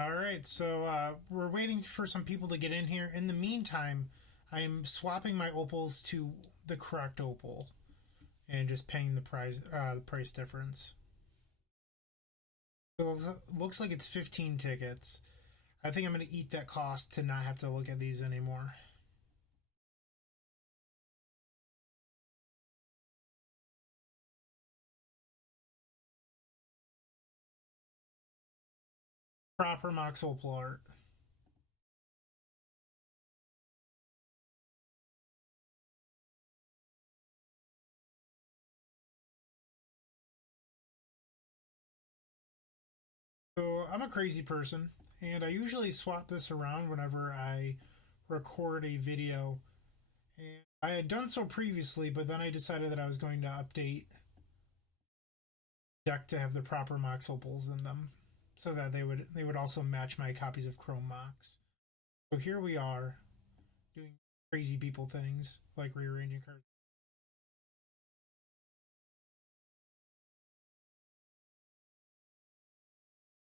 All right, so we're waiting for some people to get in here. In the meantime, I'm swapping my opals to the correct opal and just paying the price difference. So looks like it's 15 tickets. I think I'm going to eat that cost to not have to look at these anymore. Proper Mox opal art. So I'm a crazy person, and I usually swap this around whenever I record a video. And I had done so previously, but then I decided that I was going to update deck to have the proper Mox opals in them, so that they would also match my copies of Chrome Mox. So here we are doing crazy people things like rearranging cards.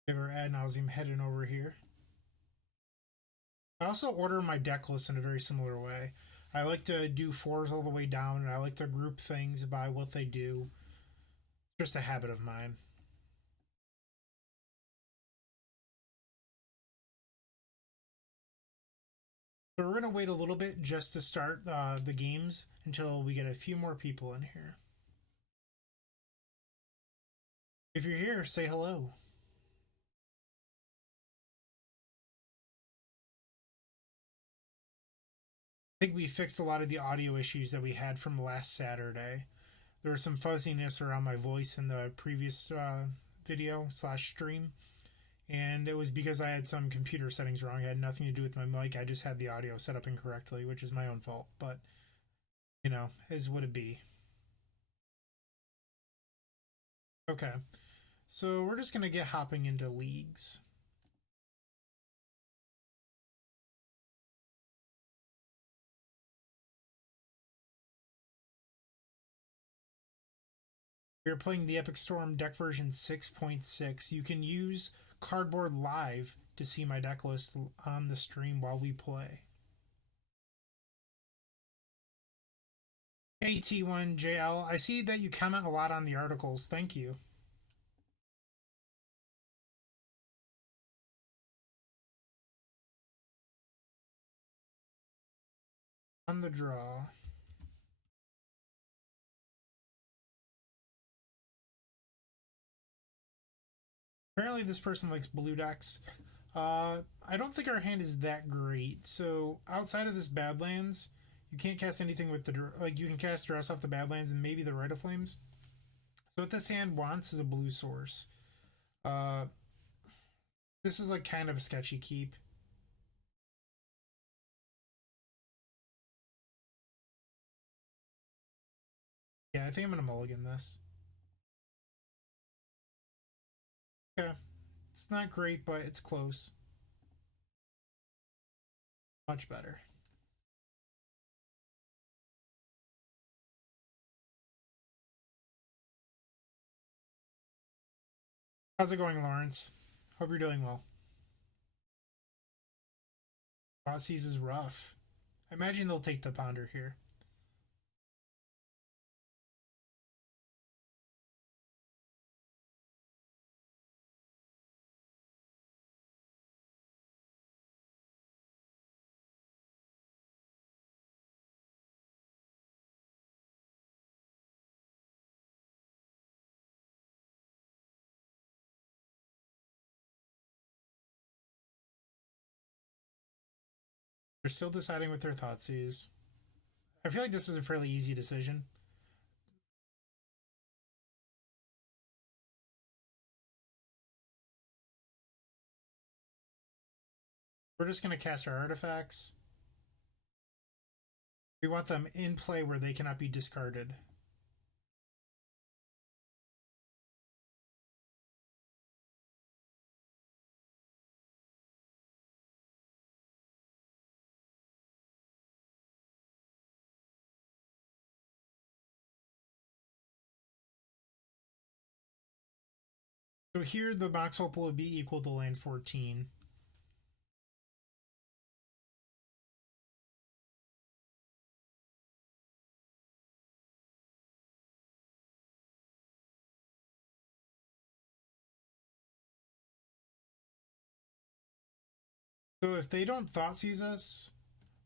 Give her ad nauseum heading over here. I also order my deck list in a very similar way. I like to do fours all the way down, and I like to group things by what they do. It's just a habit of mine. So we're gonna wait a little bit just to start the games until we get a few more people in here. If you're here, say hello. I think we fixed a lot of the audio issues that we had from last Saturday. There was some fuzziness around my voice in the previous video slash stream, and it was because I had some computer settings wrong. It had nothing to do with my mic. I just had the audio set up incorrectly, which is my own fault. But is what it be. Okay, so we're just gonna get hopping into leagues. We're playing the Epic Storm deck version 6.6. You can use Cardboard Live to see my deck list on the stream while we play. Hey T1JL, I see that you comment a lot on the articles. Thank you. On the draw. Apparently, this person likes blue decks. I don't think our hand is that great. So outside of this Badlands, you can't cast anything with the like. You can cast Dress off the Badlands and maybe the Rite of Flames. So what this hand wants is a blue source. Uh, this is like kind of a sketchy keep. Yeah, I think I'm gonna mulligan this. Okay, it's not great, but it's close. Much better. How's it going, Lawrence? Hope you're doing well. Aussies is rough. I imagine they'll take the ponder here. They're still deciding what their thoughts is. I feel like this is a fairly easy decision. We're just going to cast our artifacts. We want them in play where they cannot be discarded. So here the box opal would be equal to land 14. So if they don't Thoughtseize us,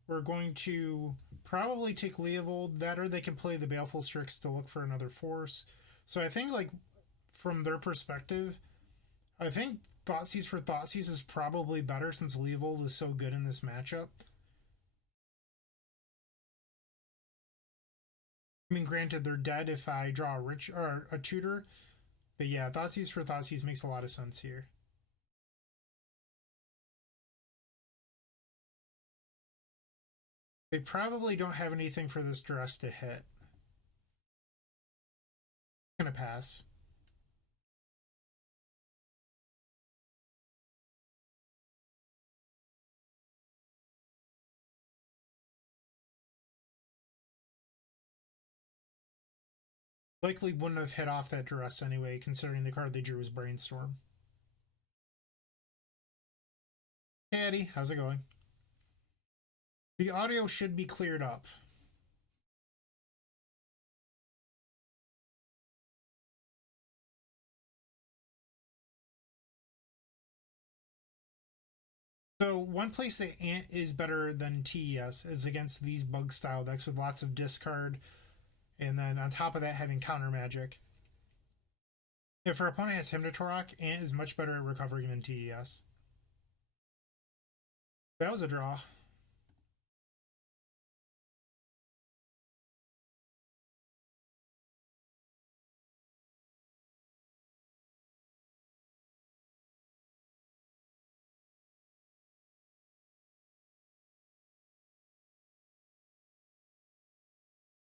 we're going to probably take Leovold. That or they can play the Baleful Strix to look for another force. So I think, like, from their perspective, I think Thoughtseize for Thoughtseize is probably better since Leovold is so good in this matchup. I mean, granted, they're dead if I draw a rich or a tutor, but yeah, Thoughtseize for Thoughtseize makes a lot of sense here. They probably don't have anything for this dress to hit. Gonna pass. Likely wouldn't have hit off that dress anyway, considering the card they drew was Brainstorm. Hey Eddie, how's it going? The audio should be cleared up. So one place that Ant is better than TES is against these bug style decks with lots of discard, and then on top of that having counter magic. If our opponent has Hymnotorok, Ant is much better at recovering than TES. That was a draw.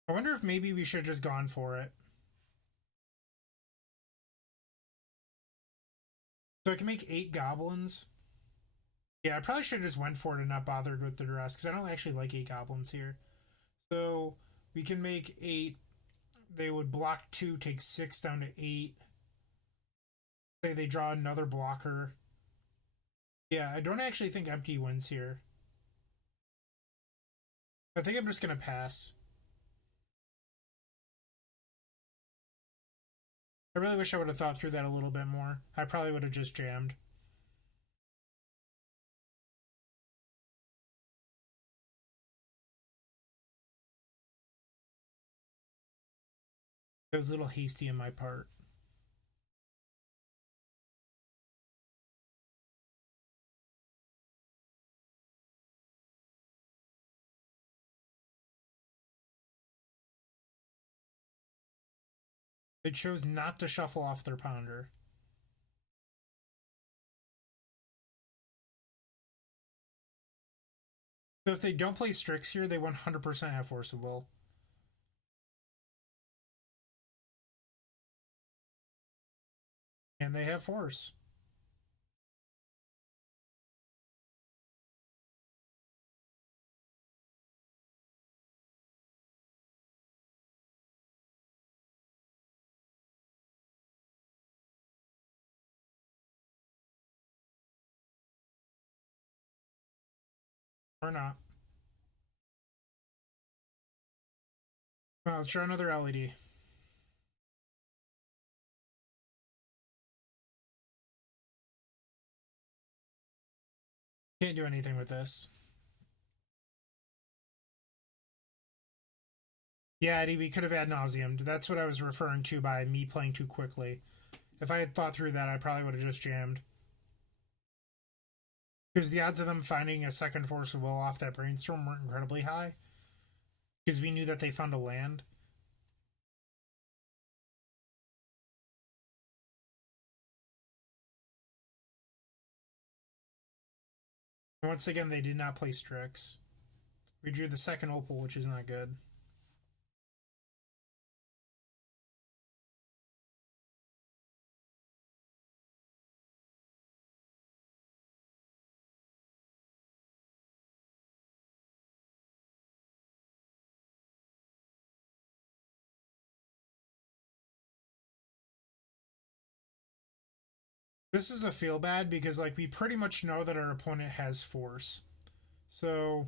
I wonder if maybe we should have just gone for it. So I can make 8 goblins. Yeah, I probably should have just went for it and not bothered with the rest because I don't actually like 8 goblins here. So we can make 8. They would block 2, take 6 down to 8. Say they draw another blocker. Yeah, I don't actually think empty wins here. I think I'm just going to pass. I really wish I would have thought through that a little bit more. I probably would have just jammed. It was a little hasty on my part. They chose not to shuffle off their pounder. So if they don't play Strix here, they 100% have Force of Will. And they have Force. Or not. Well, let's draw another LED. Can't do anything with this. Yeah, Eddie, we could have ad nauseum. That's what I was referring to by me playing too quickly. If I had thought through that, I probably would have just jammed. Because the odds of them finding a second Force of Will off that Brainstorm weren't incredibly high. Because we knew that they found a land. Once again, they did not play Strix. We drew the second Opal, which is not good. This is a feel bad because, like, we pretty much know that our opponent has Force. So,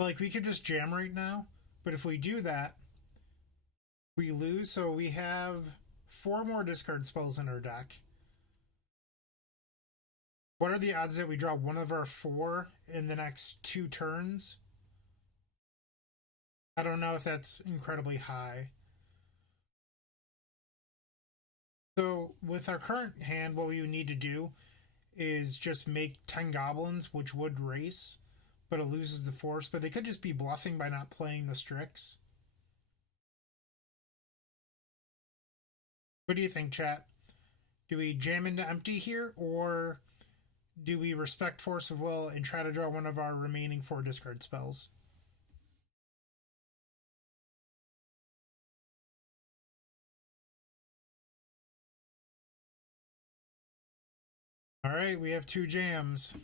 like, we could just jam right now. But if we do that, we lose. So we have 4 more discard spells in our deck. What are the odds that we draw one of our four in the next 2 turns? I don't know if that's incredibly high. So with our current hand, what we would need to do is just make 10 goblins, which would race, but it loses the force. But they could just be bluffing by not playing the Strix. What do you think, chat? Do we jam into empty here, or do we respect Force of Will and try to draw one of our remaining 4 discard spells? All right, we have 2 jams.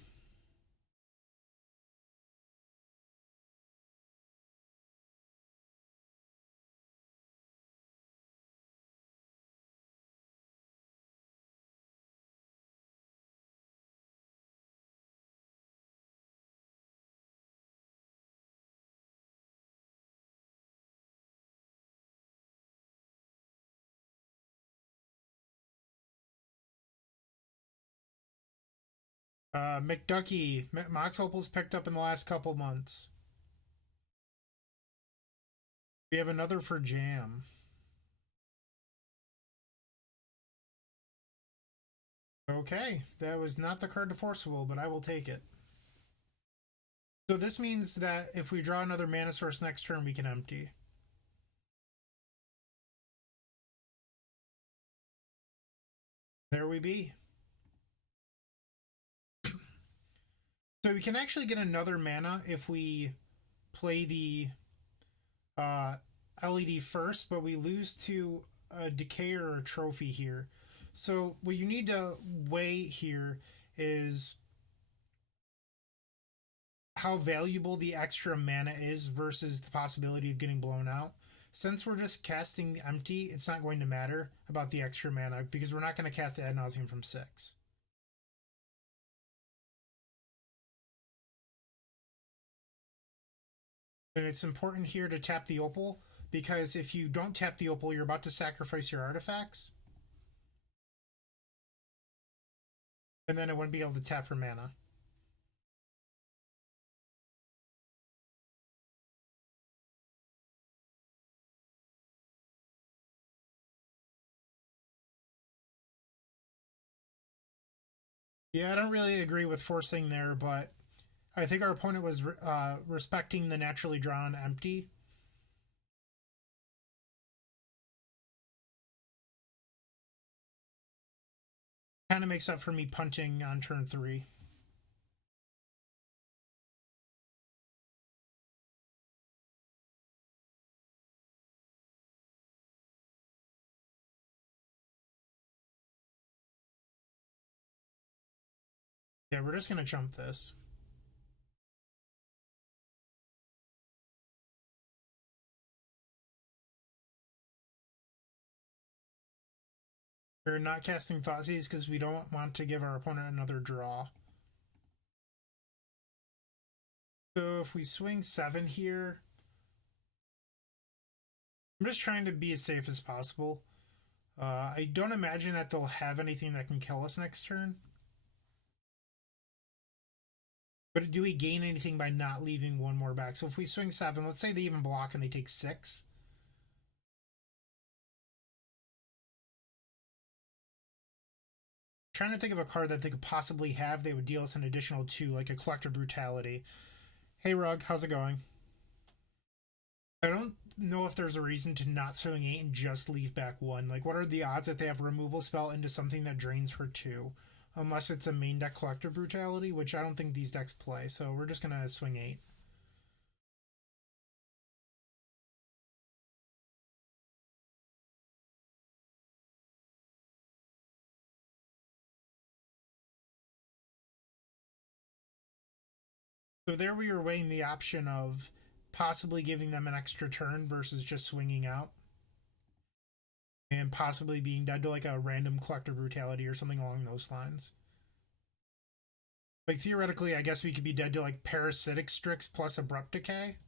McDucky, Mox Opal's picked up in the last couple months. We have another for Jam. Okay, that was not the card to Forcible, but I will take it. So this means that if we draw another mana source next turn, we can empty. There we be. So we can actually get another mana if we play the LED first, but we lose to a decay or a trophy here. So what you need to weigh here is how valuable the extra mana is versus the possibility of getting blown out. Since we're just casting empty, it's not going to matter about the extra mana because we're not going to cast Ad Nauseam from 6. And it's important here to tap the Opal because if you don't tap the Opal, you're about to sacrifice your artifacts. And then it wouldn't be able to tap for mana. Yeah, I don't really agree with forcing there, but I think our opponent was respecting the naturally drawn empty. Kind of makes up for me punting on turn 3. Yeah, we're just going to jump this. We're not casting Thoughtseize because we don't want to give our opponent another draw. So if we swing 7 here, I'm just trying to be as safe as possible. I don't imagine that they'll have anything that can kill us next turn. But do we gain anything by not leaving one more back? So if we swing 7, let's say they even block and they take 6. Trying to think of a card that they could possibly have. They would deal us an additional 2, like a Collective Brutality. Hey, Rug, how's it going? I don't know if there's a reason to not swing 8 and just leave back 1. Like, what are the odds that they have removal spell into something that drains for 2? Unless it's a main deck Collective Brutality, which I don't think these decks play, so we're just gonna swing 8. So there we were weighing the option of possibly giving them an extra turn versus just swinging out. And possibly being dead to like a random Collective Brutality or something along those lines. Like theoretically, I guess we could be dead to like Parasitic Strix plus Abrupt Decay.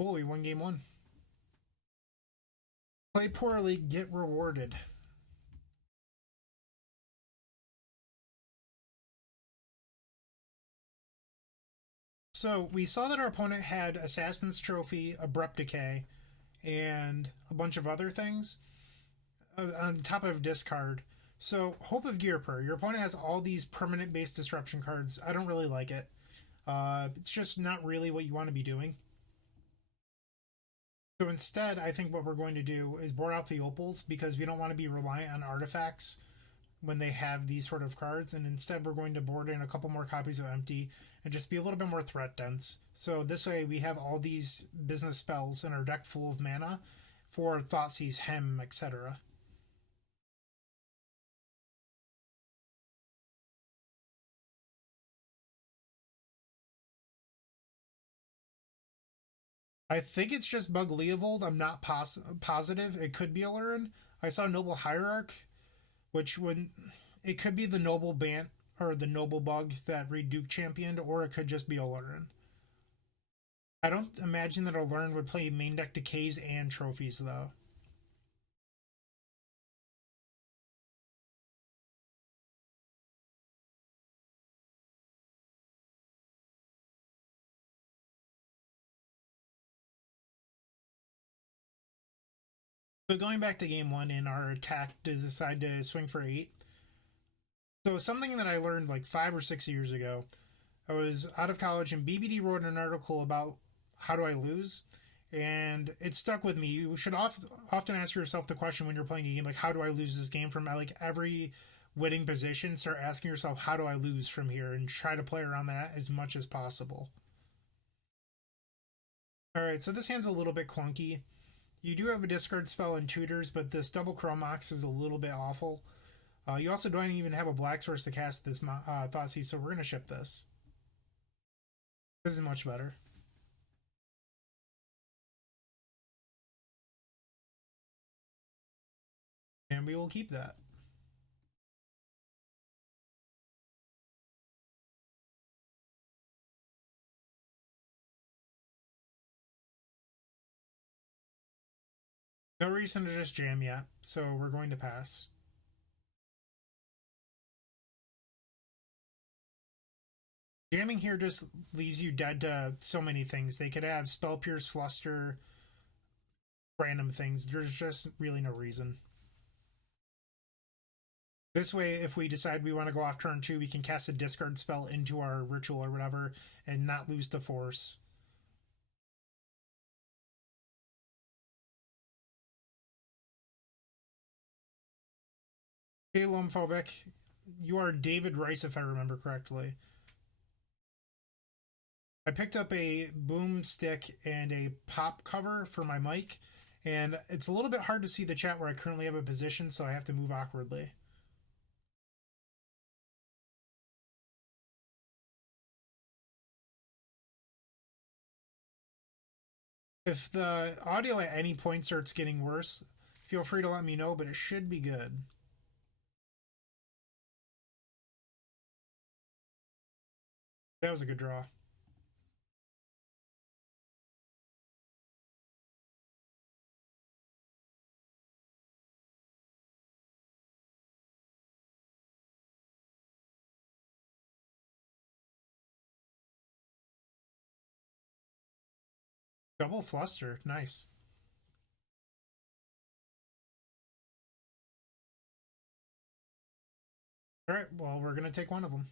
Cool, we won game one. Play poorly, get rewarded. So we saw that our opponent had Assassin's Trophy, Abrupt Decay, and a bunch of other things on top of discard. So Hope of Gearper, your opponent has all these permanent based disruption cards. I don't really like it. It's just not really what you want to be doing. So instead, I think what we're going to do is board out the opals because we don't want to be reliant on artifacts when they have these sort of cards, and instead we're going to board in a couple more copies of Empty and just be a little bit more threat dense. So this way we have all these business spells in our deck full of mana for Thoughtseize, Hem, etc. I think it's just Bug Leovold. I'm not positive. It could be Alurin. I saw Noble Hierarch, which would it could be the Noble Bant or the Noble Bug that Reed Duke championed, or it could just be Alurin. I don't imagine that Alurin would play main deck decays and trophies though. So going back to game one in our attack to decide to swing for 8. So something that I learned like 5 or 6 years ago. I was out of college and BBD wrote an article about how do I lose, and it stuck with me. You should often ask yourself the question when you're playing a game like how do I lose this game from like every winning position. Start asking yourself how do I lose from here and try to play around that as much as possible. All right, so this hand's a little bit clunky. You do have a discard spell and tutors, but this double Chromox is a little bit awful. You also don't even have a black source to cast this Thoughtseize, so we're going to ship this. This is much better. And we will keep that. No reason to just jam yet, so we're going to pass. Jamming here just leaves you dead to so many things. They could have Spell Pierce, Fluster, random things. There's just really no reason. This way, if we decide we want to go off turn 2, we can cast a discard spell into our ritual or whatever and not lose the force. Hey, Lomophobic, you are David Rice, if I remember correctly. I picked up a boomstick and a pop cover for my mic, and it's a little bit hard to see the chat where I currently have a position, so I have to move awkwardly. If the audio at any point starts getting worse, feel free to let me know, but it should be good. That was a good draw. Double fluster. Nice. All right, well, we're going to take one of them.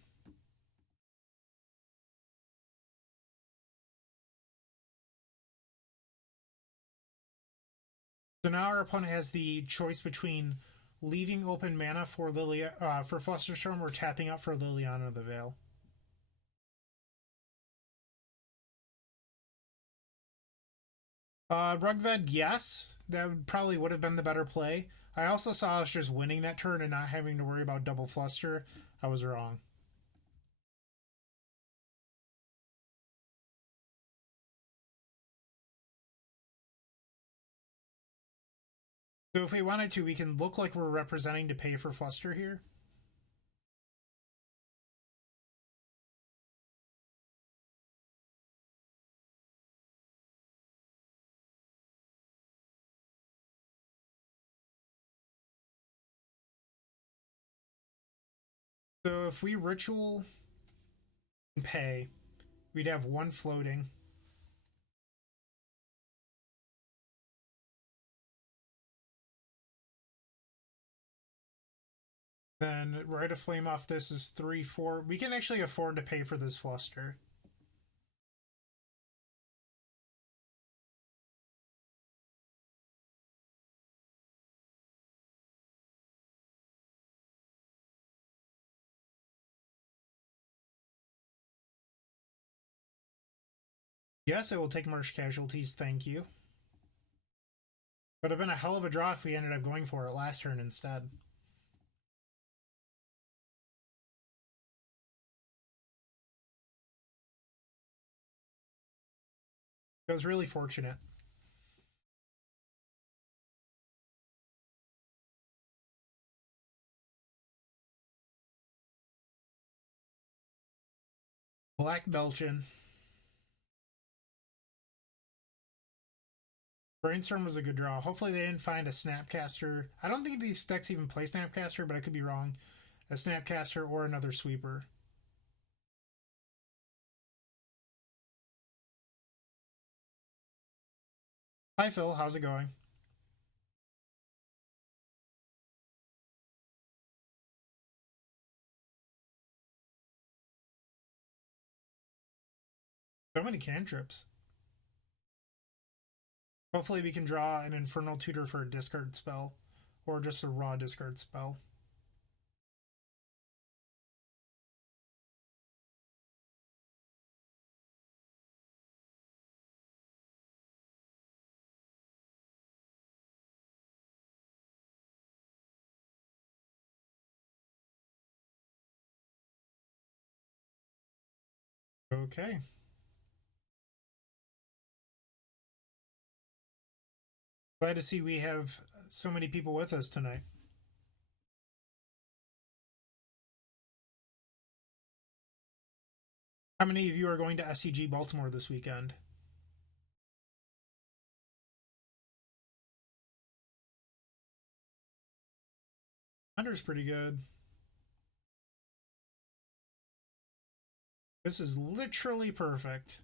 So now our opponent has the choice between leaving open mana for for Flusterstorm or tapping out for Liliana the Veil. Rugved, yes, probably would have been the better play. I also saw us just winning that turn and not having to worry about double fluster. I was wrong. So if we wanted to, we can look like we're representing to pay for fluster here. So if we ritual and pay, we'd have one floating. Then Rite of Flame off this is 3, 4. We can actually afford to pay for this fluster. Yes, I will take Marsh Casualties, thank you. Would have been a hell of a draw if we ended up going for it last turn instead. It was really fortunate. Black Belchin. Brainstorm was a good draw. Hopefully they didn't find a Snapcaster. I don't think these decks even play Snapcaster, but I could be wrong. A Snapcaster or another sweeper. Hi Phil, how's it going? So many cantrips. Hopefully we can draw an Infernal Tutor for a discard spell. Or just a raw discard spell. Okay. Glad to see we have so many people with us tonight. How many of you are going to SCG Baltimore this weekend? Hunter's pretty good. This is literally perfect.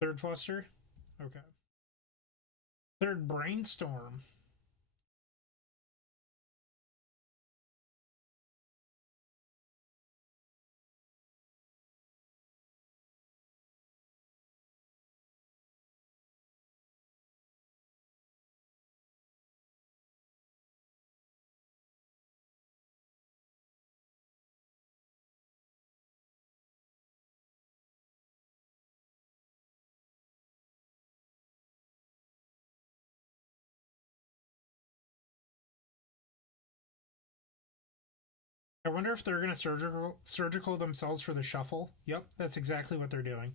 Third Fluster? Okay. Third Brainstorm. I wonder if they're going to surgical themselves for the shuffle. Yep, that's exactly what they're doing.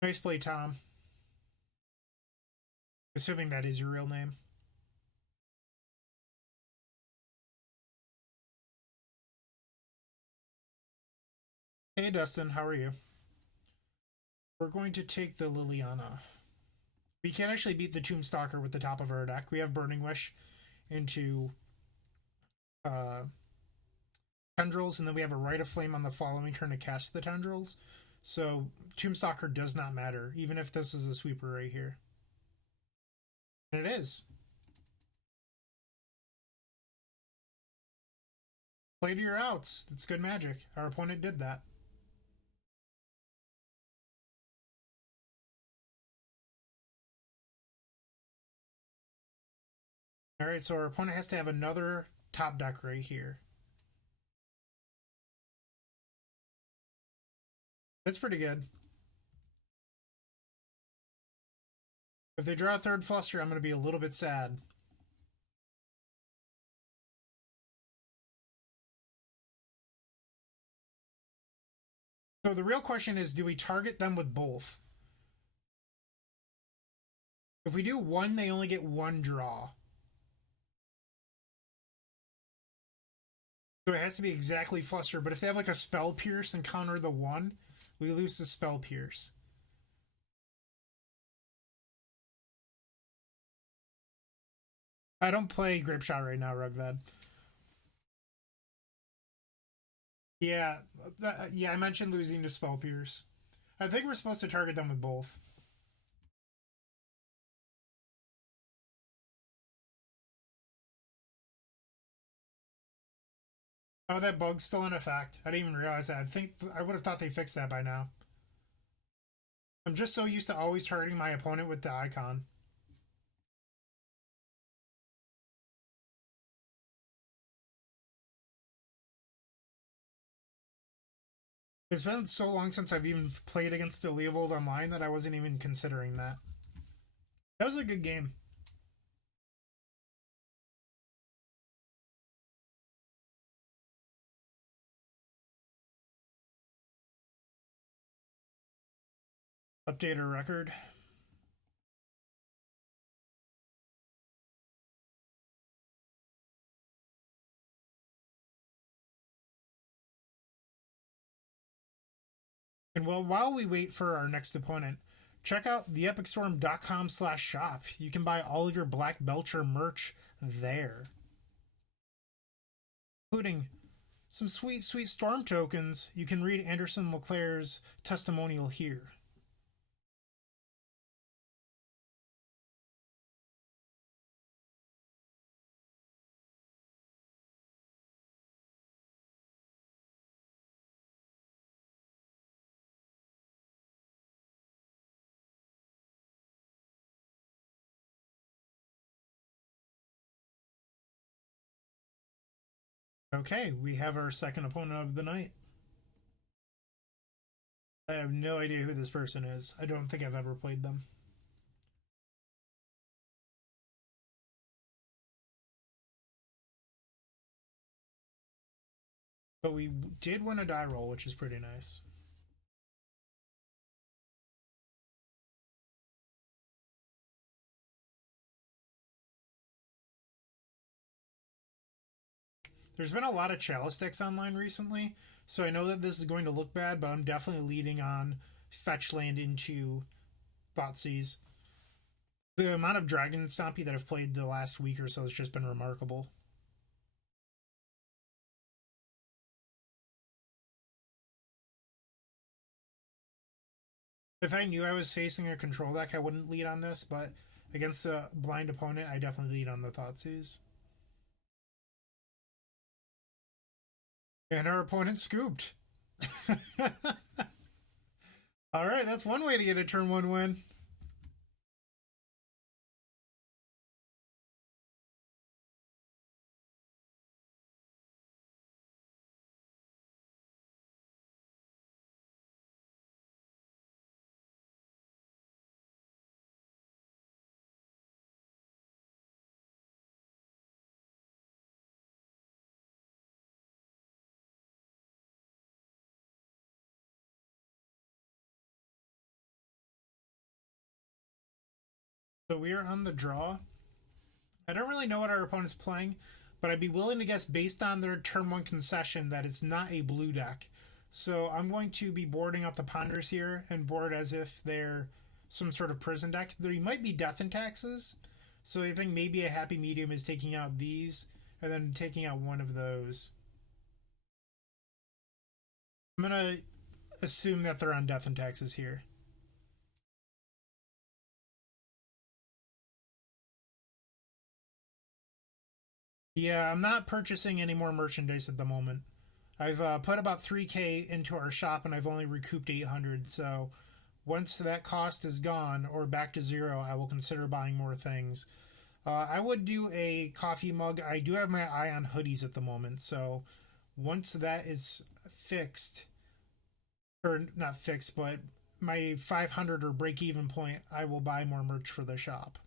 Nice play, Tom. Assuming that is your real name. Hey, Dustin, how are you? We're going to take the Liliana. We can actually beat the Tombstalker with the top of our deck. We have Burning Wish into uh, Tendrils, and then we have a Rite of Flame on the following turn to cast the Tendrils. So Tombstalker does not matter, even if this is a sweeper right here. And it is. Play to your outs. That's good magic. Our opponent did that. Alright, so our opponent has to have another top deck right here. That's pretty good. If they draw a third fluster, I'm going to be a little bit sad. So the real question is, do we target them with both? If we do one, they only get one draw. So it has to be exactly fluster. But if they have like a spell pierce and counter the one, we lose the spell pierce. I don't play Grip Shot right now, Rugvad. Yeah, yeah, I mentioned losing to Spell Pierce. I think we're supposed to target them with both. Oh, that bug's still in effect. I didn't even realize that. I think I would have thought they fixed that by now. I'm just so used to always targeting my opponent with the icon. It's been so long since I've even played against the Leovold online that I wasn't even considering that. That was a good game. Update our record. And well, while we wait for our next opponent, check out theepicstorm.com/shop. You can buy all of your Black Belcher merch there, including some sweet, sweet Storm tokens. You can read Anderson Leclerc's testimonial here. Okay, we have our second opponent of the night. I have no idea who this person is. I don't think I've ever played them. But we did win a die roll, which is pretty nice. There's been a lot of Chalice decks online recently, so I know that this is going to look bad, but I'm definitely leading on fetch land into Thoughtseize. The amount of Dragon Stompy that I've played the last week or so has just been remarkable. If I knew I was facing a control deck, I wouldn't lead on this, but against a blind opponent, I definitely lead on the Thoughtseize. And our opponent scooped. All right, that's one way to get a turn one win. So we are on the draw. I don't really know what our opponent's playing, but I'd be willing to guess based on their turn one concession that it's not a blue deck. So I'm going to be boarding up the Ponders here and board as if they're some sort of prison deck. There might be Death and Taxes. So I think maybe a happy medium is taking out these and then taking out one of those. I'm going to assume that they're on Death and Taxes here. Yeah, I'm not purchasing any more merchandise at the moment. I've put about 3K into our shop and I've only recouped 800. So once that cost is gone or back to zero, I will consider buying more things. I would do a coffee mug. I do have my eye on hoodies at the moment. So once that is fixed, or not fixed, but my 500 or break even point, I will buy more merch for the shop.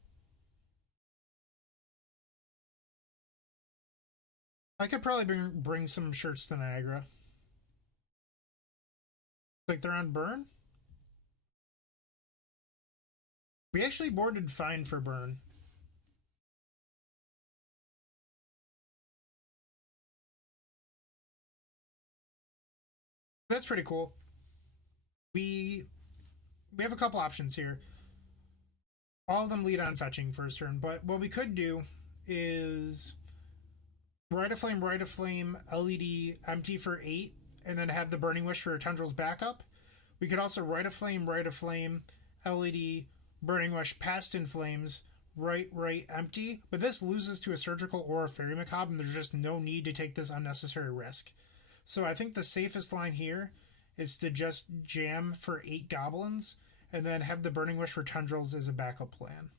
I could probably bring some shirts to Niagara. Like they're on burn. We actually boarded fine for burn. That's pretty cool. We we have a couple options here. All of them lead on fetching first turn, but what we could do is Rite of Flame, LED empty for 8, and then have the Burning Wish for Tendrils backup. We could also Rite of Flame, LED, Burning Wish, Past in Flames, right, empty. But this loses to a Surgical or a Fairy Macabre, and there's just no need to take this unnecessary risk. So I think the safest line here is to just jam for 8 Goblins, and then have the Burning Wish for Tendrils as a backup plan.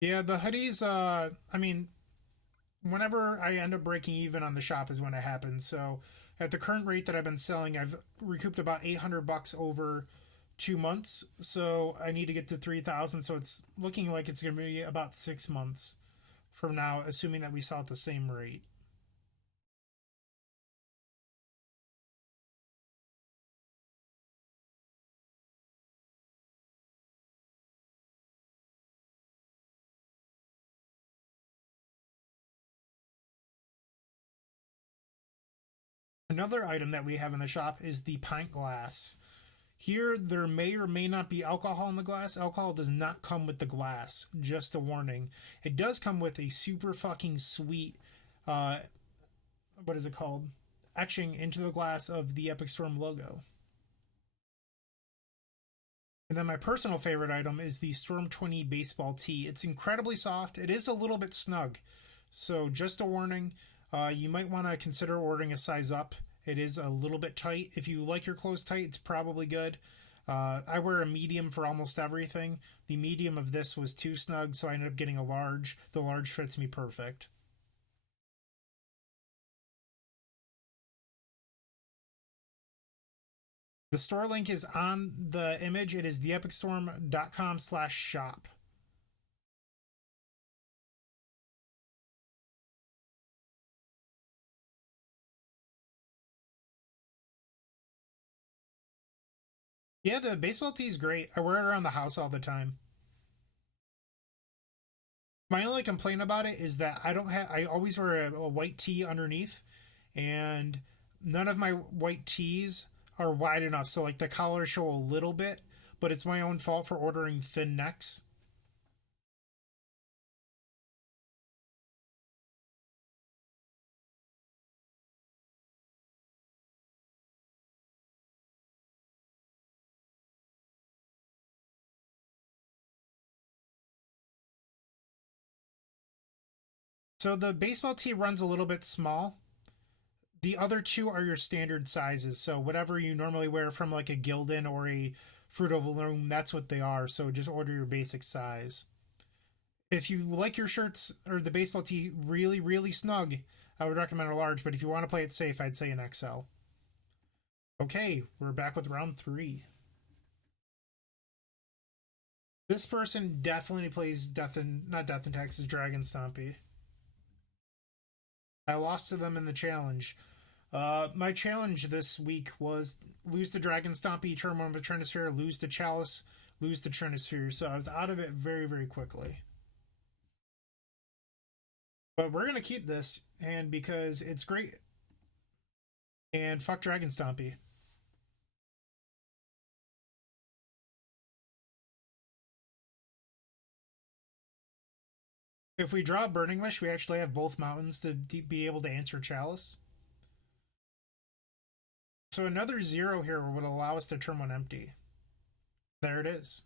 Yeah, the hoodies, I mean, whenever I end up breaking even on the shop is when it happens. So at the current rate that I've been selling, I've recouped about $800 over 2 months. So I need to get to 3,000. So it's looking like it's going to be about 6 months from now, assuming that we sell at the same rate. Another item that we have in the shop is the pint glass. Here, there may or may not be alcohol in the glass. Alcohol does not come with the glass, just a warning. It does come with a super fucking sweet, uh, what is it called? Etching into the glass of the Epic Storm logo. And then my personal favorite item is the Storm 20 baseball tee. It's incredibly soft. It is a little bit snug. So just a warning, you might want to consider ordering a size up. It is a little bit tight. If you like your clothes tight, it's probably good. I wear a medium for almost everything. The medium of this was too snug, so I ended up getting a large. The large fits me perfect. The store link is on the image. It is theepicstorm.com/shop. Yeah, the baseball tee is great. I wear it around the house all the time. My only complaint about it is that I don't have. I always wear a white tee underneath, and none of my white tees are wide enough. So like the collars show a little bit, but it's my own fault for ordering thin necks. So the baseball tee runs a little bit small. The other two are your standard sizes. So whatever you normally wear from like a Gildan or a Fruit of the Loom, that's what they are. So just order your basic size. If you like your shirts or the baseball tee really snug, I would recommend a large. But if you want to play it safe, I'd say an XL. Okay, we're back with round 3. This person definitely plays Death and not Death and Taxes, Dragon Stompy. I lost to them in the challenge. My challenge this week was lose the Dragon Stompy, turn one with Trinisphere, lose the Chalice, lose the Trinisphere. So I was out of it very quickly. But we're gonna keep this, and because it's great. And fuck Dragon Stompy. If we draw Burning Wish, we actually have both mountains to be able to answer Chalice. So another 0 here would allow us to turn one empty. There it is.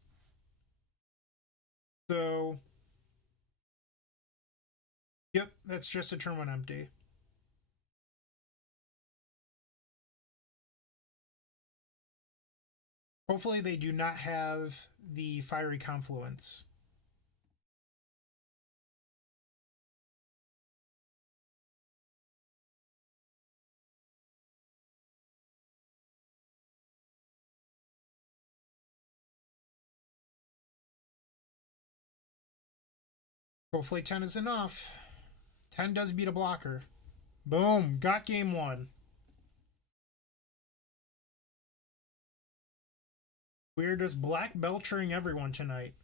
So, yep, that's just a turn one empty. Hopefully they do not have the Fiery Confluence. Hopefully 10 is enough. 10 does beat a blocker. Boom. Got game one. We're just black belchering everyone tonight.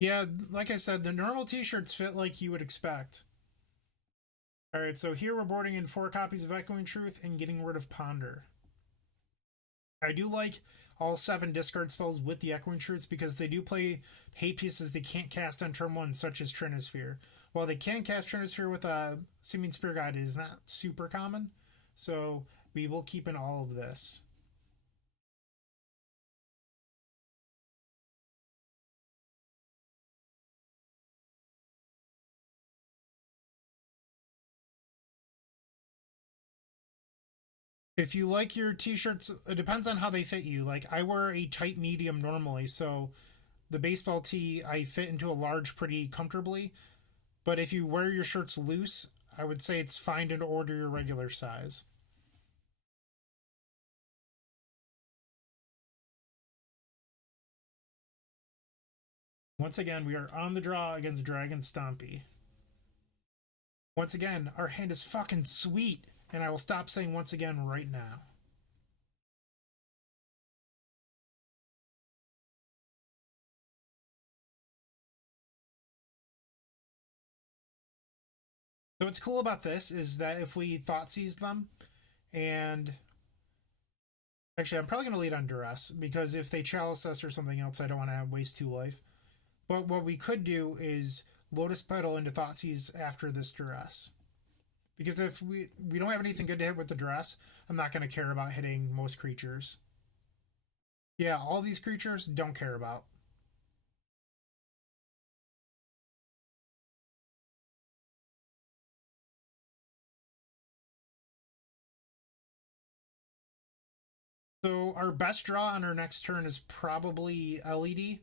Yeah, like I said, the normal t-shirts fit like you would expect. Alright, so here we're boarding in 4 copies of Echoing Truth and getting rid of Ponder. I do like all 7 discard spells with the Echoing Truths because they do play hate pieces they can't cast on turn 1, such as Trinisphere. While they can cast Trinisphere with a Seeming Spear Guide, it is not super common, so we will keep in all of this. If you like your t-shirts, it depends on how they fit you. Like I wear a tight medium normally, so the baseball tee I fit into a large pretty comfortably. But if you wear your shirts loose, I would say it's fine to order your regular size. Once again, we are on the draw against Dragon Stompy. Once again, our hand is fucking sweet, and I will stop saying once again right now. So what's cool about this is that if we thought seize them, and actually I'm probably going to lead on duress because if they chalice us or something else, I don't want to waste 2 life. But what we could do is Lotus Petal into Thoughtseize after this duress. Because if we don't have anything good to hit with the duress, I'm not going to care about hitting most creatures. Yeah, all these creatures don't care about. So our best draw on our next turn is probably LED.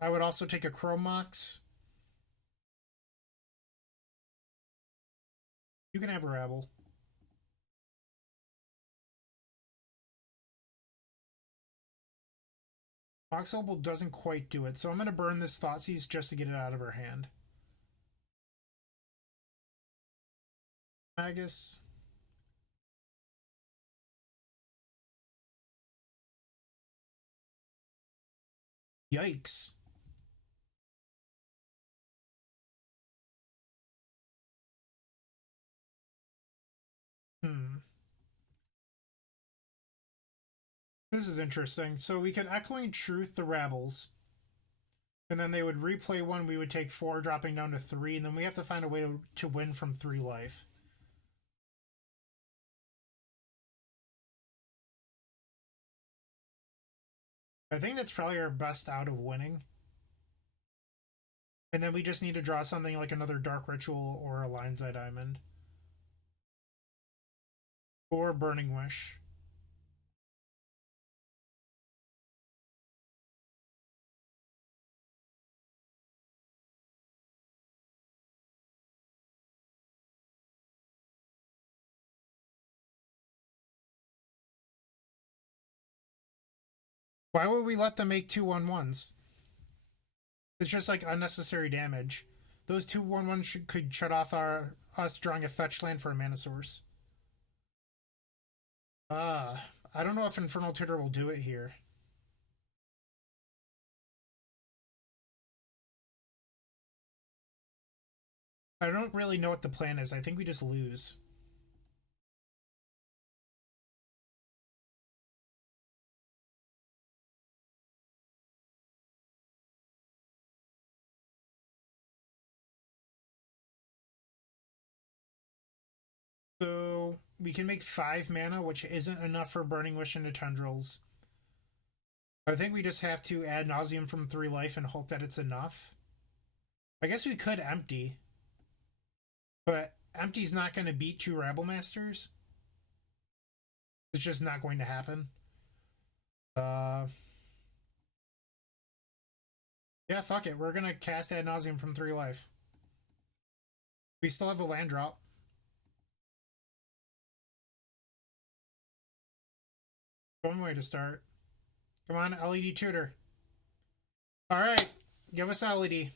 I would also take a Chrome Mox. You can have a Rabble. Mox Opal doesn't quite do it, so I'm going to burn this Thoughtseize just to get it out of her hand. Magus. Yikes. Hmm. This is interesting. So we could Echoing Truth the Rabbles, and then they would replay one. We would take 4, dropping down to 3, and then we have to find a way to win from 3 life. I think that's probably our best out of winning. And then we just need to draw something like another Dark Ritual or a Lion's Eye Diamond. Or Burning Wish. Why would we let them make 2/1/1s? It's just like unnecessary damage. Those 2/1/1s could shut off us drawing a fetch land for a mana source. I don't know if Infernal Tutor will do it here. I don't really know what the plan is. I think we just lose. So we can make 5 mana, which isn't enough for Burning Wish into Tendrils. I think we just have to Ad Nauseam from 3 life and hope that it's enough. I guess we could empty, but empty's not going to beat 2 Rabble Masters. It's just not going to happen. Yeah, fuck it. We're going to cast Ad Nauseam from 3 life. We still have a land drop. One way to start. Come on, LED tutor. All right, give us LED.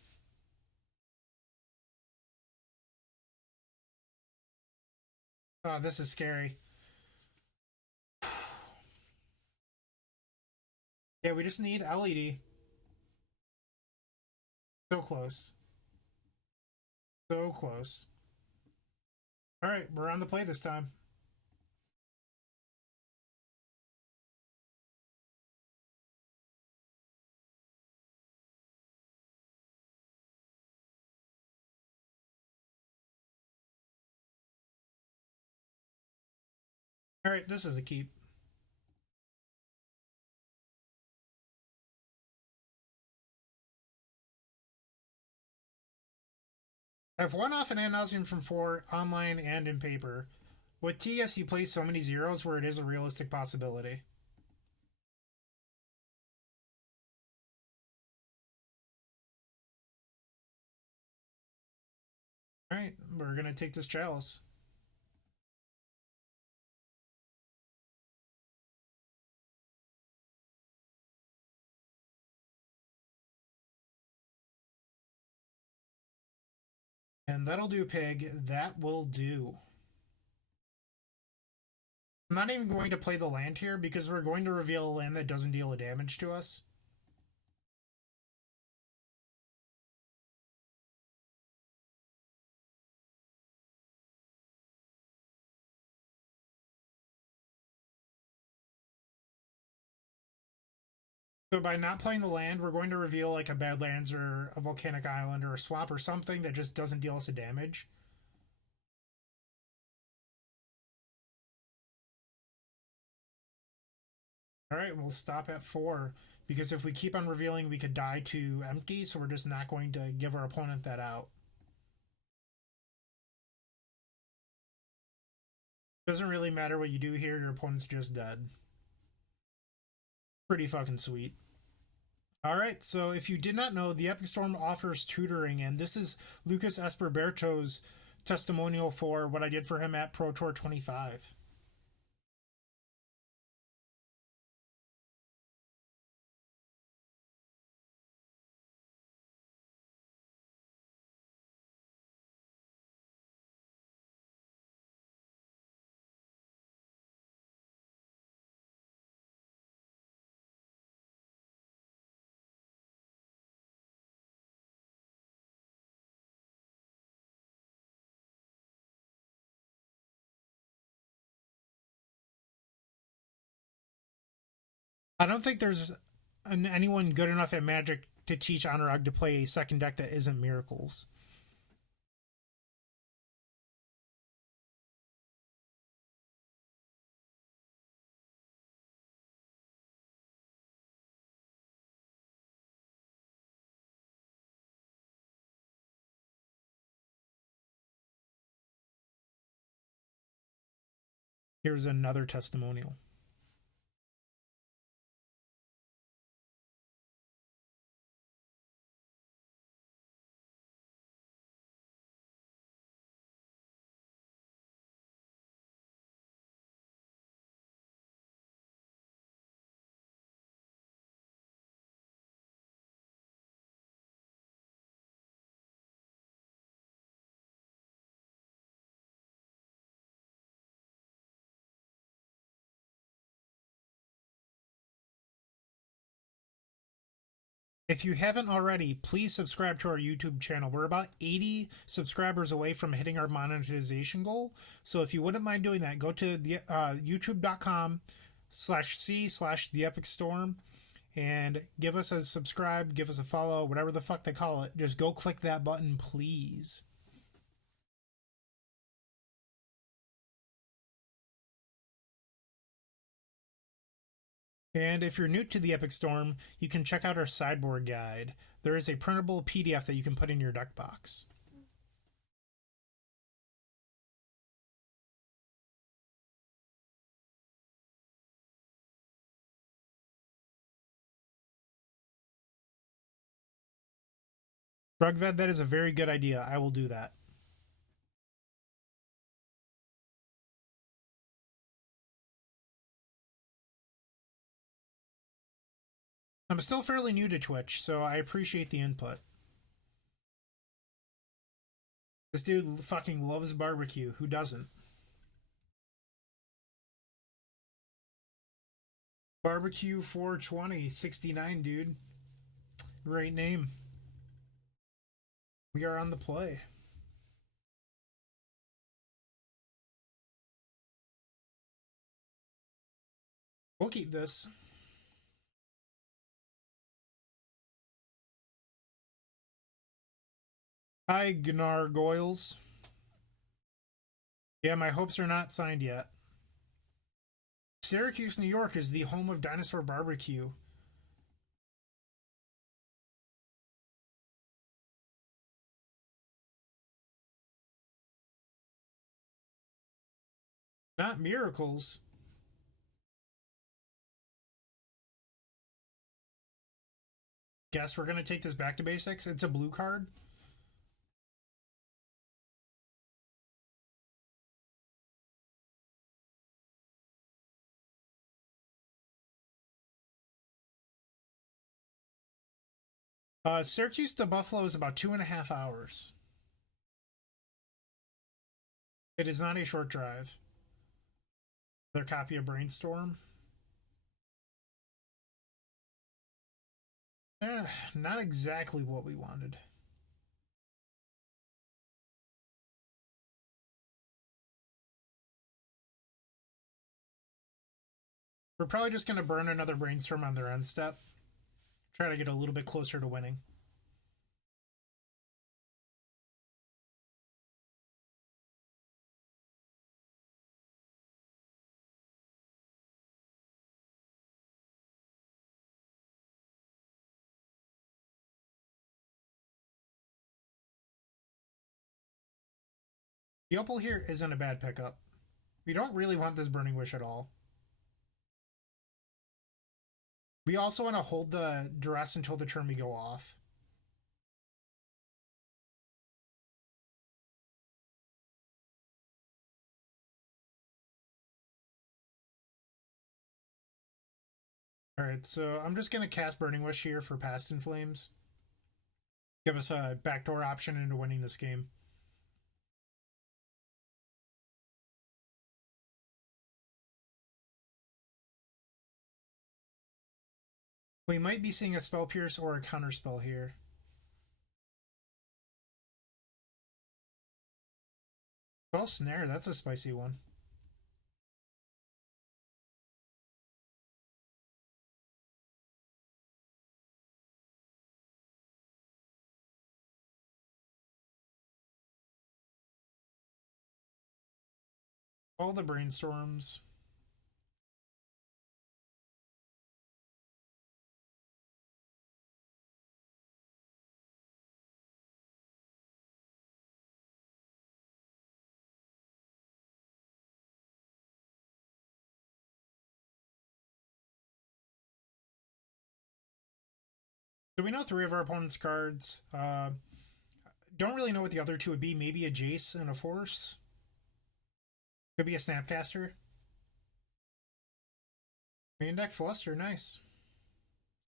Oh, this is scary. Yeah, we just need LED. So close. So close. All right, we're on the play this time. All right, this is a keep. I've won off an ad nauseum from 4 online and in paper. With TS, you play so many zeros where it is a realistic possibility. All right, we're gonna take this chalice. And that'll do, pig. That will do. I'm not even going to play the land here because we're going to reveal a land that doesn't deal a damage to us. So by not playing the land, we're going to reveal like a Badlands or a Volcanic Island or a swamp or something that just doesn't deal us a damage. All right, we'll stop at 4 because if we keep on revealing, we could die to empty. So we're just not going to give our opponent that out. Doesn't really matter what you do here. Your opponent's just dead. Pretty fucking sweet. All right, so if you did not know, the Epic Storm offers tutoring, and this is Lucas Esperberto's testimonial for what I did for him at Pro Tour 25. I don't think there's anyone good enough at Magic to teach Anurag to play a second deck that isn't Miracles. Here's another testimonial. If you haven't already, please subscribe to our YouTube channel. We're about 80 subscribers away from hitting our monetization goal. So if you wouldn't mind doing that, go to the youtube.com/c/the Epic Storm and give us a subscribe, give us a follow, whatever the fuck they call it. Just go click that button, please. And if you're new to the Epic Storm, you can check out our sideboard guide. There is a printable PDF that you can put in your deck box. Rugved, that is a very good idea. I will do that. I'm still fairly new to Twitch, so I appreciate the input. This dude fucking loves barbecue. Who doesn't? Barbecue 420 69, dude. Great name. We are on the play. We'll keep this. Hi, Gnargoyles. Yeah, my hopes are not signed yet. Syracuse, New York is the home of dinosaur barbecue. Not miracles. Guess we're going to take this back to basics. It's a blue card. Syracuse to Buffalo is about 2.5 hours. It is not a short drive. Their copy of Brainstorm. Not exactly what we wanted. We're probably just going to burn another Brainstorm on their end step. Try to get a little bit closer to winning. The Opal here isn't a bad pickup. We don't really want this Burning Wish at all. We also want to hold the Duress until the turn we go off. Alright, so I'm just going to cast Burning Wish here for Past in Flames. Give us a backdoor option into winning this game. We might be seeing a Spell Pierce or a Counterspell here. Spell Snare, that's a spicy one. All the Brainstorms. So we know 3 of our opponent's cards. Don't really know what the other 2 would be. Maybe a Jace and a Force. Could be a Snapcaster. Main deck Fluster, nice.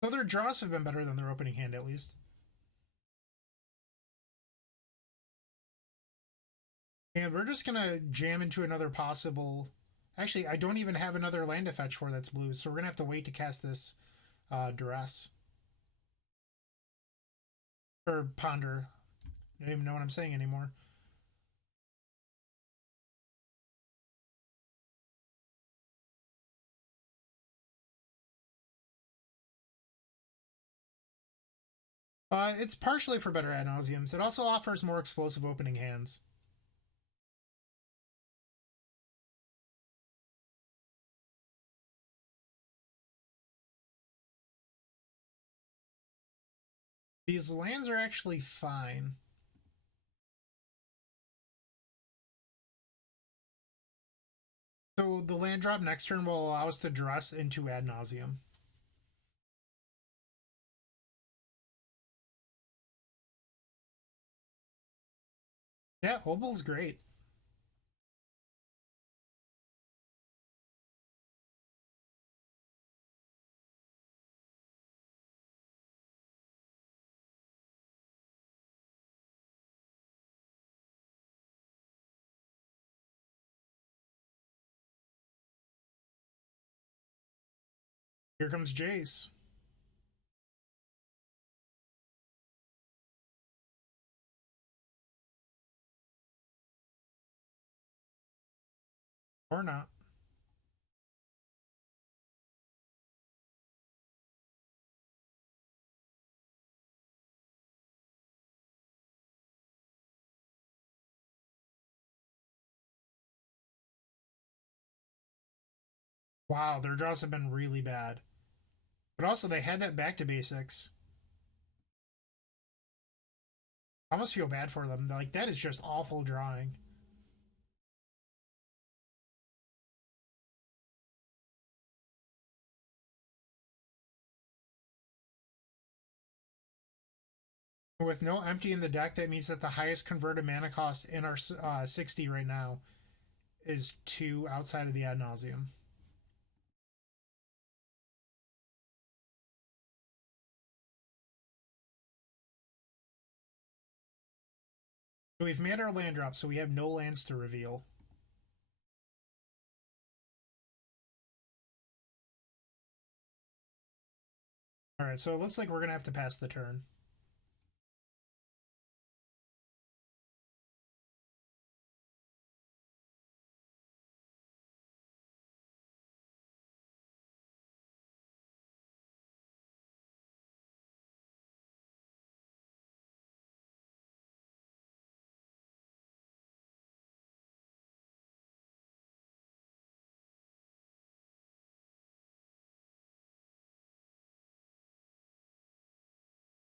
So their draws have been better than their opening hand, at least. And we're just gonna jam into another possible... Actually, I don't even have another land to fetch for that's blue, so we're gonna have to wait to cast this Duress. Or Ponder. I don't even know what I'm saying anymore. It's partially for better ad nauseums. It also offers more explosive opening hands. These lands are actually fine. So the land drop next turn will allow us to dress into ad nauseum. Yeah, Opal's great. Here comes Jace. Or not. Wow, their draws have been really bad. But also, they had that back to basics. I almost feel bad for them. Like, that is just awful drawing. With no empty in the deck, that means that the highest converted mana cost in our 60 right now is 2 outside of the ad nauseum. So we've made our land drop, so we have no lands to reveal. Alright, so it looks like we're going to have to pass the turn.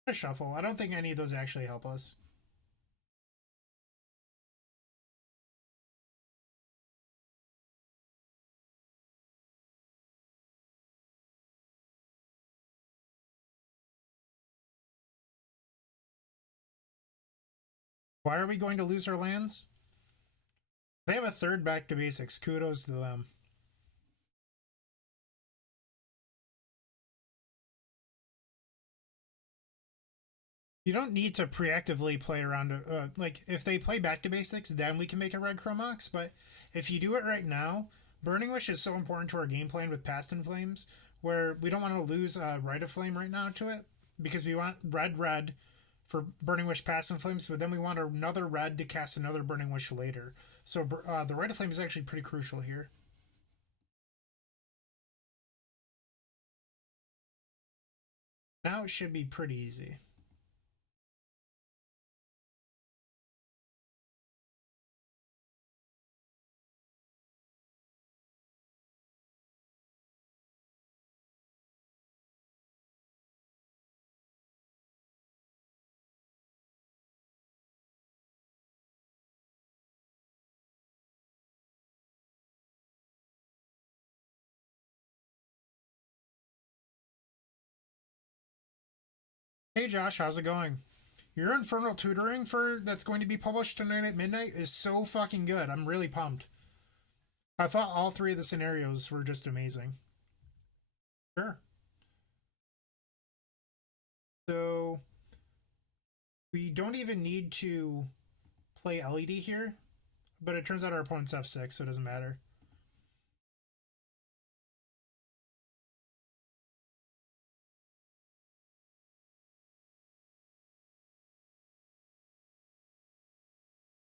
A shuffle. I don't think any of those actually help us. Why are we going to lose our lands? They have a third back to basics. Kudos to them. You don't need to preactively play around. Like, if they play back to basics, then we can make a red Chromox. But if you do it right now, Burning Wish is so important to our game plan with Past in Flames, where we don't want to lose Rite of Flame right now to it, because we want red for Burning Wish Past in Flames, but then we want another red to cast another Burning Wish later. So the Rite of Flame is actually pretty crucial here. Now it should be pretty easy. Hey Josh, how's it going? Your Infernal Tutoring for that's going to be published tonight at midnight is so fucking good. I'm really pumped. I thought all three of the scenarios were just amazing. Sure. So we don't even need to play LED here, but it turns out our opponent's F6, so it doesn't matter.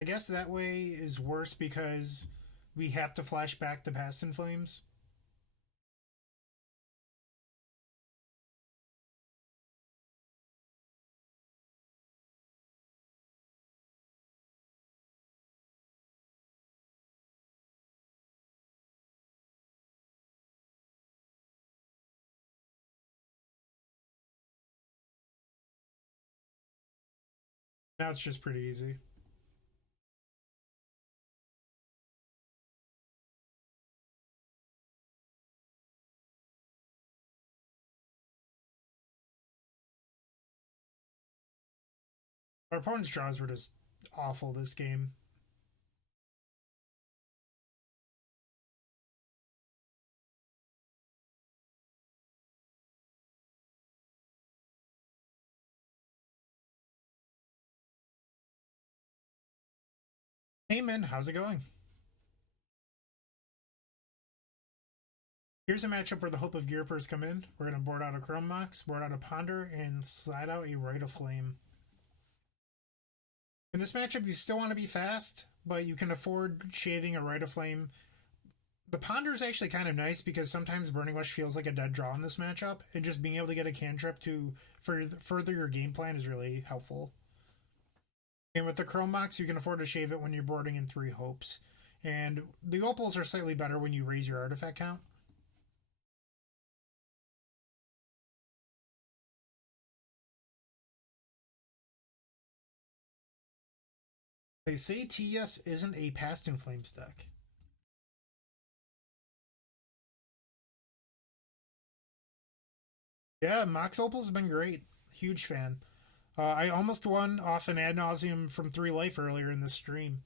I guess that way is worse because we have to flash back the Past in Flames. Now it's just pretty easy. Our opponent's draws were just awful this game. Hey man, how's it going? Here's a matchup where the Hope of Gearpers come in. We're going to board out a Chrome Mox, board out a Ponder, and slide out a Rite of Flame. In this matchup, you still want to be fast, but you can afford shaving a Rite of Flame. The Ponder is actually kind of nice because sometimes Burning Wish feels like a dead draw in this matchup, and just being able to get a cantrip to further your game plan is really helpful. And with the Chrome Mox, you can afford to shave it when you're boarding in 3 Hopes. And the Opals are slightly better when you raise your artifact count. They say TS isn't a Past in Flames deck. Yeah, Mox Opals have been great. Huge fan. I almost won off an ad nauseum from 3 life earlier in this stream.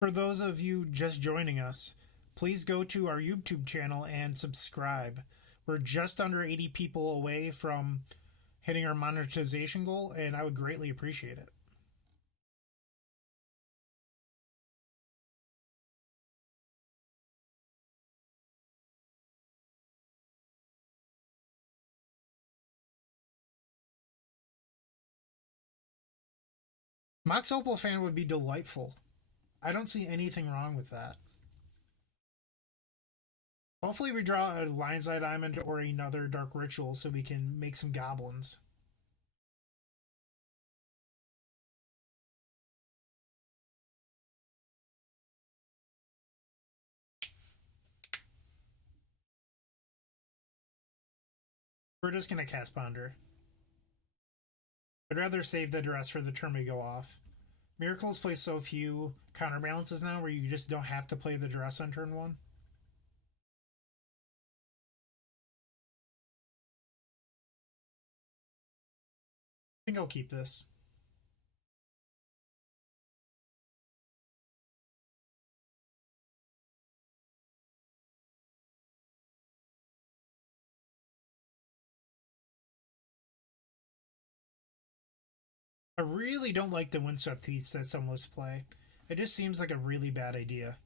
For those of you just joining us, please go to our YouTube channel and subscribe. We're just under 80 people away from hitting our monetization goal, and I would greatly appreciate it. Mox Opal fan would be delightful. I don't see anything wrong with that. Hopefully, we draw a Lion's Eye Diamond or another Dark Ritual so we can make some goblins. We're just going to cast Ponder. I'd rather save the duress for the turn we go off. Miracles play so few counterbalances now where you just don't have to play the duress on turn 1. I think I'll keep this. I really don't like the Windswept Heaths that some lists play. It just seems like a really bad idea.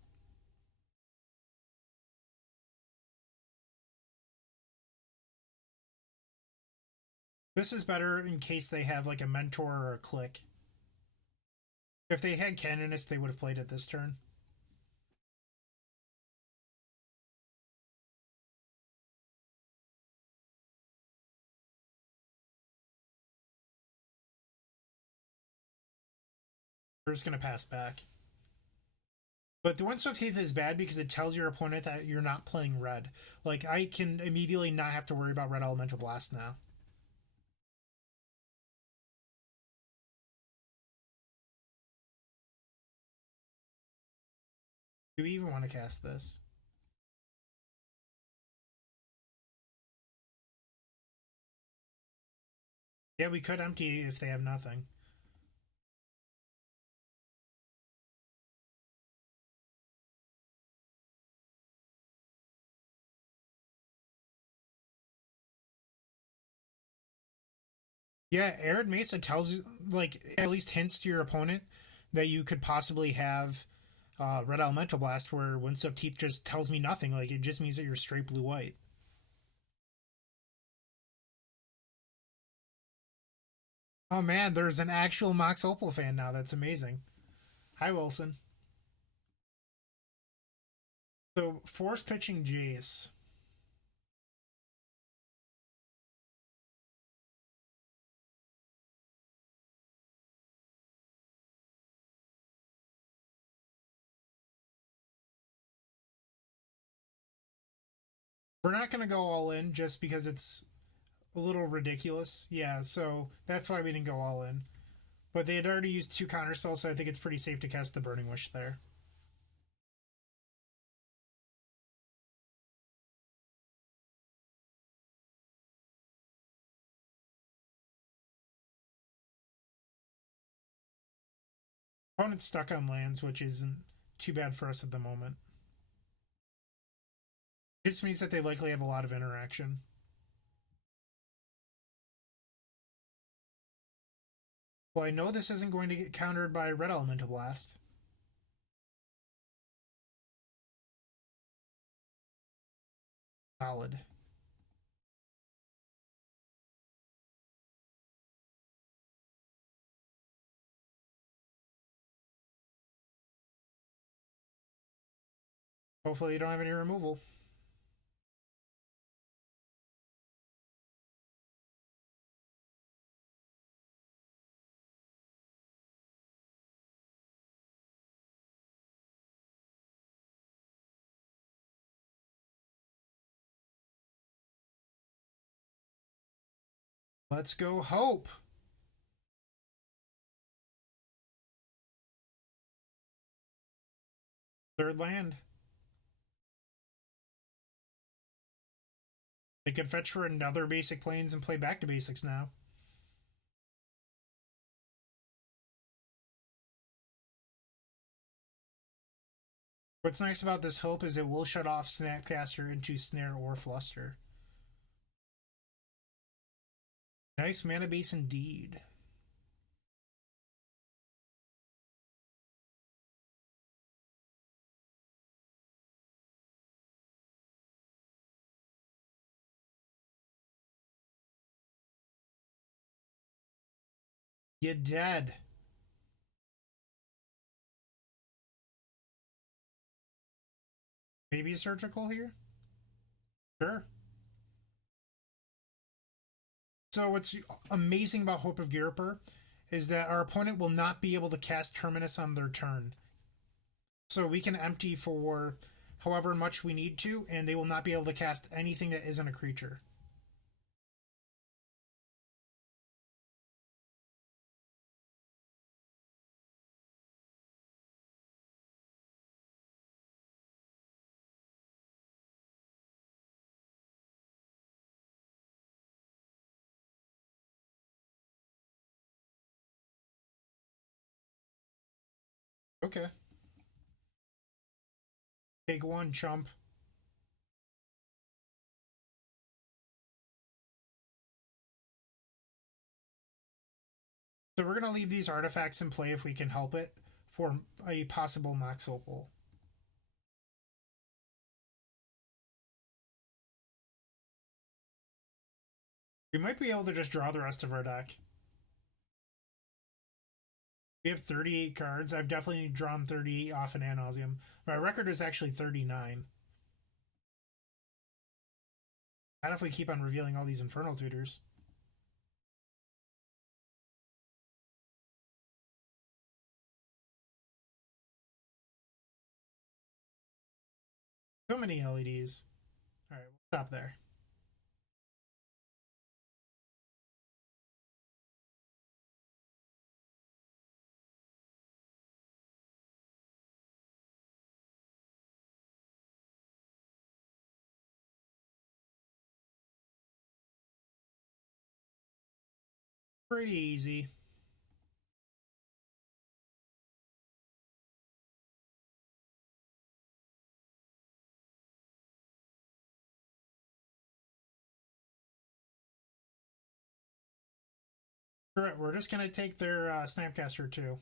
This is better in case they have like a mentor or a click. If they had Canonist, they would have played it this turn. We're just going to pass back. But the Windswept Heath is bad because it tells your opponent that you're not playing red. Like, I can immediately not have to worry about red Elemental Blast now. Do we even want to cast this? Yeah, we could empty if they have nothing. Yeah, Arid Mesa tells you, like, at least hints to your opponent that you could possibly have Red Elemental Blast, where Windswept Teeth just tells me nothing. Like, it just means that you're straight blue white. Oh man, there's an actual Mox Opal fan now. That's amazing. Hi, Wilson. So, force pitching Jace. We're not going to go all in just because it's a little ridiculous. Yeah, so that's why we didn't go all in. But they had already used 2 counterspells, so I think it's pretty safe to cast the Burning Wish there. Opponent's stuck on lands, which isn't too bad for us at the moment. It just means that they likely have a lot of interaction. Well, I know this isn't going to get countered by Red Elemental Blast. Solid. Hopefully you don't have any removal. Let's go Hope. Third land. They could fetch for another basic planes and play back to basics now. What's nice about this Hope is it will shut off Snapcaster into Snare or Fluster. Nice mana base indeed. You're dead. Maybe a surgical here? Sure. So what's amazing about Hope of Girper is that our opponent will not be able to cast Terminus on their turn. So we can empty for however much we need to, and they will not be able to cast anything that isn't a creature. Okay. Take one, chump. So we're going to leave these artifacts in play if we can help it for a possible Mox Opal. We might be able to just draw the rest of our deck. We have 38 cards. I've definitely drawn 38 off an ad nauseum. My record is actually 39. Not if we keep on revealing all these Infernal Tutors. So many LEDs. Alright, we'll stop there. Pretty easy. We're just going to take their Snapcaster too.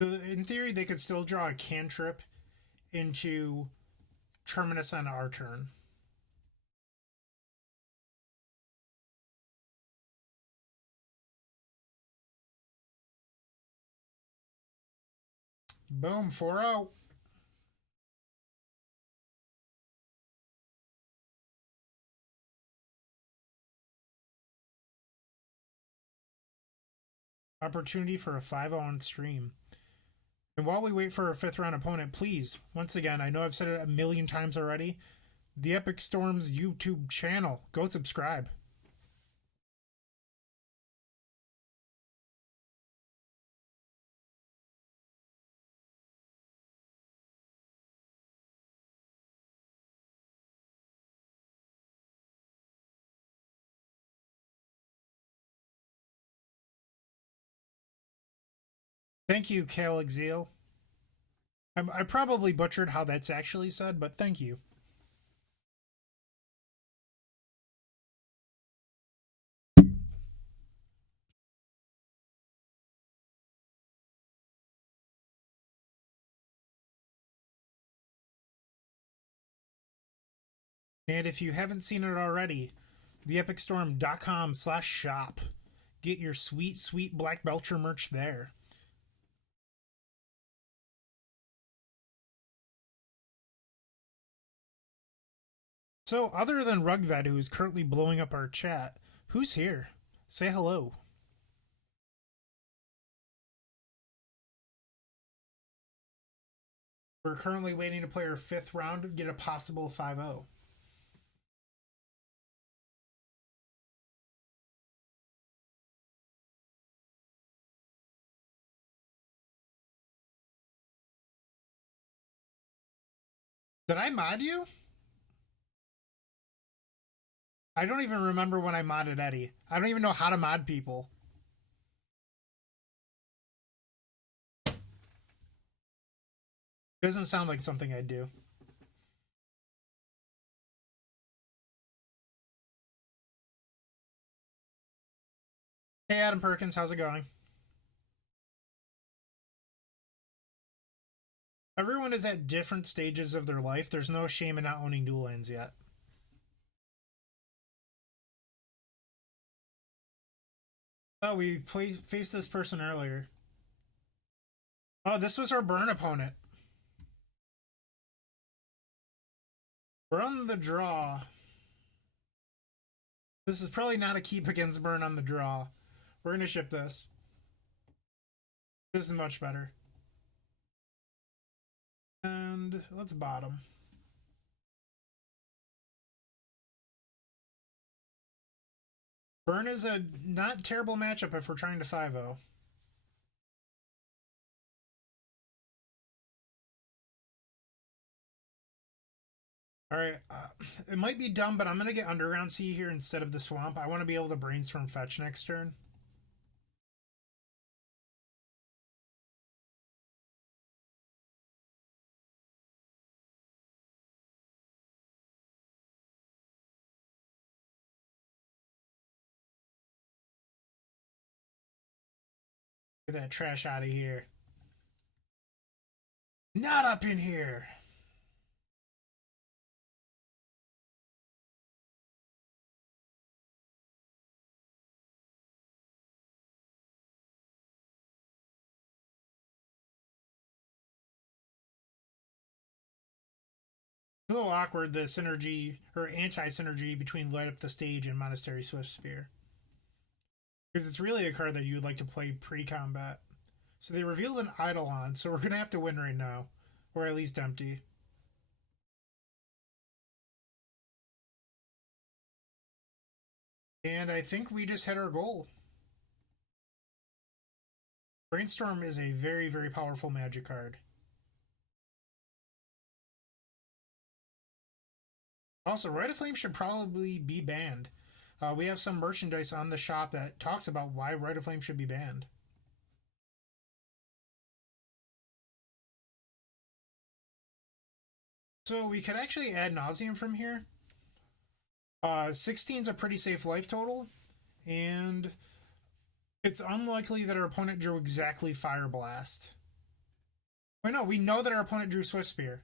So in theory, they could still draw a cantrip into Terminus on our turn. Boom, 4-0. Opportunity for a 5-0 on stream. And while we wait for a 5th round opponent, please, once again, I know I've said it a million times already, the Epic Storms YouTube channel, go subscribe. Thank you, Kale Exil. I probably butchered how that's actually said, but thank you. And if you haven't seen it already, theepicstorm.com/shop. Get your sweet, sweet Black Belcher merch there. So, other than Rugved, who is currently blowing up our chat, who's here? Say hello. We're currently waiting to play our fifth round to get a possible 5-0. Did I mod you? I don't even remember when I modded Eddie. I don't even know how to mod people. Doesn't sound like something I'd do. Hey, Adam Perkins, how's it going? Everyone is at different stages of their life. There's no shame in not owning dual lands yet. Oh, we faced this person earlier. Oh, this was our burn opponent. We're on the draw. This is probably not a keep against burn on the draw. We're going to ship this. This is much better. And let's bottom. Burn is a not terrible matchup if we're trying to 5-0. Alright, it might be dumb, but I'm going to get Underground Sea here instead of the Swamp. I want to be able to Brainstorm Fetch next turn. Get that trash out of here. Not up in here. It's a little awkward, the synergy or anti-synergy between Light Up the Stage and Monastery Swift Spear. Because it's really a card that you would like to play pre-combat. So they revealed an Eidolon, so we're going to have to win right now. Or at least empty. And I think we just hit our goal. Brainstorm is a very, very powerful magic card. Also, Rite of Flame should probably be banned. We have some merchandise on the shop that talks about why Rite of Flame should be banned. So we could actually add Nauseam from here. 16 is a pretty safe life total, and it's unlikely that our opponent drew exactly Fire Blast. Wait, no, we know that our opponent drew Swift Spear.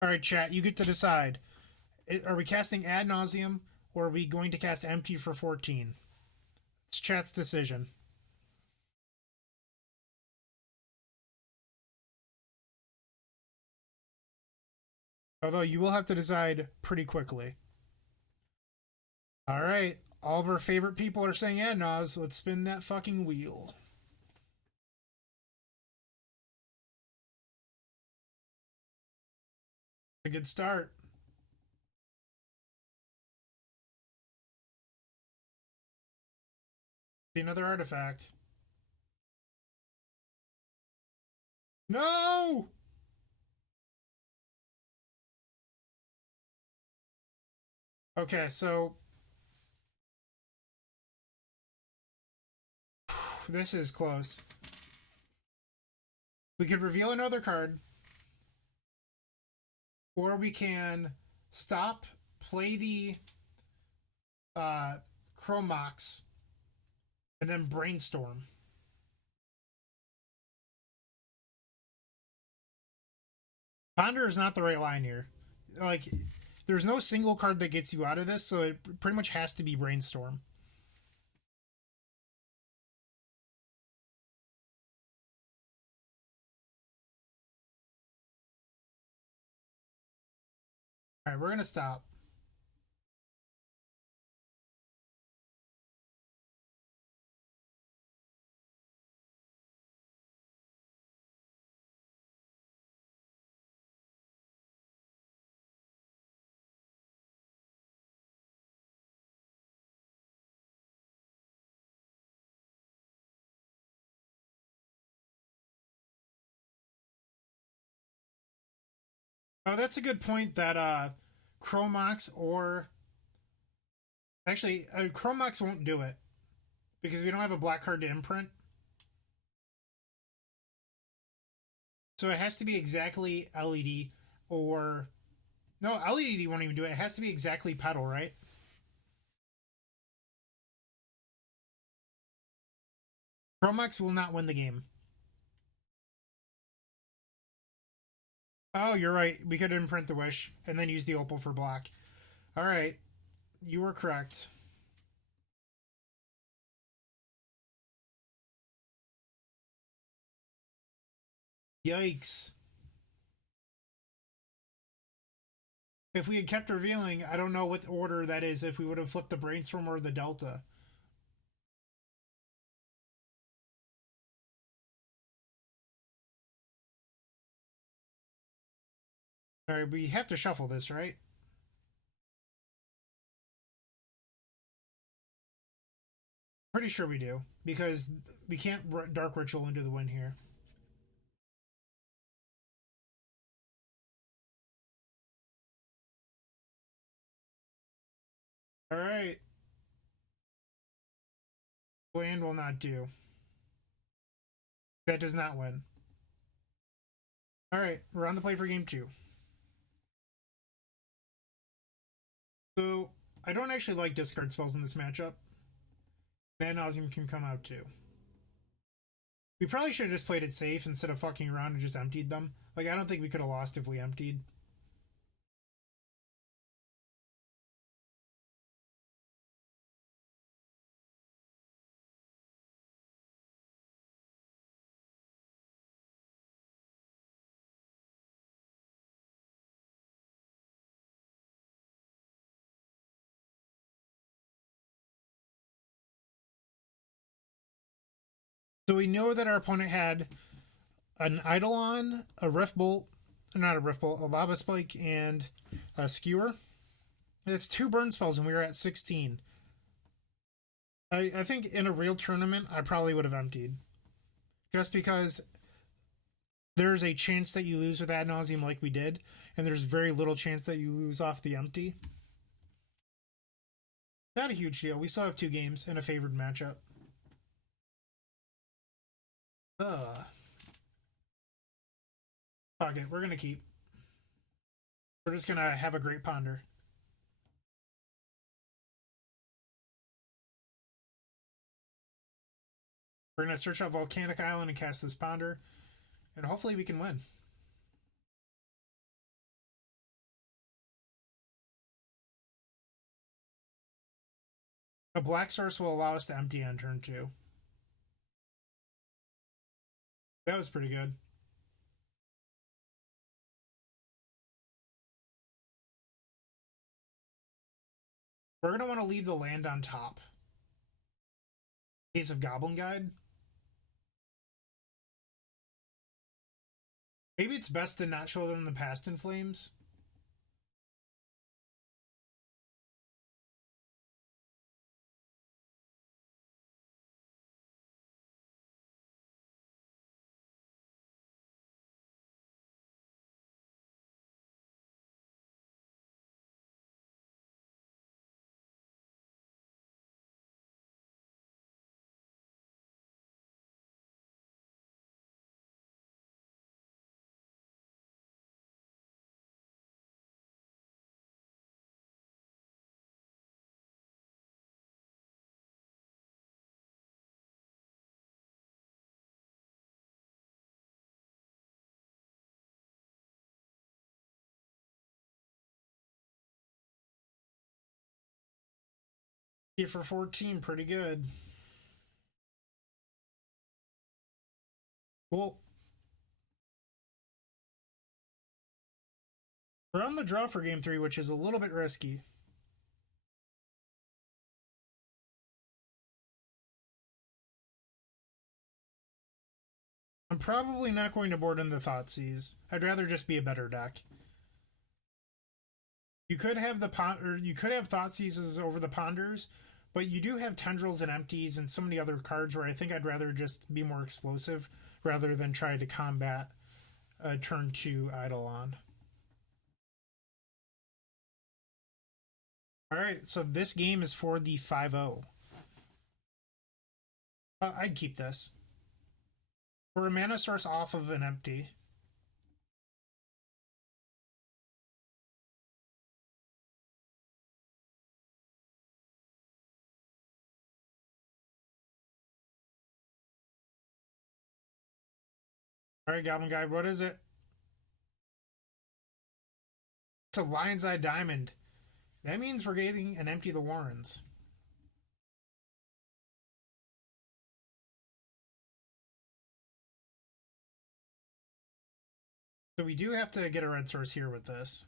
All right, chat, you get to decide. Are we casting Ad Nauseam, or are we going to cast Empty for 14? It's chat's decision. Although you will have to decide pretty quickly. All right, all of our favorite people are saying Ad Naus. Let's spin that fucking wheel. A good start. See another artifact. No! Okay, so this is close. We could reveal another card, or we can stop, play the Chromox, and then brainstorm. Ponder is not the right line here. Like, there's no single card that gets you out of this, so it pretty much has to be brainstorm. All right, we're gonna stop. Oh, that's a good point. That Chromox or actually Chromox won't do it because we don't have a black card to imprint. So it has to be exactly LED or no, LED won't even do it. It has to be exactly Petal, right? Chromox will not win the game. Oh, you're right. We could imprint the Wish and then use the Opal for black. All right, you were correct. Yikes. If we had kept revealing, I don't know what order that is if we would have flipped the Brainstorm or the Delta. All right, we have to shuffle this, right? Pretty sure we do because we can't Dark Ritual into the win here. All right, land will not do. That does not win. All right, we're on the play for game two. So I don't actually like discard spells in this matchup. Ad Nauseam can come out too. We probably should have just played it safe instead of fucking around and just emptied them. Like, I don't think we could have lost if we emptied. So we know that our opponent had an Eidolon, a Rift Bolt, not a Rift Bolt, a Lava Spike, and a Skewer. It's 2 burn spells, and we were at 16. I think in a real tournament, I probably would have emptied. Just because there's a chance that you lose with Ad Nauseam like we did, and there's very little chance that you lose off the empty. Not a huge deal. We still have 2 games and a favored matchup. Fuck it. We're going to keep. We're just going to have a great ponder. We're going to search out Volcanic Island and cast this ponder. And hopefully we can win. A black source will allow us to empty on turn 2. That was pretty good. We're going to want to leave the land on top. In case of Goblin Guide. Maybe it's best to not show them the Past in Flames. Here for 14, pretty good. Well, we're on the draw for game 3, which is a little bit risky. I'm probably not going to board in the Thoughtseize. I'd rather just be a better deck. You could have the or you could have Thoughtseizes over the Ponders, but you do have Tendrils and Empties and so many other cards where I think I'd rather just be more explosive rather than try to combat a turn 2 Eidolon. Alright, so this game is for the 5-0. I'd keep this. For a mana source off of an empty. Alright, Goblin Guy, what is it? It's a Lion's Eye Diamond. That means we're getting an Empty the Warrens. So we do have to get a red source here with this.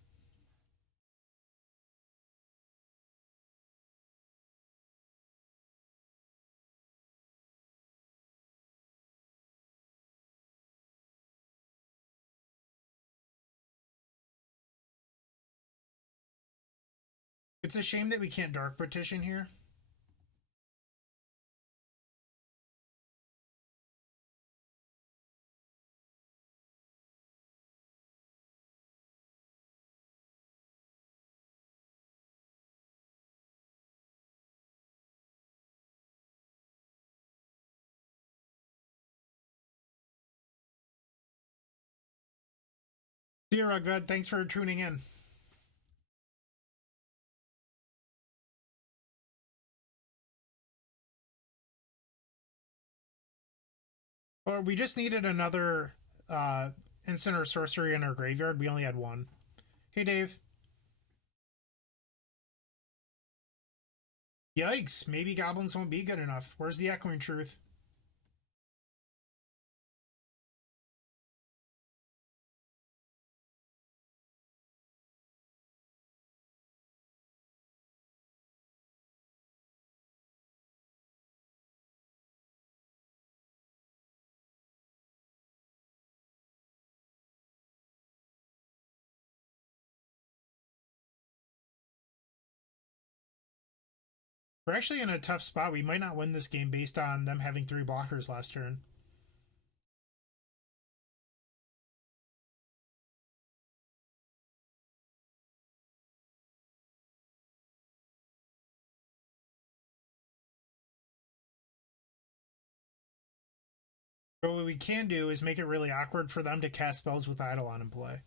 It's a shame that we can't Dark Petition here. See you, Rugved. Thanks for tuning in. Or we just needed another instant or sorcery in our graveyard. We only had one. Hey, Dave. Yikes. Maybe goblins won't be good enough. Where's the Echoing Truth? We're actually in a tough spot. We might not win this game based on them having 3 blockers last turn. But what we can do is make it really awkward for them to cast spells with Eidolon in play.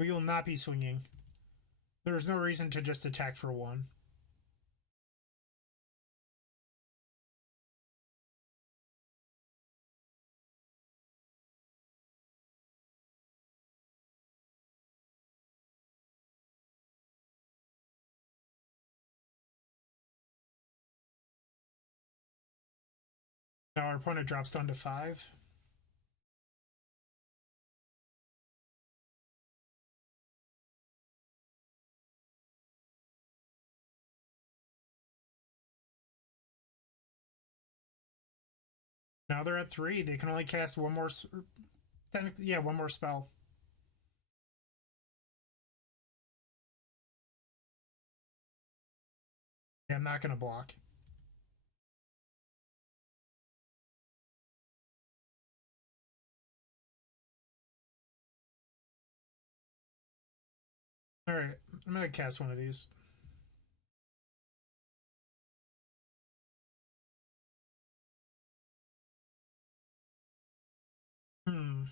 We will not be swinging. There's no reason to just attack for 1. Now our opponent drops down to 5. Now they're at 3. They can only cast one more. Technically, yeah, one more spell. Yeah, I'm not going to block. All right, I'm going to cast one of these. Hmm.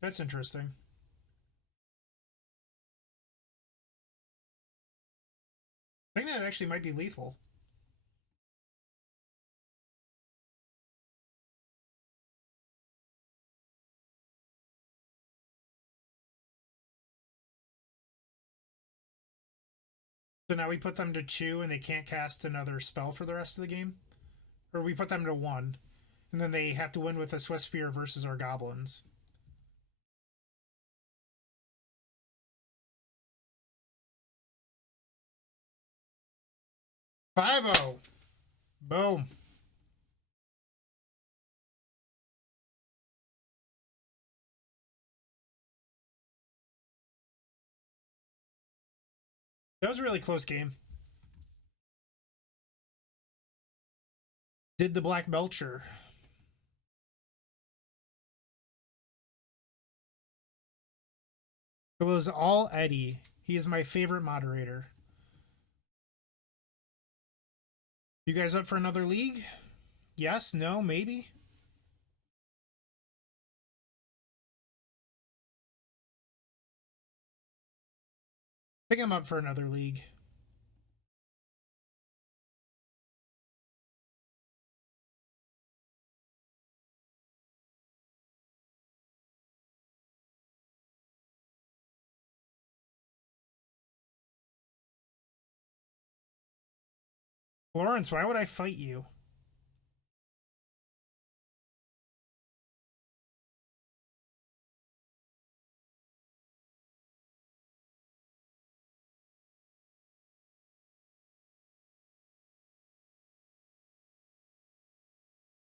That's interesting. I think that actually might be lethal. So now we put them to 2 and they can't cast another spell for the rest of the game? Or we put them to 1 and then they have to win with a Swift Spear versus our goblins. Five zero. Boom. That was a really close game. Did the Black Belcher. It was all Eddie. He is my favorite moderator. You guys up for another league? Yes? No? Maybe? I think I'm up for another league. Lawrence, why would I fight you?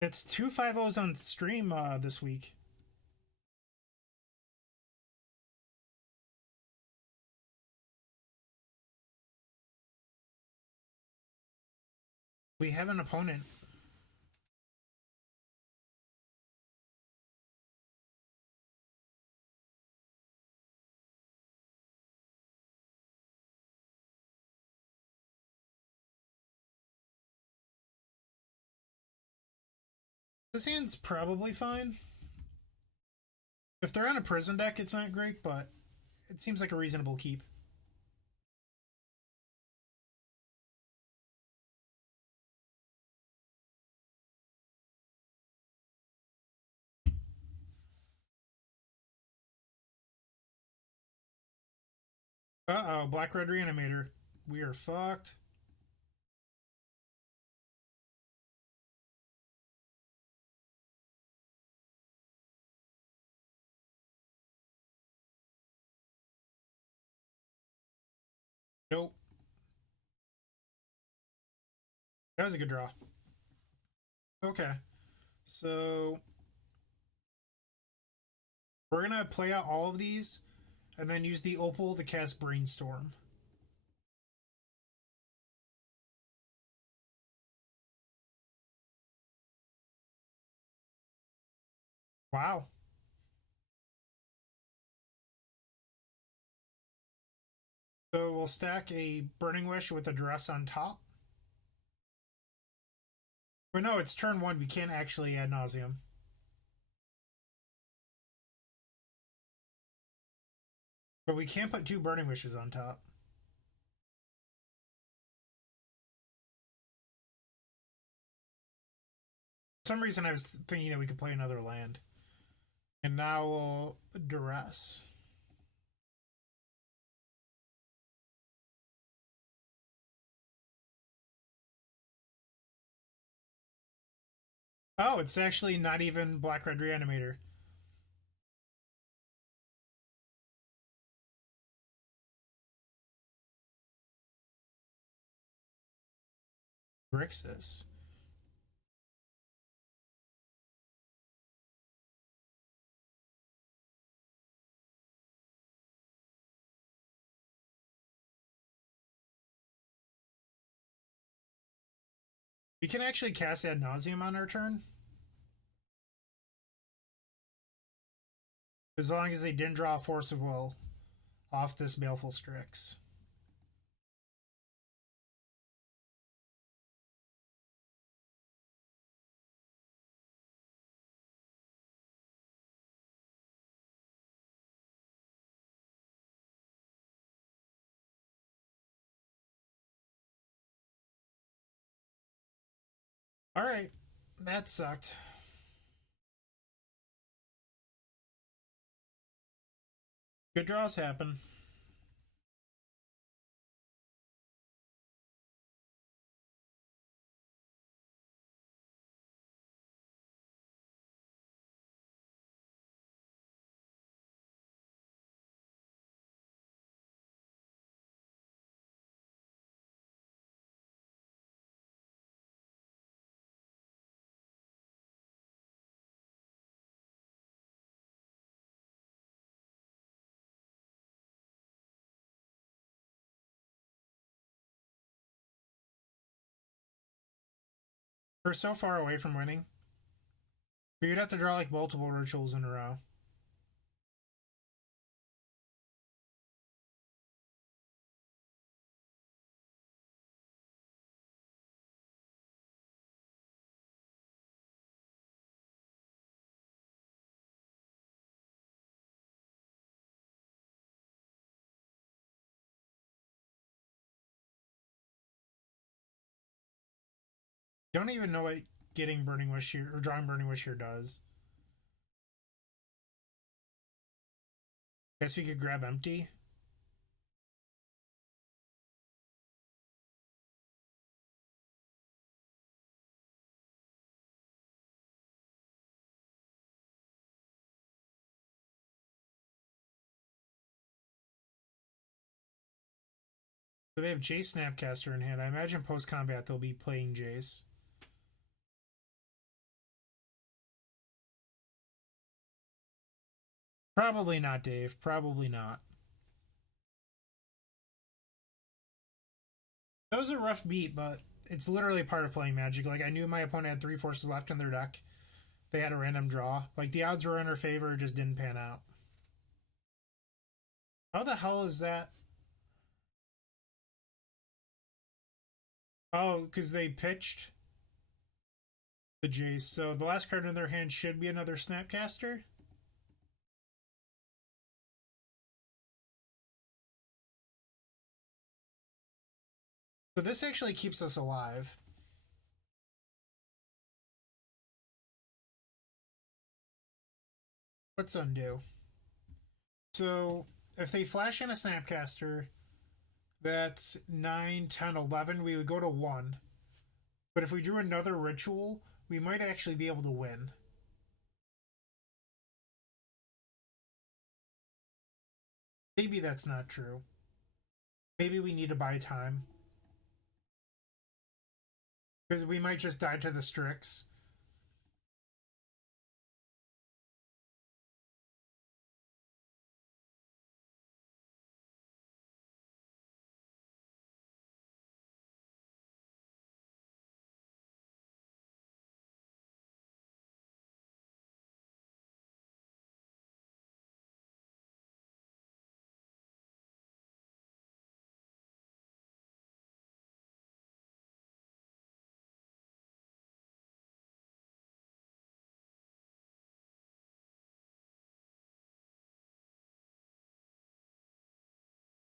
It's 2 5-0s on stream this week. We have an opponent. This hand's probably fine. If they're on a prison deck, it's not great, but it seems like a reasonable keep. Uh-oh, Black Red Reanimator. We are fucked. Nope. That was a good draw. Okay. So we're gonna play out all of these and then use the opal to cast Brainstorm. Wow. So we'll stack a Burning Wish with a Dress on top. But no, it's turn 1. We can't actually ad nauseum. But we can put 2 Burning Wishes on top. For some reason I was thinking that we could play another land. And now we'll Duress. Oh, it's actually not even Black Red Reanimator. Grixis. We can actually cast Ad Nauseum on our turn. As long as they didn't draw a Force of Will off this Baleful Strix. Alright, that sucked. Good draws happen. We're so far away from winning. We'd have to draw like multiple rituals in a row. Don't even know what getting Burning Wish here or drawing Burning Wish here does. Guess we could grab empty. So they have Jace Snapcaster in hand. I imagine post combat they'll be playing Jace. Probably not, Dave. Probably not. That was a rough beat, but it's literally part of playing Magic. Like, I knew my opponent had 3 forces left in their deck. They had a random draw. Like, the odds were in our favor, it just didn't pan out. How the hell is that? Oh, because they pitched the Jace. So the last card in their hand should be another Snapcaster. So this actually keeps us alive. What's undo? So if they flash in a Snapcaster, that's 9, 10, 11. We would go to 1. But if we drew another ritual, we might actually be able to win. Maybe that's not true. Maybe we need to buy time. Because we might just die to the Strix.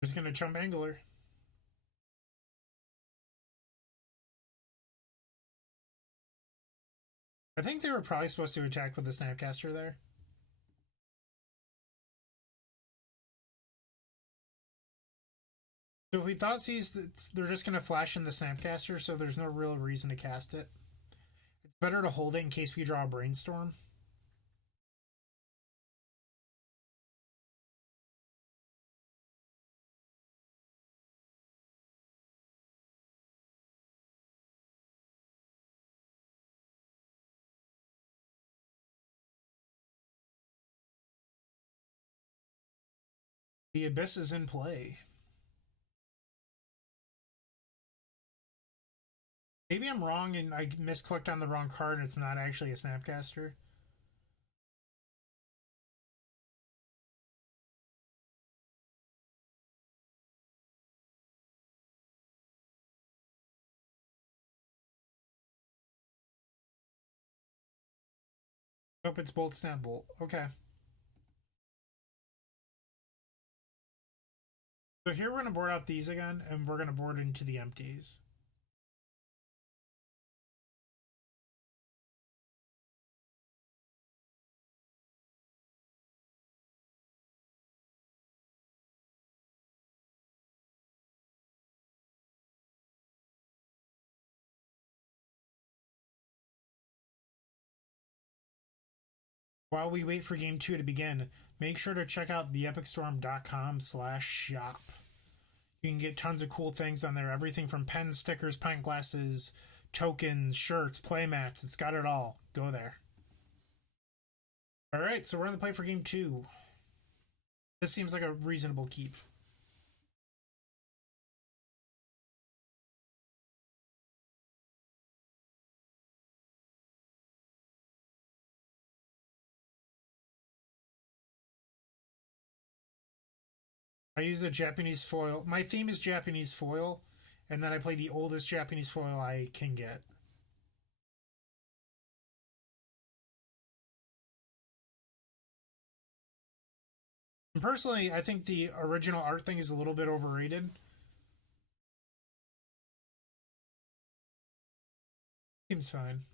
I'm just going to chump Angler. I think they were probably supposed to attack with the Snapcaster there. So if we thought sees they're just going to flash in the Snapcaster, so there's no real reason to cast it. It's better to hold it in case we draw a Brainstorm. The Abyss is in play. Maybe I'm wrong and I misclicked on the wrong card and it's not actually a Snapcaster. Nope, it's Bolt Snap Bolt. Okay. So here we're going to board out these again, and we're going to board into the empties. While we wait for game 2 to begin, make sure to check out theepicstorm.com/shop. You can get tons of cool things on there. Everything from pens, stickers, pint glasses, tokens, shirts, playmats. It's got it all. Go there. All right, so we're on the play for game 2. This seems like a reasonable keep. I use a Japanese foil. My theme is Japanese foil, and then I play the oldest Japanese foil I can get. And personally, I think the original art thing is a little bit overrated. Seems fine.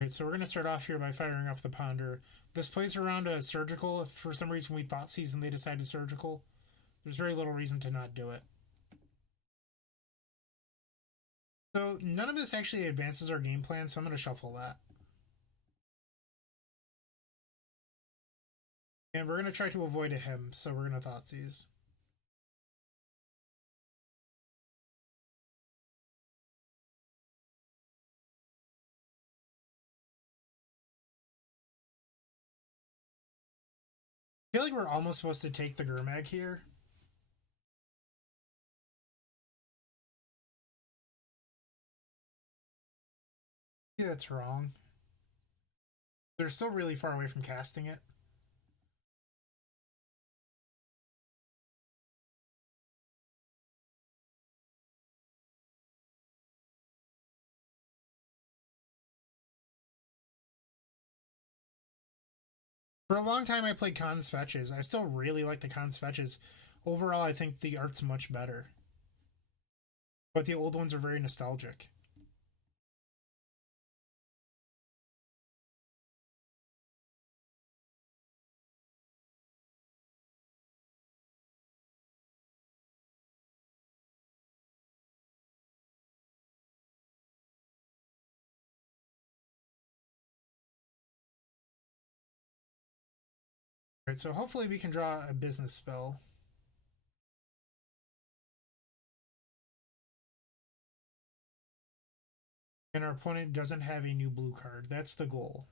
Right, so we're going to start off here by firing off the Ponder. This plays around a Surgical. If for some reason we thought season they decided Surgical, there's very little reason to not do it. So none of this actually advances our game plan, so I'm going to shuffle that. And we're going to try to avoid a him, so we're going to Thoughtseize. I feel like we're almost supposed to take the Gurmag here. Yeah, that's wrong. They're still really far away from casting it. For a long time, I played Khan's Fetches. I still really like the Khan's Fetches. Overall, I think the art's much better. But the old ones are very nostalgic. Alright, so hopefully we can draw a business spell. And our opponent doesn't have a new blue card. That's the goal.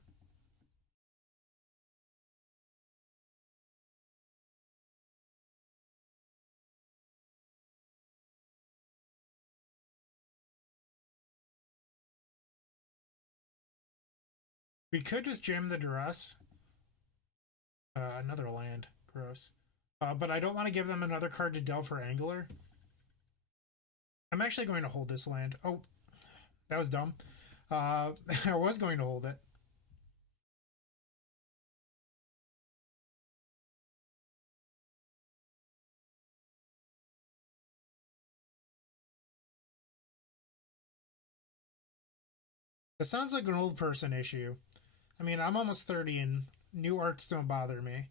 We could just jam the Duress. Another land. Gross. But I don't want to give them another card to delve for Angler. I'm actually going to hold this land. Oh, that was dumb. I was going to hold it. It sounds like an old person issue. I mean, I'm almost 30 and new arts don't bother me.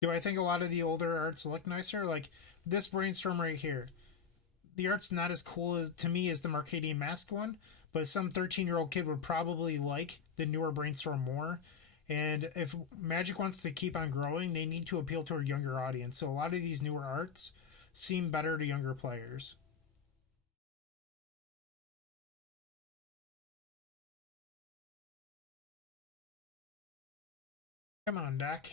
Do I think a lot of the older arts look nicer? Like this brainstorm right here. The art's not as cool as to me as the Mercadian Mask one, but some 13-year-old kid would probably like the newer brainstorm more. And if Magic wants to keep on growing, they need to appeal to a younger audience. So a lot of these newer arts seem better to younger players. Come on, deck.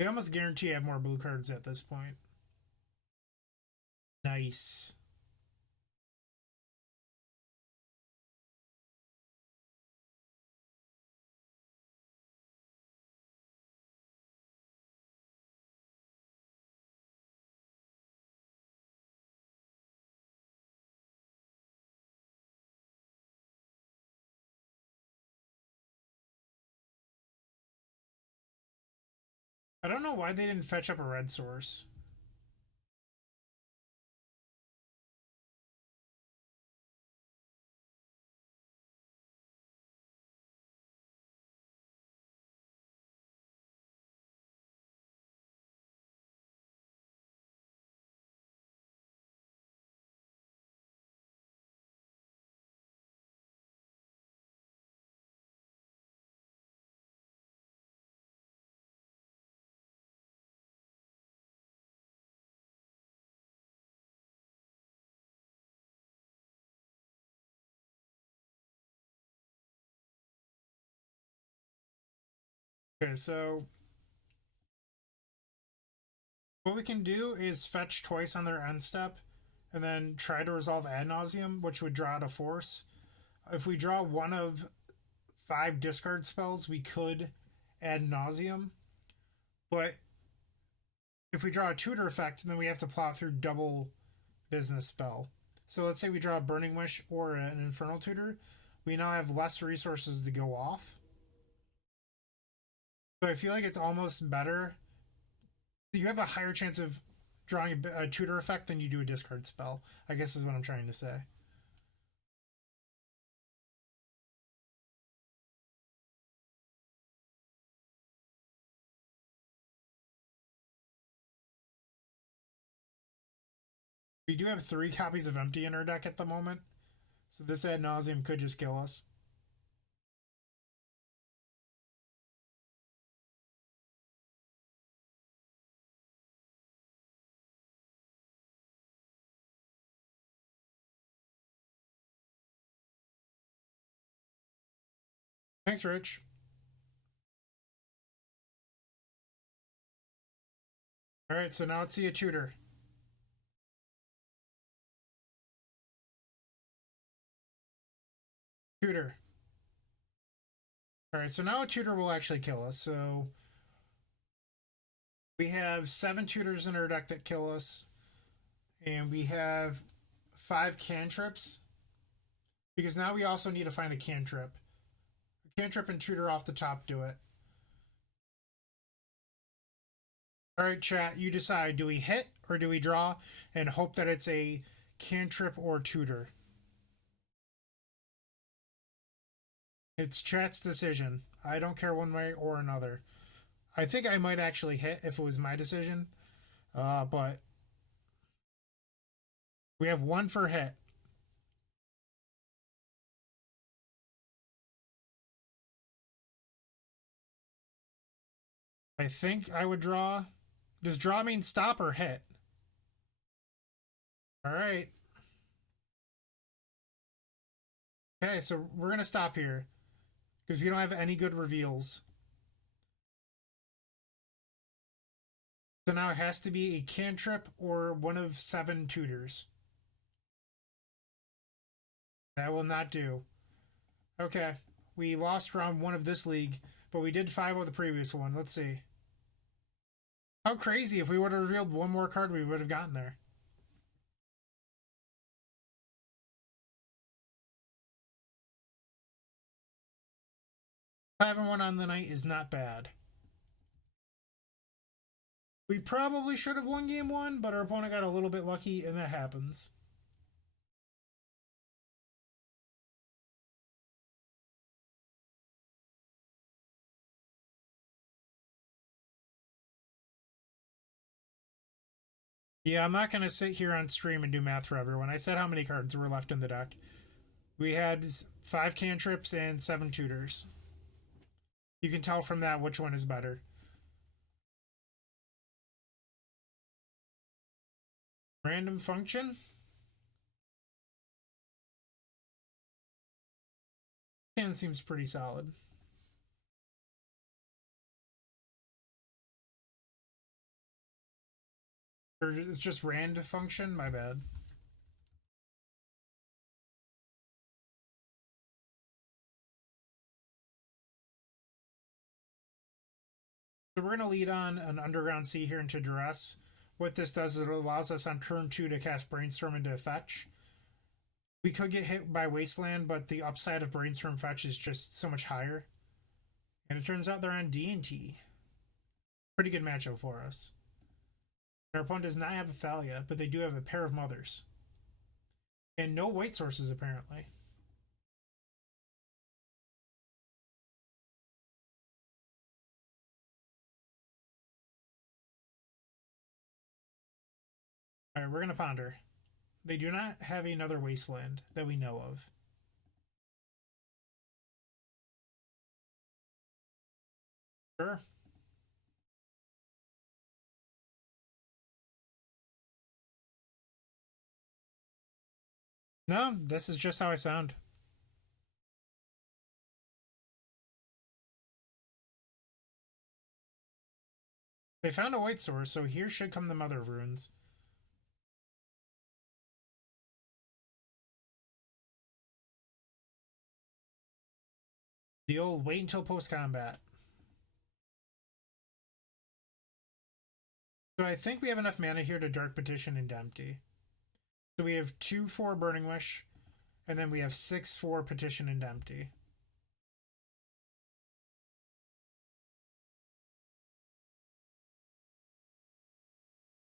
I almost guarantee I have more blue cards at this point. Nice. I don't know why they didn't fetch up a red source. Okay, so what we can do is fetch twice on their end step and then try to resolve ad nauseum, which would draw out a force. If we draw one of 5 discard spells, we could ad nauseum. But if we draw a tutor effect, then we have to plot through double business spell. So let's say we draw a Burning Wish or an Infernal Tutor. We now have less resources to go off. So I feel like it's almost better. You have a higher chance of drawing a tutor effect than you do a discard spell, I guess is what I'm trying to say. We do have 3 copies of Empty in our deck at the moment, so this ad nauseum could just kill us. Thanks, Rich. All right, so now let's see a tutor. Tutor. All right, so now a tutor will actually kill us. So we have 7 tutors in our deck that kill us, and we have 5 cantrips because now we also need to find a cantrip. A cantrip and tutor off the top do it. All right, chat, you decide. Do we hit or do we draw and hope that it's a cantrip or tutor? It's chat's decision. I don't care one way or another. I think I might actually hit if it was my decision, but we have 1 for hit. I think I would draw. Does draw mean stop or hit? All right. Okay, so we're going to stop here because we don't have any good reveals. So now it has to be a cantrip or one of 7 tutors. That will not do. Okay, we lost round 1 of this league, but we did 5 of the previous one. Let's see. How crazy, if we would have revealed 1 more card, we would have gotten there. Having 1 on the night is not bad. We probably should have won game 1, but our opponent got a little bit lucky, and that happens. Yeah, I'm not going to sit here on stream and do math for everyone. I said how many cards were left in the deck. We had 5 cantrips and 7 tutors. You can tell from that which one is better. Random function? And seems pretty solid. Or it's just rand function? My bad. So we're going to lead on an Underground Sea here into Duress. What this does is it allows us on turn 2 to cast Brainstorm into Fetch. We could get hit by Wasteland, but the upside of Brainstorm Fetch is just so much higher. And it turns out they're on D&T. Pretty good matchup for us. Our opponent does not have a Thalia, but they do have a pair of Mothers. And no white sources, apparently. Alright, we're going to ponder. They do not have another Wasteland that we know of. Sure. No, this is just how I sound. They found a white source, so here should come the Mother of Runes. The old wait until post-combat. So I think we have enough mana here to Dark Petition and Empty. So we have 2 for Burning Wish, and then we have 6 for Petition and Empty.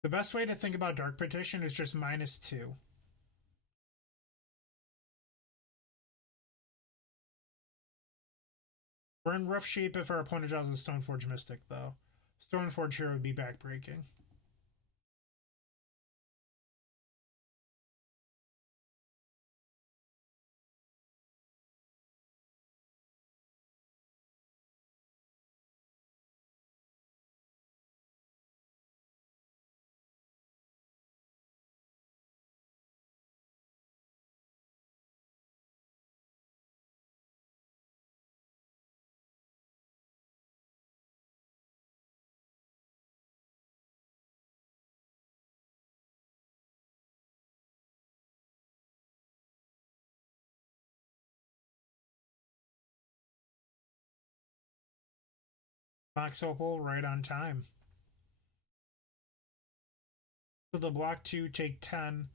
The best way to think about Dark Petition is just -2. We're in rough shape if our opponent draws a Stoneforge Mystic, though. Stoneforge here would be backbreaking. Mox Opal right on time. So the block 2 take 10.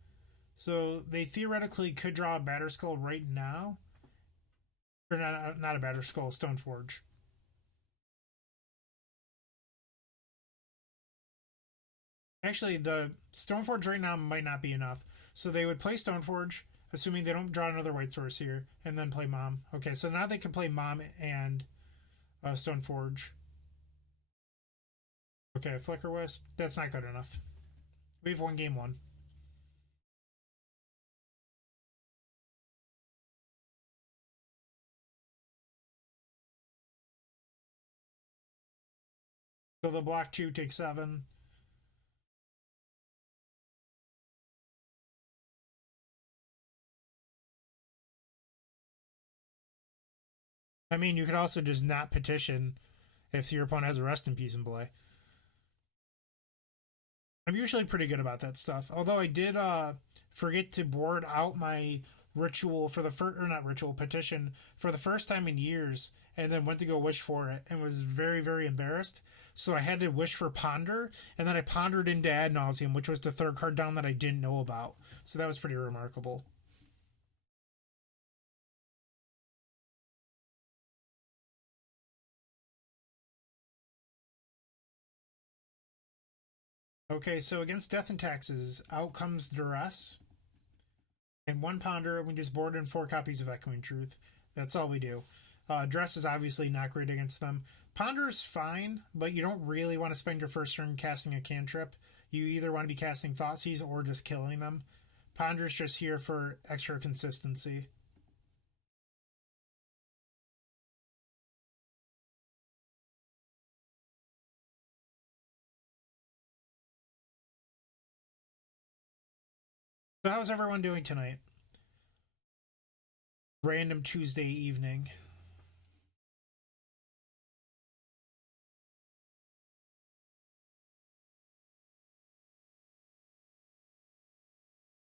So they theoretically could draw a Batterskull right now. Or not a Batterskull, Stoneforge. Actually, the Stoneforge right now might not be enough. So they would play Stoneforge, assuming they don't draw another white source here, and then play Mom. Okay, so now they can play Mom and Stoneforge. Okay, Flicker Wisp. That's not good enough. We've won game 1. So the block 2 takes 7. I mean, you could also just not petition if your opponent has a Rest in Peace in play. I'm usually pretty good about that stuff. Although I did forget to board out my ritual for the first, or not ritual, petition for the first time in years, and then went to go wish for it and was very, very embarrassed. So I had to wish for Ponder, and then I pondered into Ad Nauseum, which was the 3rd card down that I didn't know about. So that was pretty remarkable. Okay, so against Death and Taxes, out comes Duress. And 1 Ponder, we just board in 4 copies of Echoing Truth. That's all we do. Dress is obviously not great against them. Ponder is fine, but you don't really want to spend your first turn casting a cantrip. You either want to be casting Thoughtseize or just killing them. Ponder's just here for extra consistency. So how's everyone doing tonight? Random Tuesday evening.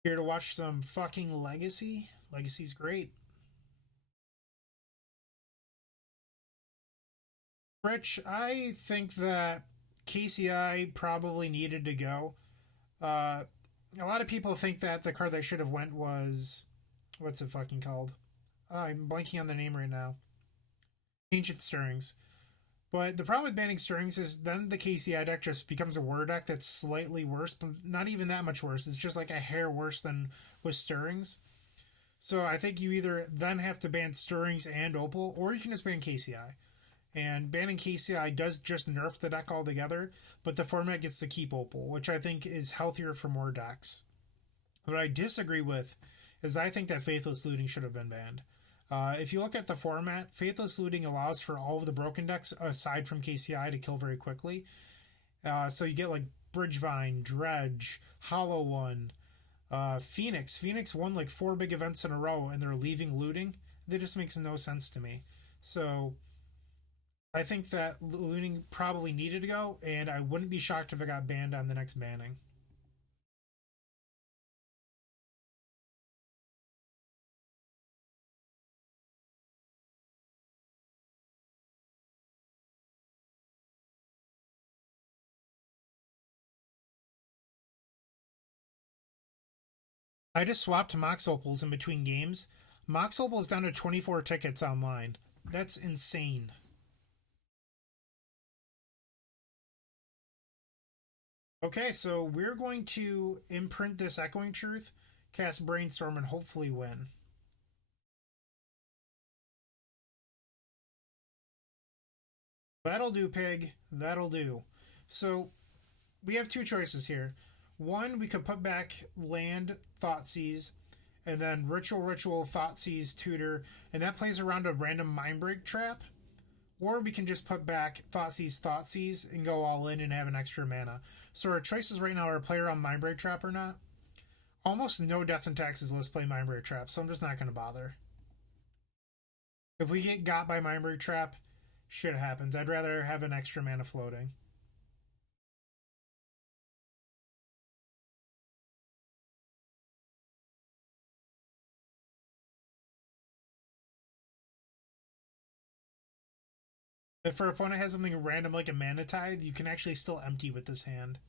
Here to watch some fucking Legacy. Legacy's great. Rich, I think that KCI probably needed to go. Uh, a lot of people think that the card that should have went was what's it fucking called? I'm blanking on the name right now. Ancient Stirrings. But the problem with banning Stirrings is then the KCI deck just becomes a War deck that's slightly worse, but not even that much worse. It's just like a hair worse than with Stirrings. So I think you either then have to ban Stirrings and Opal, or you can just ban KCI. And banning KCI does just nerf the deck altogether, but the format gets to keep Opal, which I think is healthier for more decks. What I disagree with is I think that Faithless Looting should have been banned. If you look at the format, Faithless Looting allows for all of the broken decks aside from KCI to kill very quickly. So you get like Bridgevine, Dredge, Hollow One, Phoenix. Phoenix won like 4 big events in a row and they're leaving looting. That just makes no sense to me. So I think that looting probably needed to go, and I wouldn't be shocked if it got banned on the next banning. I just swapped Mox Opals in between games. Mox Opals down to 24 tickets online. That's insane. Okay, so we're going to imprint this Echoing Truth, cast Brainstorm, and hopefully win. That'll do, pig. That'll do. So we have two choices here. One, we could put back land Thoughtseize, and then Ritual Thoughtseize Tutor, and that plays around a random Mindbreak trap. Or we can just put back Thoughtseize and go all in and have an extra mana. So our choices right now are play around Mindbreak Trap or not. Almost no Death and Taxes list play Mindbreak Trap, so I'm just not going to bother. If we get got by Mindbreak Trap, shit happens. I'd rather have an extra mana floating. If our opponent has something random like a Mana Tithe, you can actually still empty with this hand.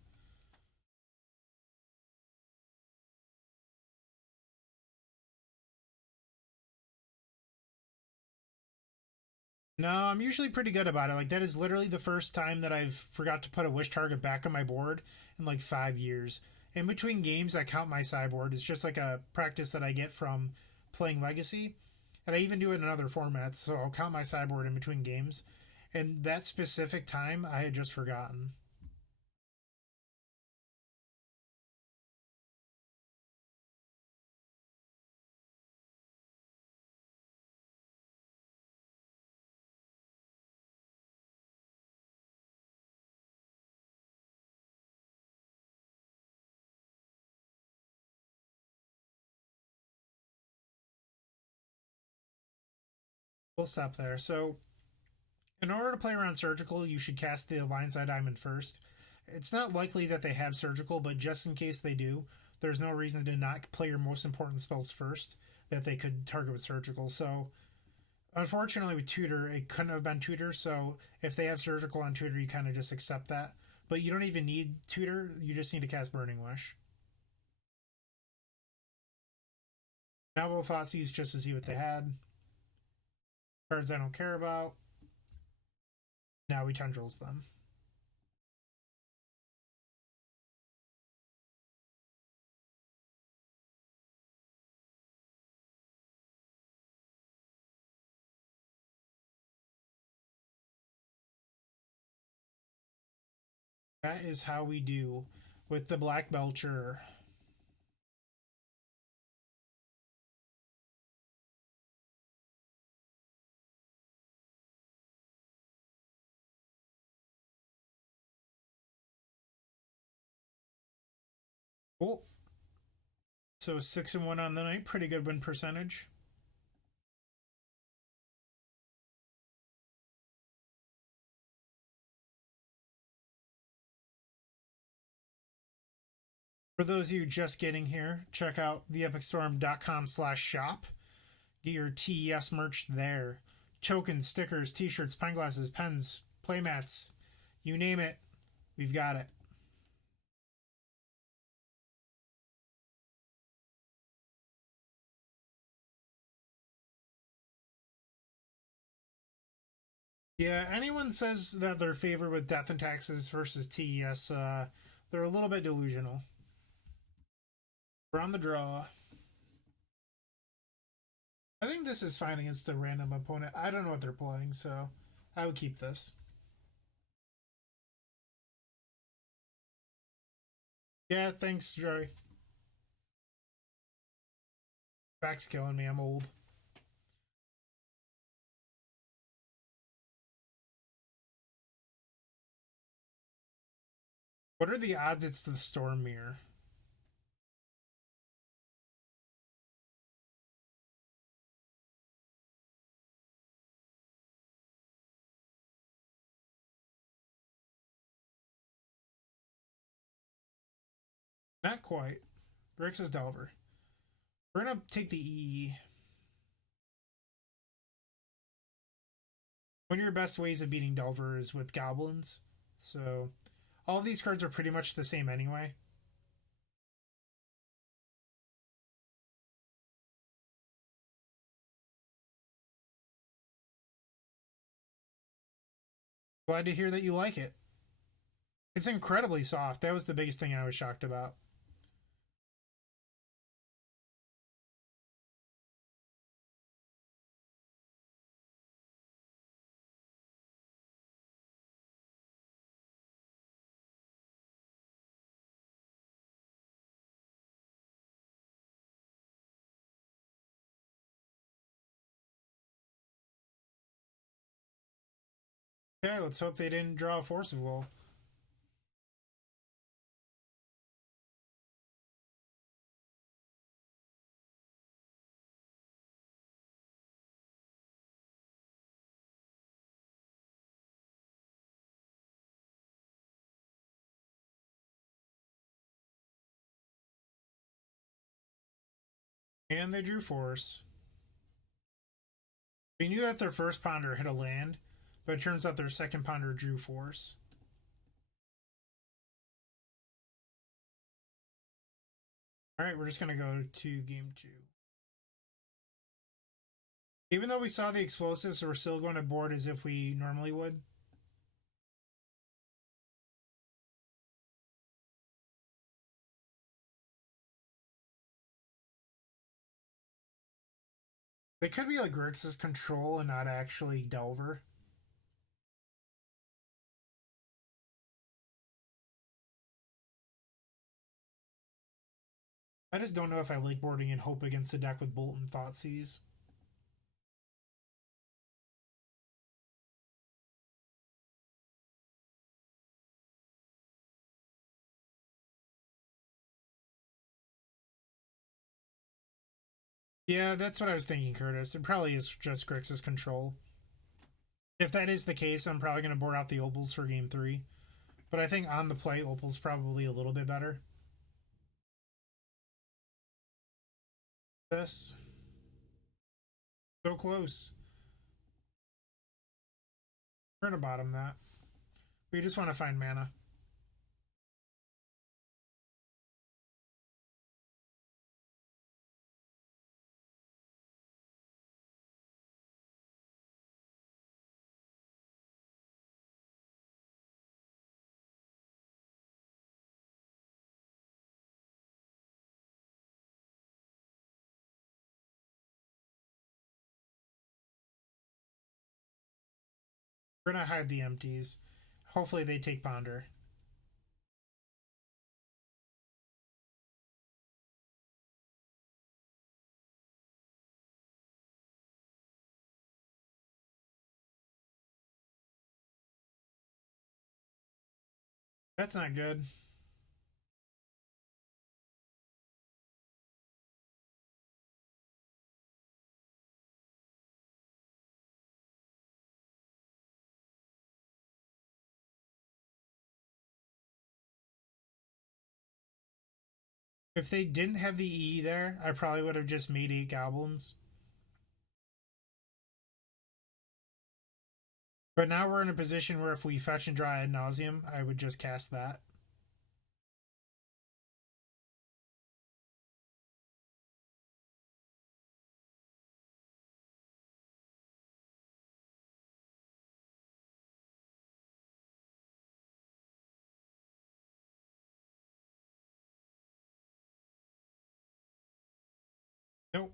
No, I'm usually pretty good about it. Like that is literally the first time that I've forgot to put a wish target back on my board in like 5 years. In between games, I count my sideboard. It's just like a practice that I get from playing Legacy, and I even do it in other formats. So I'll count my sideboard in between games. And that specific time, I had just forgotten. We'll stop there. So, in order to play around Surgical, you should cast the Lion's Eye Diamond first. It's not likely that they have Surgical, but just in case they do, there's no reason to not play your most important spells first that they could target with Surgical. So, unfortunately, with Tutor, it couldn't have been Tutor. So, if they have Surgical on Tutor, you kind of just accept that. But you don't even need Tutor, you just need to cast Burning Wish. Now we'll Thoughtseize just to see what they had. Cards I don't care about. Now we tendrils them. That is how we do with the Black Belcher. Cool. So 6-1 on the night, pretty good win percentage. For those of you just getting here, check out theepicstorm.com/shop. Get your TES merch there. Tokens, stickers, t-shirts, pine glasses, pens, playmats, you name it, we've got it. Yeah, anyone says that they're favored with Death and Taxes versus TES, they're a little bit delusional. We're on the draw. I think this is fine against a random opponent. I don't know what they're playing, so I would keep this. Yeah, thanks, Joey. Back's killing me. I'm old. What are the odds it's the Storm Mirror? Not quite. Grixis Delver. We're gonna take the EE. One of your best ways of beating Delver is with goblins. So all of these cards are pretty much the same anyway. Glad to hear that you like it. It's incredibly soft. That was the biggest thing I was shocked about. Okay, let's hope they didn't draw a Force of Will. And they drew Force. We knew that their first Ponder hit a land, but it turns out their second Ponder drew Force. Alright, we're just going to go to game 2. Even though we saw the explosives, we're still going to board as if we normally would. They could be like Grixis Control and not actually Delver. I just don't know if I like boarding in Hope against a deck with Bolt and Thoughtseize. Yeah, that's what I was thinking, Curtis. It probably is just Grixis Control. If that is the case, I'm probably going to board out the Opals for game 3. But I think on the play, Opal's probably a little bit better. This. So close. We're going to bottom that. We just want to find mana. We're going to hide the empties. Hopefully they take Ponder. That's not good. If they didn't have the E there, I probably would have just made 8 goblins. But now we're in a position where if we fetch and draw ad nauseum, I would just cast that. Nope.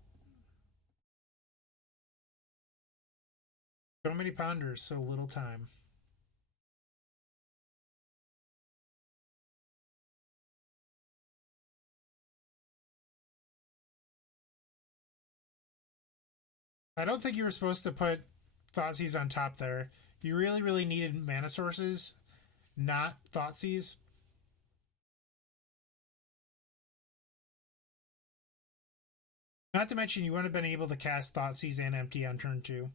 So many ponders, so little time. I don't think you were supposed to put Thoughtseize on top there. You really, really needed mana sources, not Thoughtseize. Not to mention, you wouldn't have been able to cast Thoughtseize and Empty on turn 2.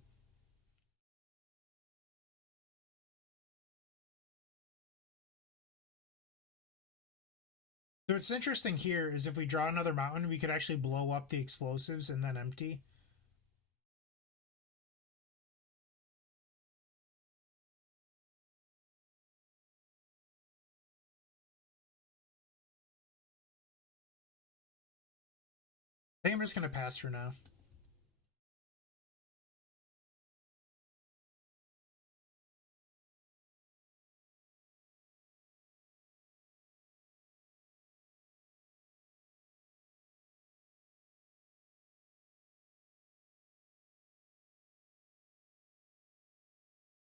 So what's interesting here is if we draw another mountain, we could actually blow up the explosives and then empty. I think I'm just going to pass for now.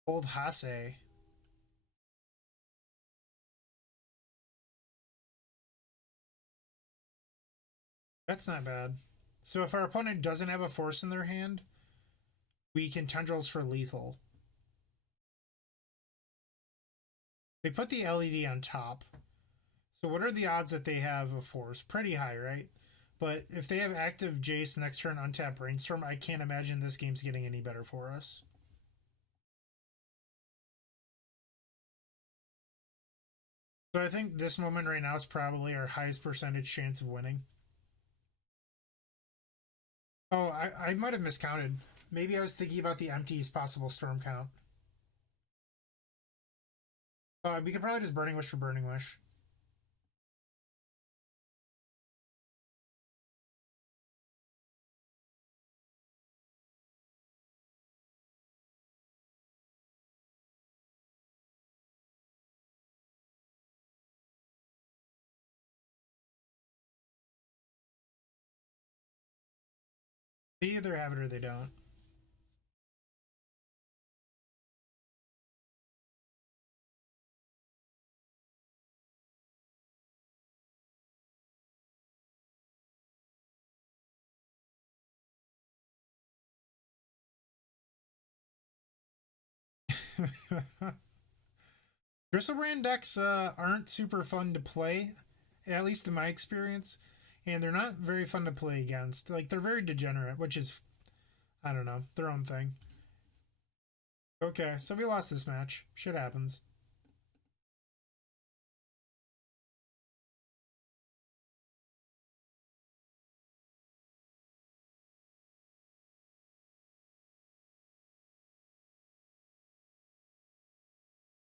Old Hase. That's not bad. So if our opponent doesn't have a force in their hand, we can tendrils for lethal. They put the LED on top. So what are the odds that they have a force? Pretty high, right? But if they have active Jace next turn, untap Brainstorm, I can't imagine this game's getting any better for us. So I think this moment right now is probably our highest percentage chance of winning. Oh, I might have miscounted. Maybe I was thinking about the empties possible storm count. We could probably just Burning Wish for Burning Wish. They either have it or they don't. Brand decks aren't super fun to play, at least in my experience, and they're not very fun to play against. Like they're very degenerate, which is I don't know their own thing. Okay, so we lost this match. Shit happens.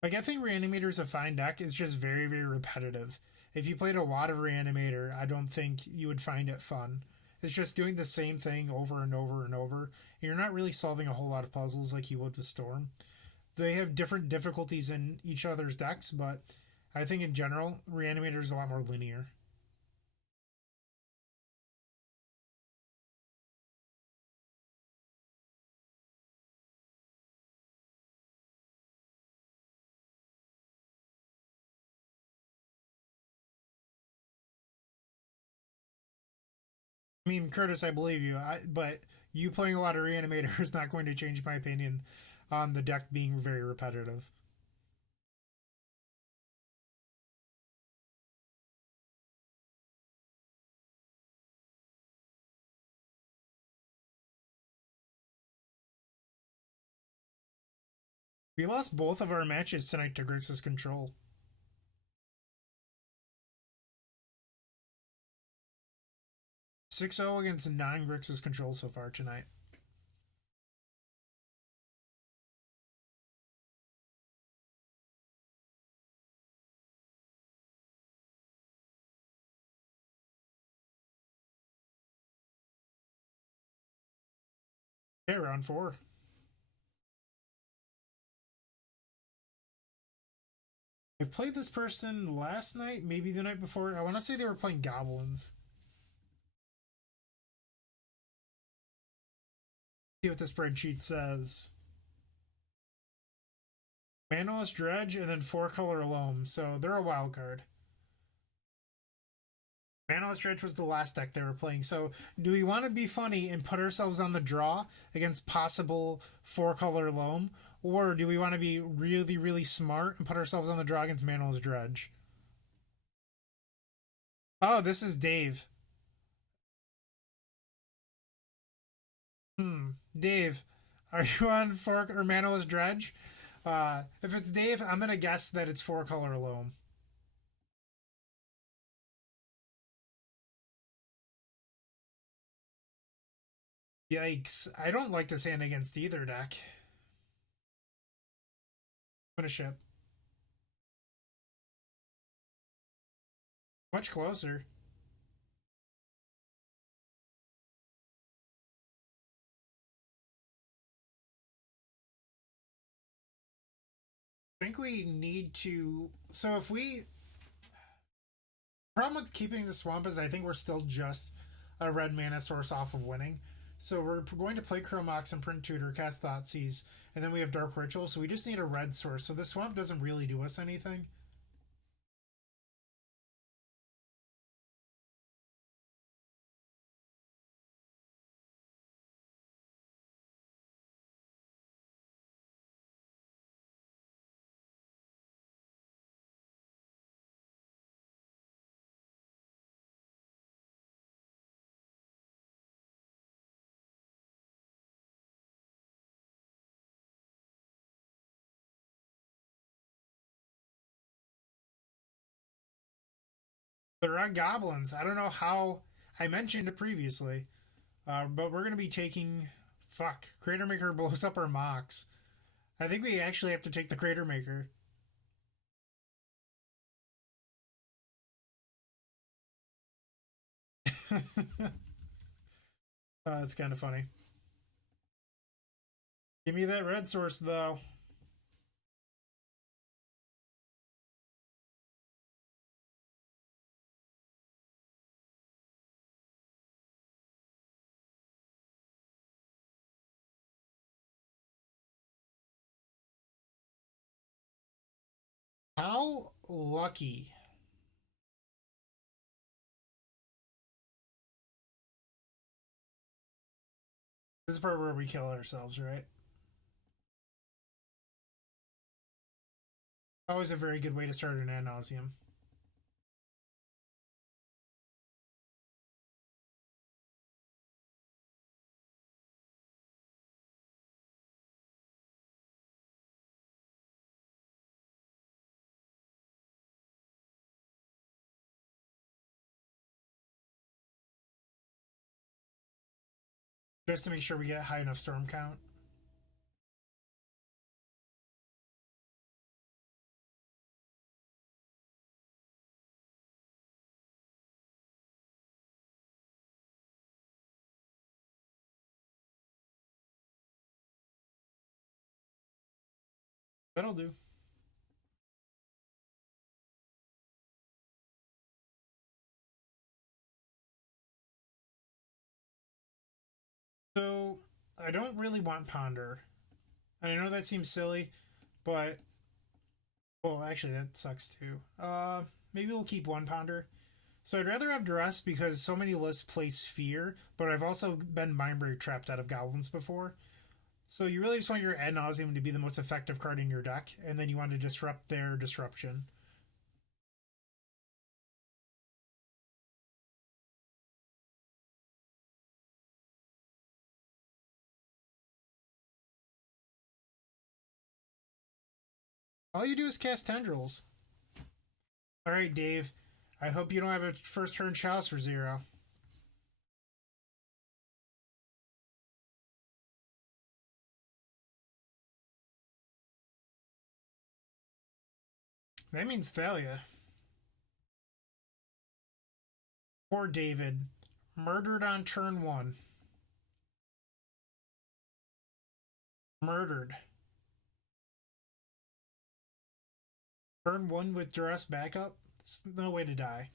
Like I think Reanimator is a fine deck. It's just very very repetitive. If you played a lot of Reanimator, I don't think you would find it fun. It's just doing the same thing over and over and over. And you're not really solving a whole lot of puzzles like you would with Storm. They have different difficulties in each other's decks, but I think in general, Reanimator is a lot more linear. I mean, Curtis, I believe you, but you playing a lot of Reanimator is not going to change my opinion on the deck being very repetitive. We lost both of our matches tonight to Grixis Control. 6-0 against non-Grixis control so far tonight. Okay, round 4. I played this person last night, maybe the night before. I want to say they were playing goblins. See what the spreadsheet says. Manaless Dredge and then 4-color Loam, so they're a wild card. Manaless Dredge was the last deck they were playing. So, do we want to be funny and put ourselves on the draw against possible 4-color Loam? Or do we want to be really, really smart and put ourselves on the draw against Manaless Dredge? Oh, this is Dave. Dave, are you on 4 or Manaless Dredge? If it's Dave, I'm going to guess that it's 4-color Loam. Yikes. I don't like this hand against either deck. I'm going to ship. Much closer. I think we need to. So if we. Problem with keeping the swamp is I think we're still just a red mana source off of winning. So we're going to play Chromox and print Tutor, cast Thoughtseize, and then we have Dark Ritual, so we just need a red source. So the swamp doesn't really do us anything. They're on goblins. I don't know how I mentioned it previously, but we're going to be taking. Fuck. Crater Maker blows up our mocks. I think we actually have to take the Crater Maker. It's kind of funny. Give me that red source, though. How lucky. This is part where we kill ourselves, right? Always a very good way to start an ad nauseum. Just to make sure we get high enough storm count. That'll do. So I don't really want Ponder. And I know that seems silly, but well, actually that sucks too. Maybe we'll keep one Ponder. So I'd rather have Duress because so many lists play Sphere, but I've also been Mindbreak trapped out of Goblins before. So you really just want your Ad Nauseam to be the most effective card in your deck, and then you want to disrupt their disruption. All you do is cast Tendrils. All right, Dave. I hope you don't have a first turn Chalice for 0. That means Thalia. Poor David. Murdered on turn one. Murdered. Turn one with duress backup? There's no way to die.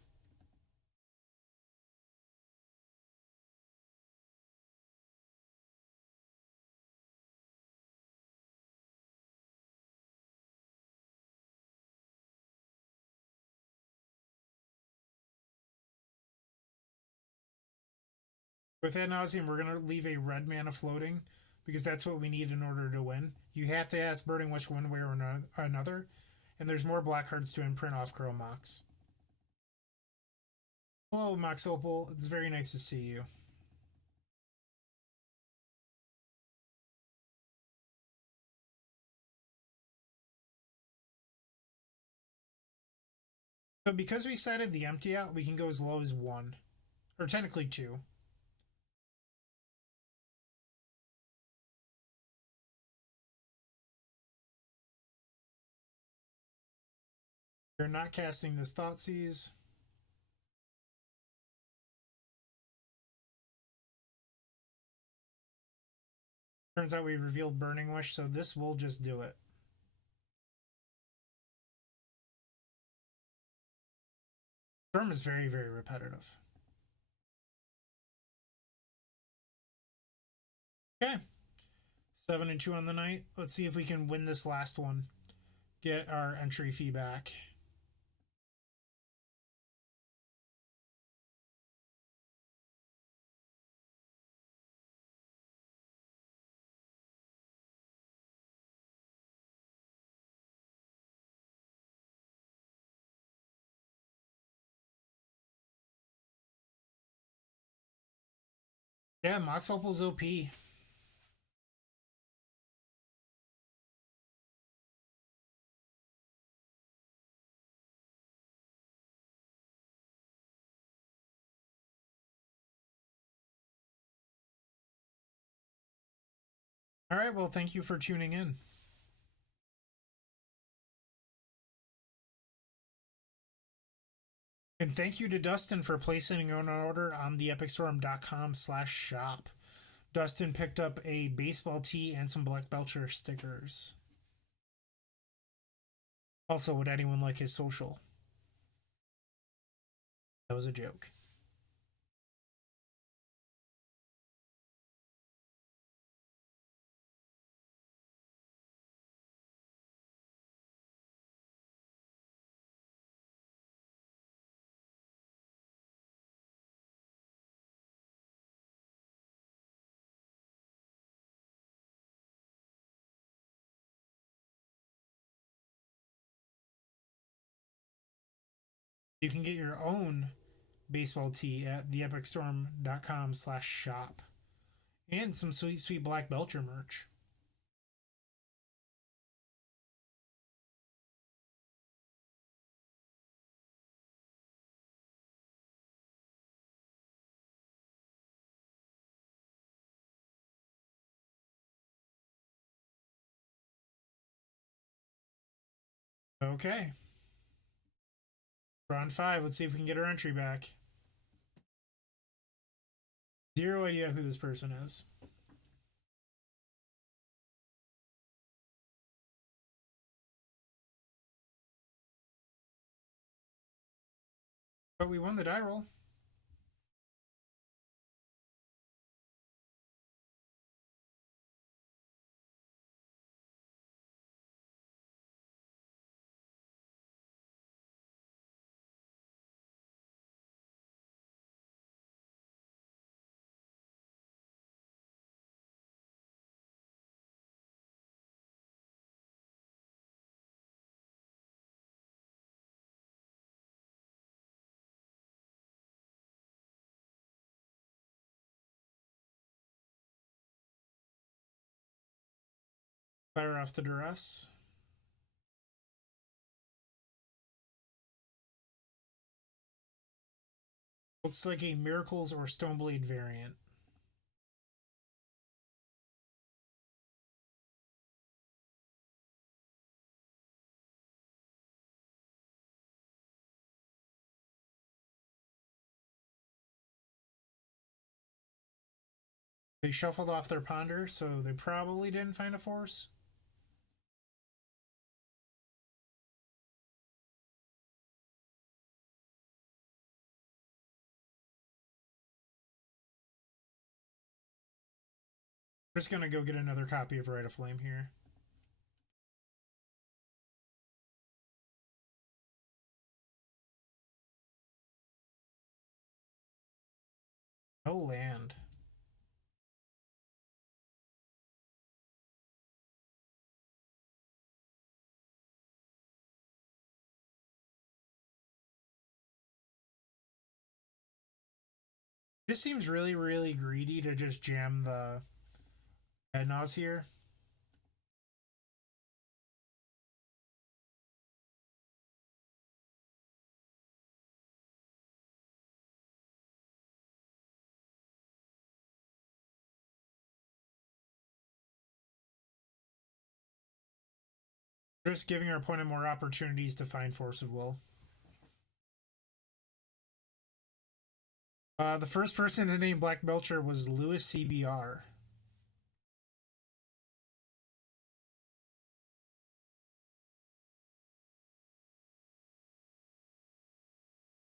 With Ad Nauseam, we're going to leave a red mana floating because that's what we need in order to win. You have to ask Burning Wish one way or another, and there's more black cards to imprint off Crow Mox. Hello, Mox Opal. It's very nice to see you. So because we cited the empty out, we can go as low as 1. Or technically 2. We're not casting this Thoughtseize. Turns out we revealed Burning Wish, so this will just do it. Storm is very, very repetitive. Okay. 7 and 2 on the night. Let's see if we can win this last one. Get our entry fee back. Yeah, Mox Opal's OP. All right, well, thank you for tuning in. And thank you to Dustin for placing an order on the epicstorm.com/shop. Dustin picked up a baseball tee and some Black Belcher stickers. Also, would anyone like his social? That was a joke. You can get your own baseball tee at theepicstorm.com/shop. And some sweet, sweet Black Belcher merch. Okay. Round 5. Let's see if we can get our entry back. Zero idea who this person is. But we won the die roll. Fire off the duress. Looks like a Miracles or Stoneblade variant. They shuffled off their ponder, so they probably didn't find a force. I'm just gonna go get another copy of Rite of Flame here. No land. This seems really, really greedy to just jam the Adnos here. Just giving our opponent more opportunities to find Force of Will. The first person to name Black Belcher was Lewis CBR.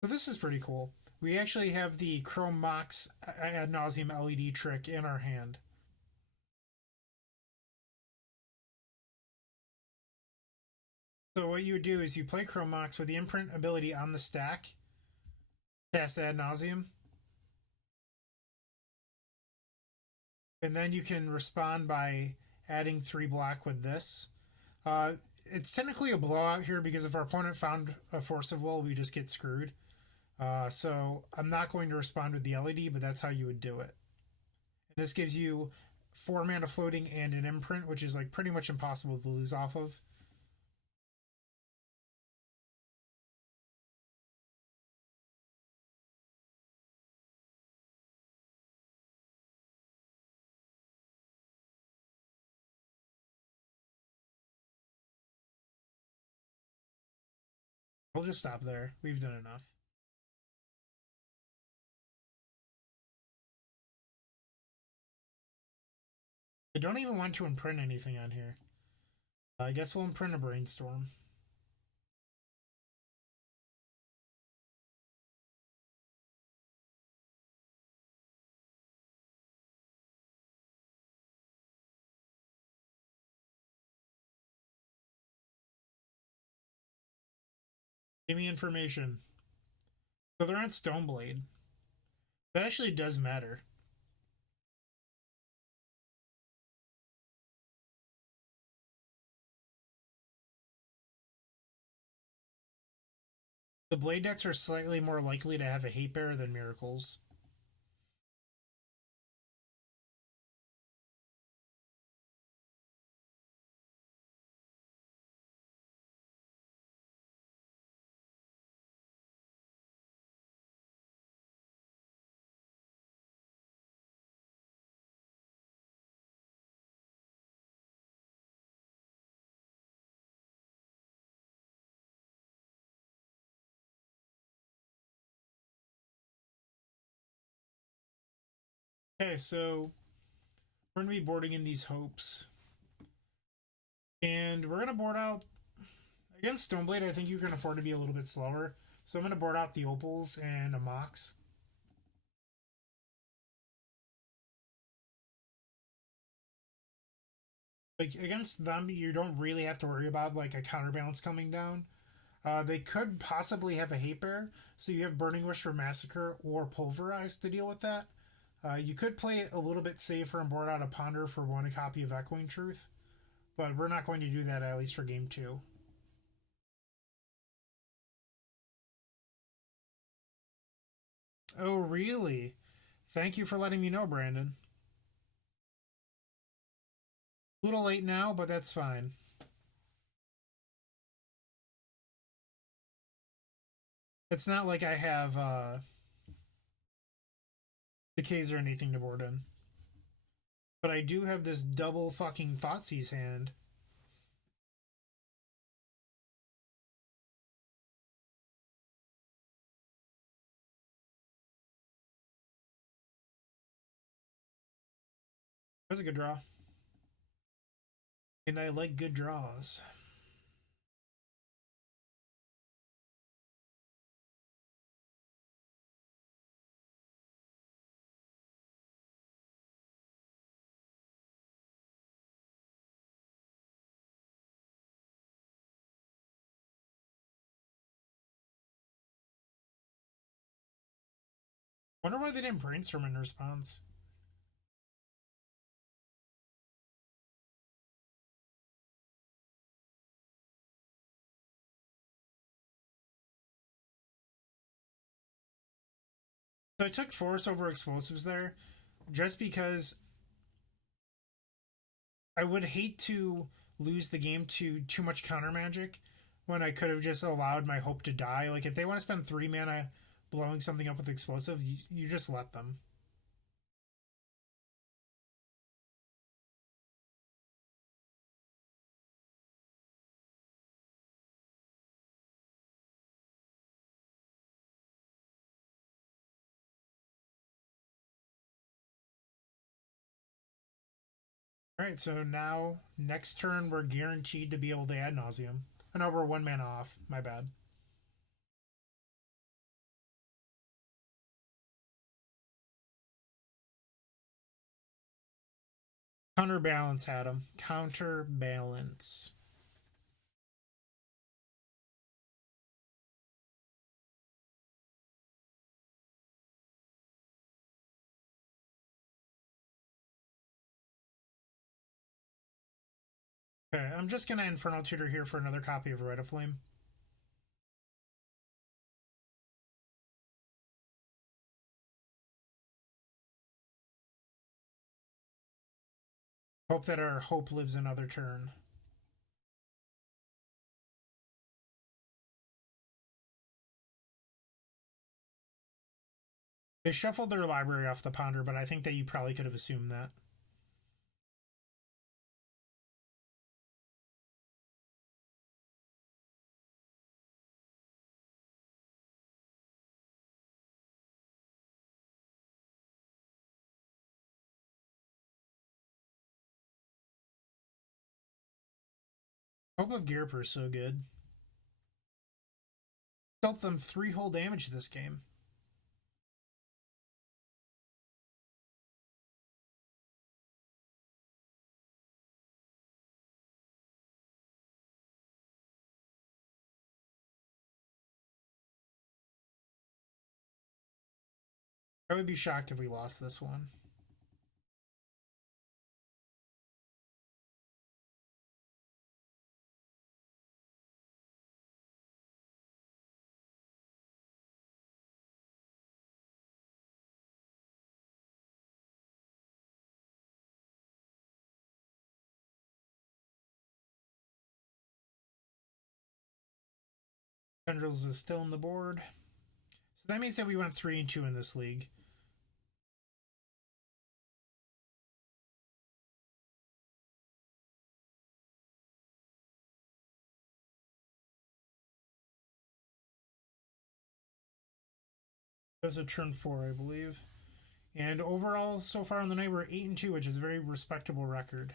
So this is pretty cool. We actually have the Chrome Mox ad nauseum LED trick in our hand. So what you would do is you play Chrome Mox with the imprint ability on the stack, cast ad nauseum, and then you can respond by adding 3 black with this. It's technically a blowout here because if our opponent found a Force of Will, we just get screwed. So I'm not going to respond with the LED, but that's how you would do it. And this gives you 4 mana floating and an imprint, which is like pretty much impossible to lose off of. We'll just stop there. We've done enough. I don't even want to imprint anything on here. I guess we'll imprint a Brainstorm. Give me information. So they're on Stoneblade. That actually does matter. The Blade decks are slightly more likely to have a Hate Bearer than Miracles. Okay, so we're going to be boarding in these Hopes. And we're going to board out... Against Stoneblade, I think you can afford to be a little bit slower. So I'm going to board out the Opals and a Mox. Like, against them, you don't really have to worry about, like, a counterbalance coming down. They could possibly have a Hate Bear, so you have Burning Wish for Massacre or Pulverize to deal with that. You could play it a little bit safer and board out a Ponder for 1 copy of Echoing Truth, but we're not going to do that, at least for game 2. Oh, really? Thank you for letting me know, Brandon. A little late now, but that's fine. It's not like I have decays or anything to board in. But I do have this double fucking Thoughtseize hand. That was a good draw. And I like good draws. Wonder why they didn't brainstorm in response. So I took force over explosives there just because I would hate to lose the game to too much counter magic when I could have just allowed my hope to die. Like if they want to spend 3 mana blowing something up with explosive, you just let them. All right, so now next turn we're guaranteed to be able to ad nauseum. Oh no, we're 1 mana off. My bad. Counterbalance, Adam. Counterbalance. Okay, I'm just gonna Infernal Tutor here for another copy of Red of Flame. Hope that our hope lives another turn. They shuffled their library off the ponder, but I think that you probably could have assumed that. Hope of Gearper is so good. Dealt them 3 whole damage this game. I would be shocked if we lost this one. Tendrils is still on the board. So that means that we went 3-2 in this league. That was a turn 4, I believe. And overall, so far on the night, we're 8-2, which is a very respectable record.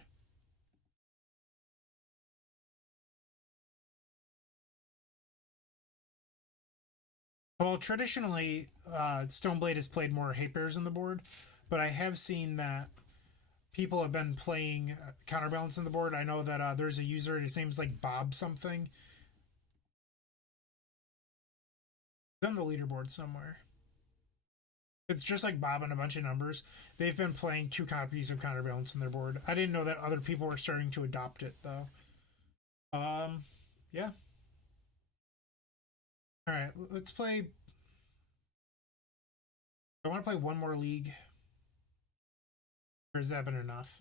Well, traditionally, Stoneblade has played more hate bears on the board, but I have seen that people have been playing counterbalance on the board. I know that there's a user, his name's like Bob something. It's on the leaderboard somewhere. It's just like Bob and a bunch of numbers. They've been playing 2 copies of counterbalance on their board. I didn't know that other people were starting to adopt it though. Yeah. All right, let's play. I want to play one more league. Or has that been enough?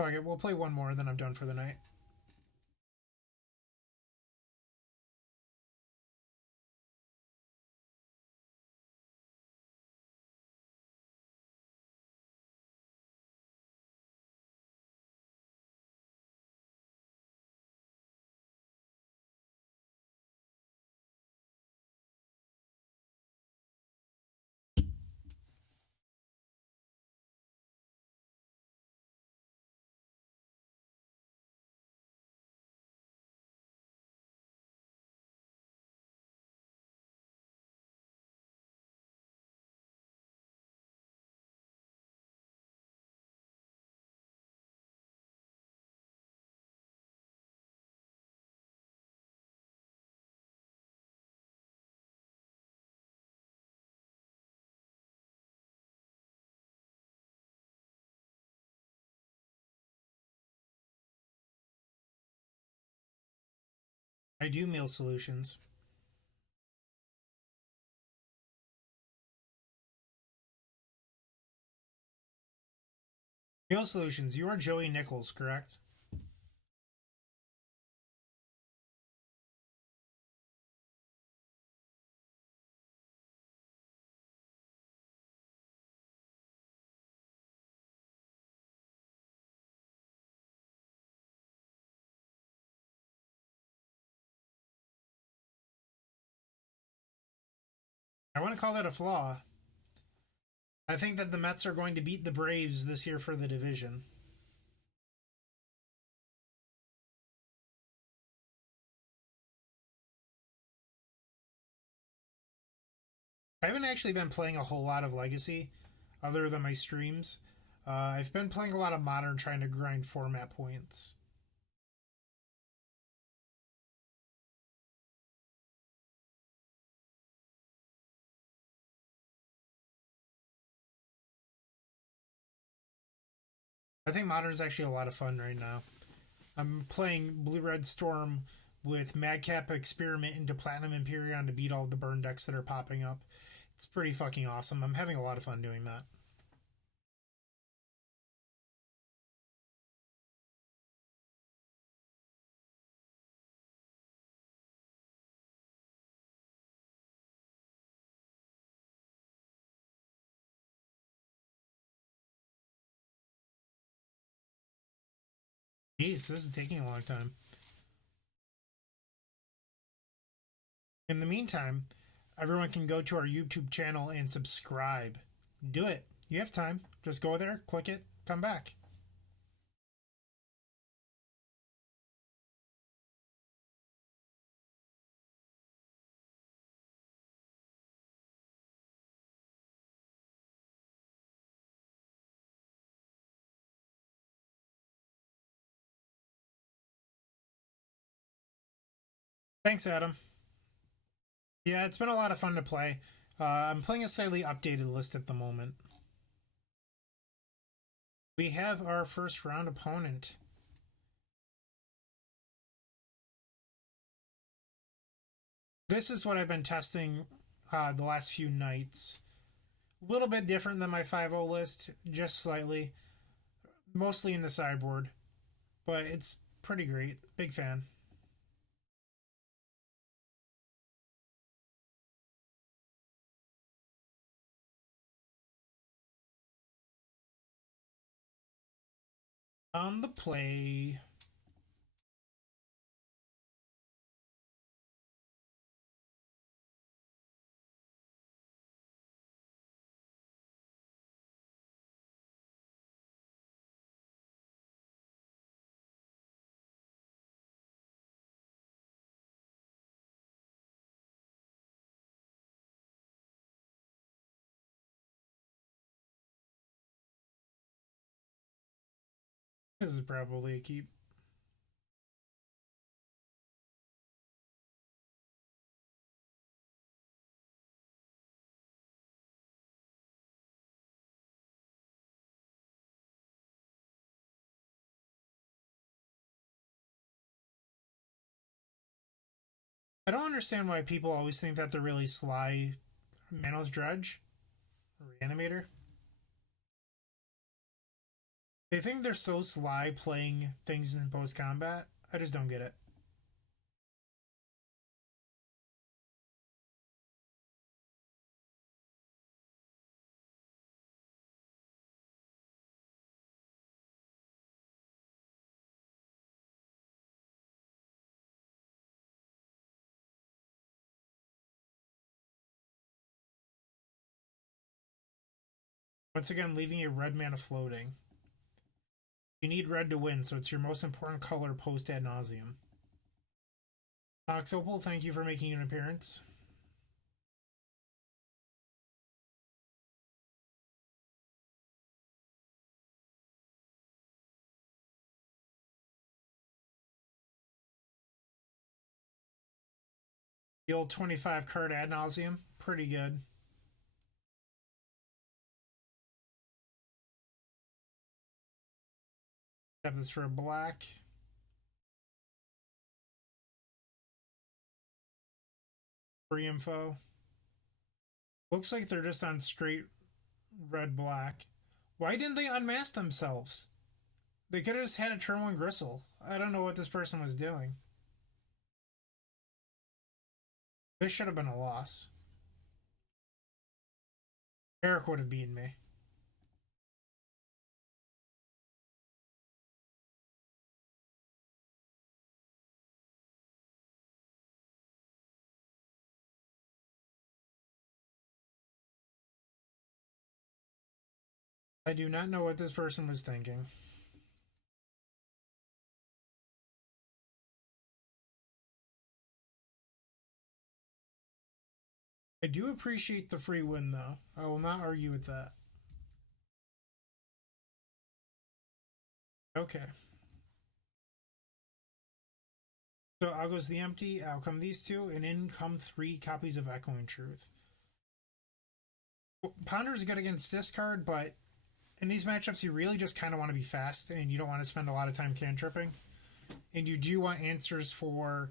Okay, we'll play one more, then I'm done for the night. I do meal solutions. Meal solutions. You are Joey Nichols, correct? I want to call that a flaw. I think that the Mets are going to beat the Braves this year for the division. I haven't actually been playing a whole lot of Legacy other than my streams. I've been playing a lot of Modern trying to grind format points. I think Modern is actually a lot of fun right now. I'm playing Blue Red Storm with Madcap Experiment into Platinum Imperion to beat all the burn decks that are popping up. It's pretty fucking awesome. I'm having a lot of fun doing that. Jeez, this is taking a long time. In the meantime, everyone can go to our YouTube channel and subscribe. Do it. You have time. Just go there, click it, come back. Thanks, Adam. Yeah, it's been a lot of fun to play. I'm playing a slightly updated list at the moment. We have our first round opponent. This is what I've been testing the last few nights. A little bit different than my 5.0 list, just slightly. Mostly in the sideboard, but it's pretty great. Big fan. On the play. This is probably a keep. I don't understand why people always think that they're really sly. Manos Dredge? Reanimator? They think they're so sly playing things in post combat. I just don't get it. Once again, leaving a red mana floating. You need red to win, so it's your most important color post ad nauseum. Ox Opal, thank you for making an appearance. The old 25 card ad nauseum, pretty good. Have this for a black. Free info. Looks like they're just on straight red black. Why didn't they unmask themselves? They could have just had a turn one Gristle. I don't know what this person was doing. This should have been a loss. Eric would have beaten me. I do not know what this person was thinking. I do appreciate the free win, though. I will not argue with that. Okay. So out goes the empty, out come these two, and in come 3 copies of Echoing Truth. Ponder is good against discard, but in these matchups, you really just kind of want to be fast, and you don't want to spend a lot of time cantripping. And you do want answers for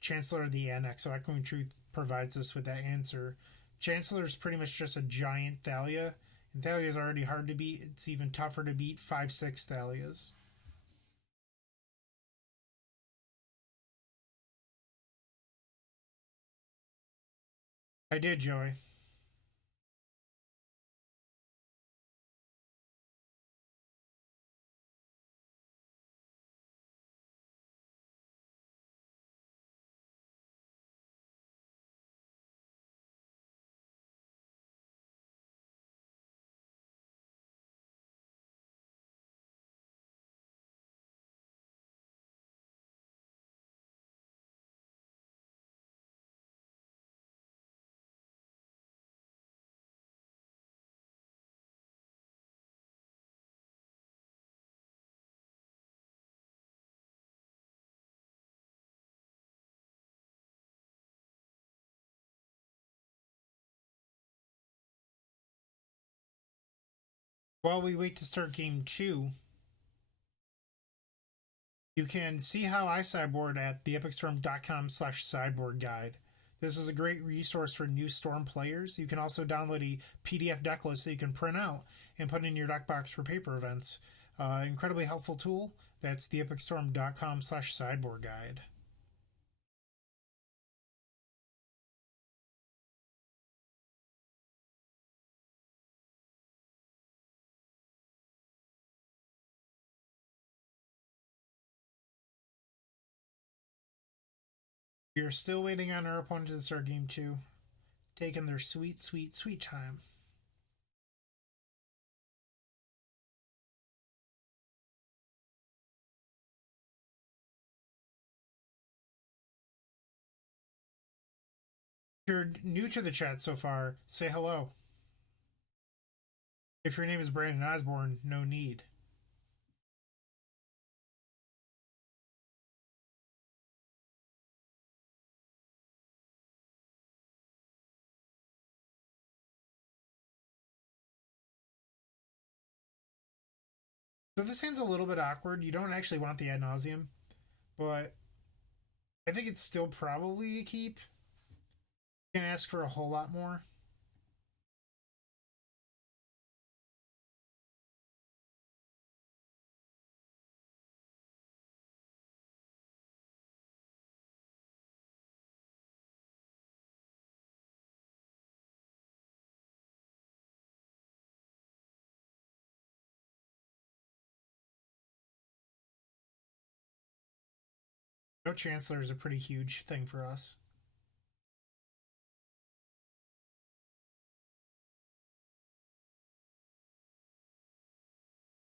Chancellor of the Annex, so Echoing Truth provides us with that answer. Chancellor is pretty much just a giant Thalia, and Thalia is already hard to beat. It's even tougher to beat 5-6 Thalias. I did, Joey. While we wait to start game 2, you can see how I sideboard at theepicstorm.com/sideboard guide. This is a great resource for new Storm players. You can also download a PDF deck list that you can print out and put in your deck box for paper events. Incredibly helpful tool. That's theepicstorm.com/sideboard guide. We are still waiting on our opponent to start game 2, taking their sweet, sweet, sweet time. If you're new to the chat so far, say hello. If your name is Brandon Osborne, no need. So this hand's a little bit awkward. You don't actually want the ad nauseum, but I think it's still probably a keep. You can ask for a whole lot more. No Chancellor is a pretty huge thing for us.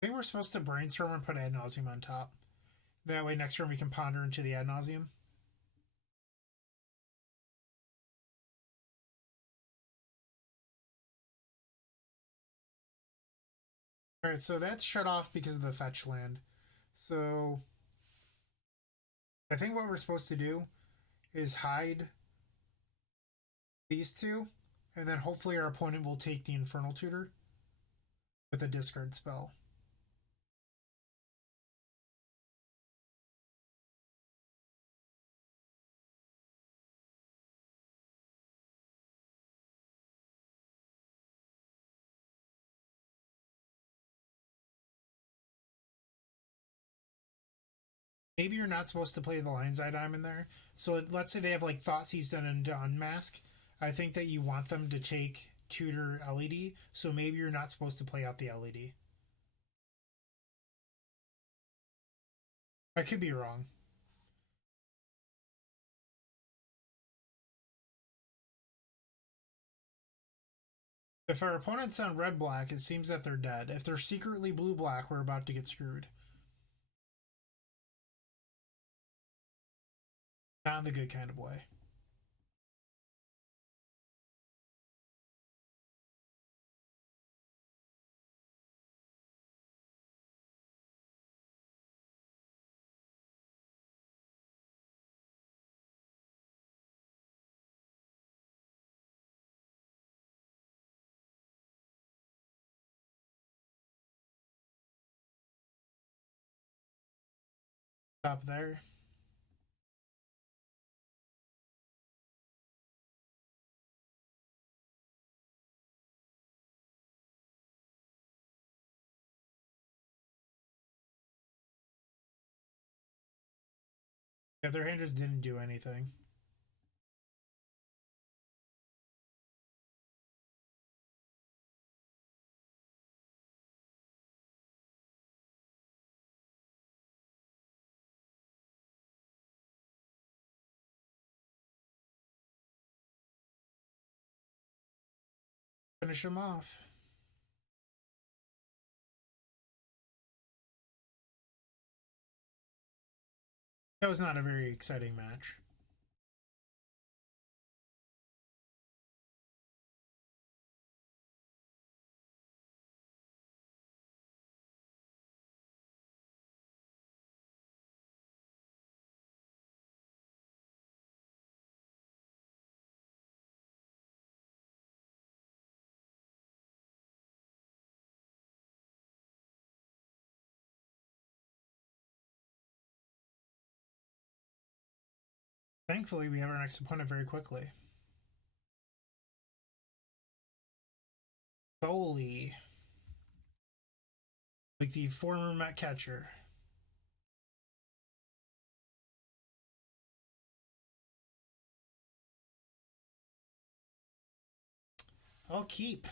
I think we're supposed to brainstorm and put ad nauseum on top. That way, next turn we can ponder into the ad nauseum. Alright, so that's shut off because of the fetch land. So I think what we're supposed to do is hide these two, and then hopefully our opponent will take the Infernal Tutor with a discard spell. Maybe you're not supposed to play the Lion's Eye Diamond there. So let's say they have like Thoughtseize done and Unmask. I think that you want them to take Tutor LED. So maybe you're not supposed to play out the LED. I could be wrong. If our opponent's on red black, it seems that they're dead. If they're secretly blue black, we're about to get screwed. Not in the good kind of way. Stop there. Yeah, their hand just didn't do anything. Finish him off. That was not a very exciting match. Thankfully, we have our next opponent very quickly. Foley. Like the former Met catcher. I'll keep.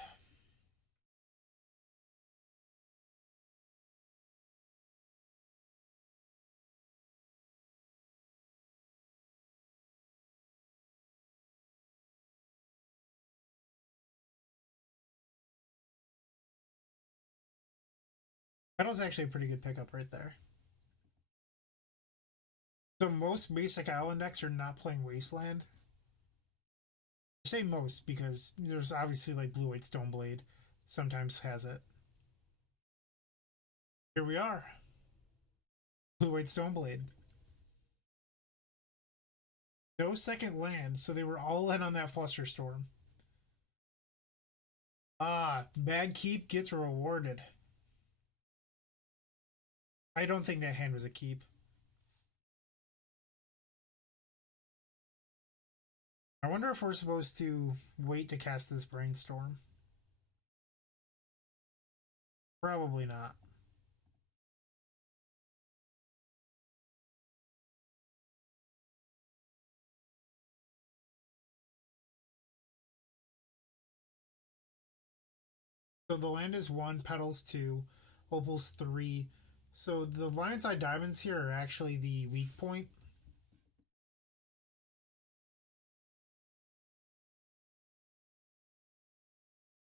That was actually a pretty good pickup right there. So most basic island decks are not playing Wasteland. I say most because there's obviously like Blue White Stoneblade sometimes has it. Here we are. Blue White Stoneblade. No second land, so they were all in on that Flusterstorm. Ah, bad keep gets rewarded. I don't think that hand was a keep. I wonder if we're supposed to wait to cast this Brainstorm. Probably not. So the land is 1, Petals 2, Opals 3. So the Lion's Eye Diamonds here are actually the weak point.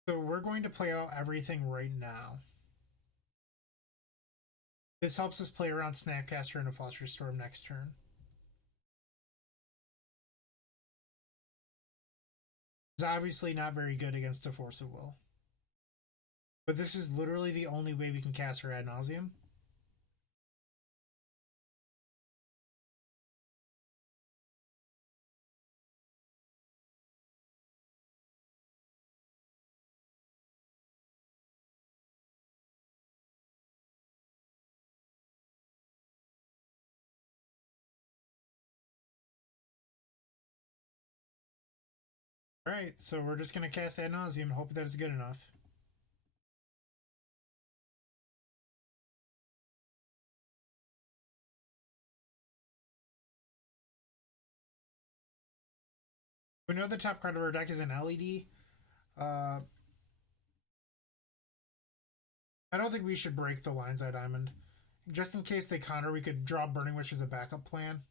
So we're going to play out everything right now. This helps us play around Snapcaster and a Flusterstorm next turn. It's obviously not very good against a Force of Will. But this is literally the only way we can cast her ad nauseum. Alright, so we're just going to cast ad nauseum and hope that it's good enough. We know the top card of our deck is an LED. Uh, I don't think we should break the Lion's Eye Diamond. Just in case they counter, we could draw Burning Wish as a backup plan.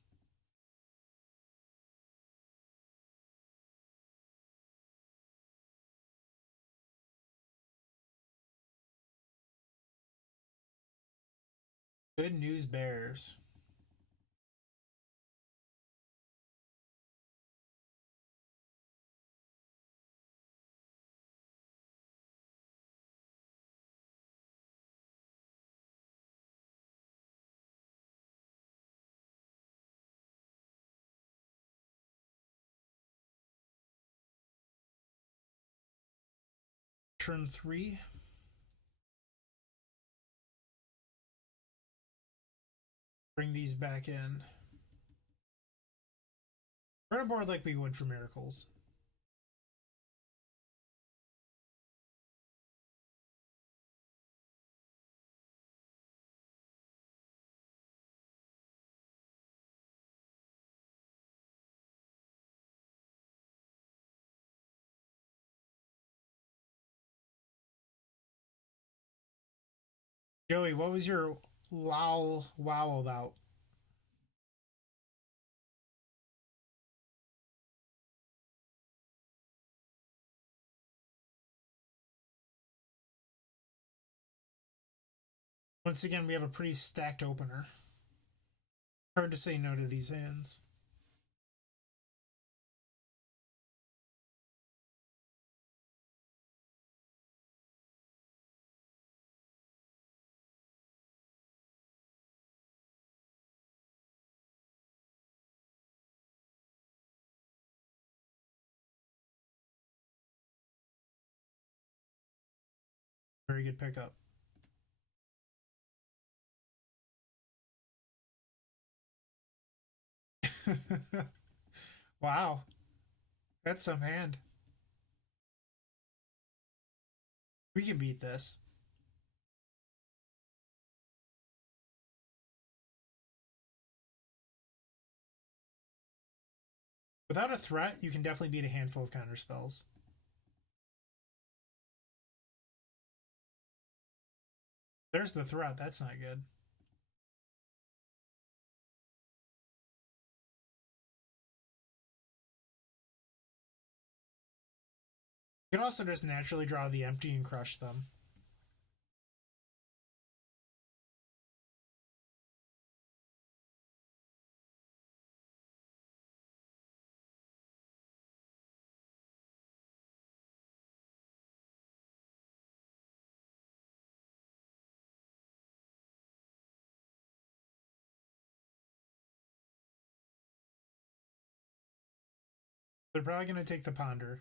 Good news bears. Turn 3. Bring these back in. We're on a board like we would for Miracles. Joey, what was your wow about? Once again, we have a pretty stacked opener. Hard to say no to these hands. Very good pickup. Wow, that's some hand. We can beat this. Without a threat, you can definitely beat a handful of counter spells. There's the threat. That's not good. You can also just naturally draw the empty and crush them. They're probably going to take the ponder.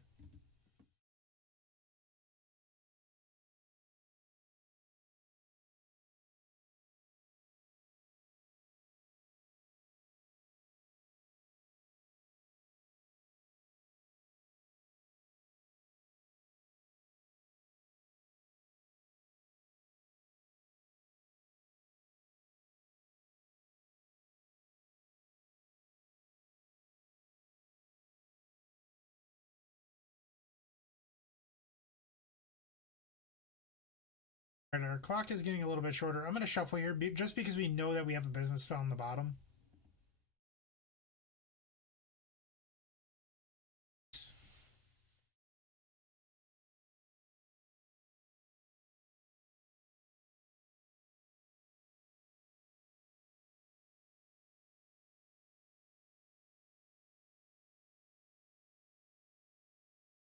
All right, our clock is getting a little bit shorter. I'm going to shuffle here just because we know that we have a business spell on the bottom.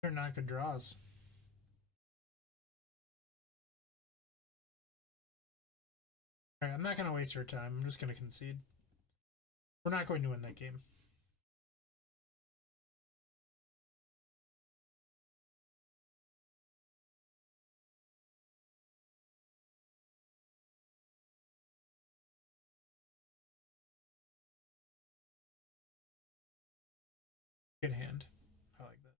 They're not good draws. All right, I'm not going to waste our time. I'm just going to concede. We're not going to win that game. Good hand. I like that.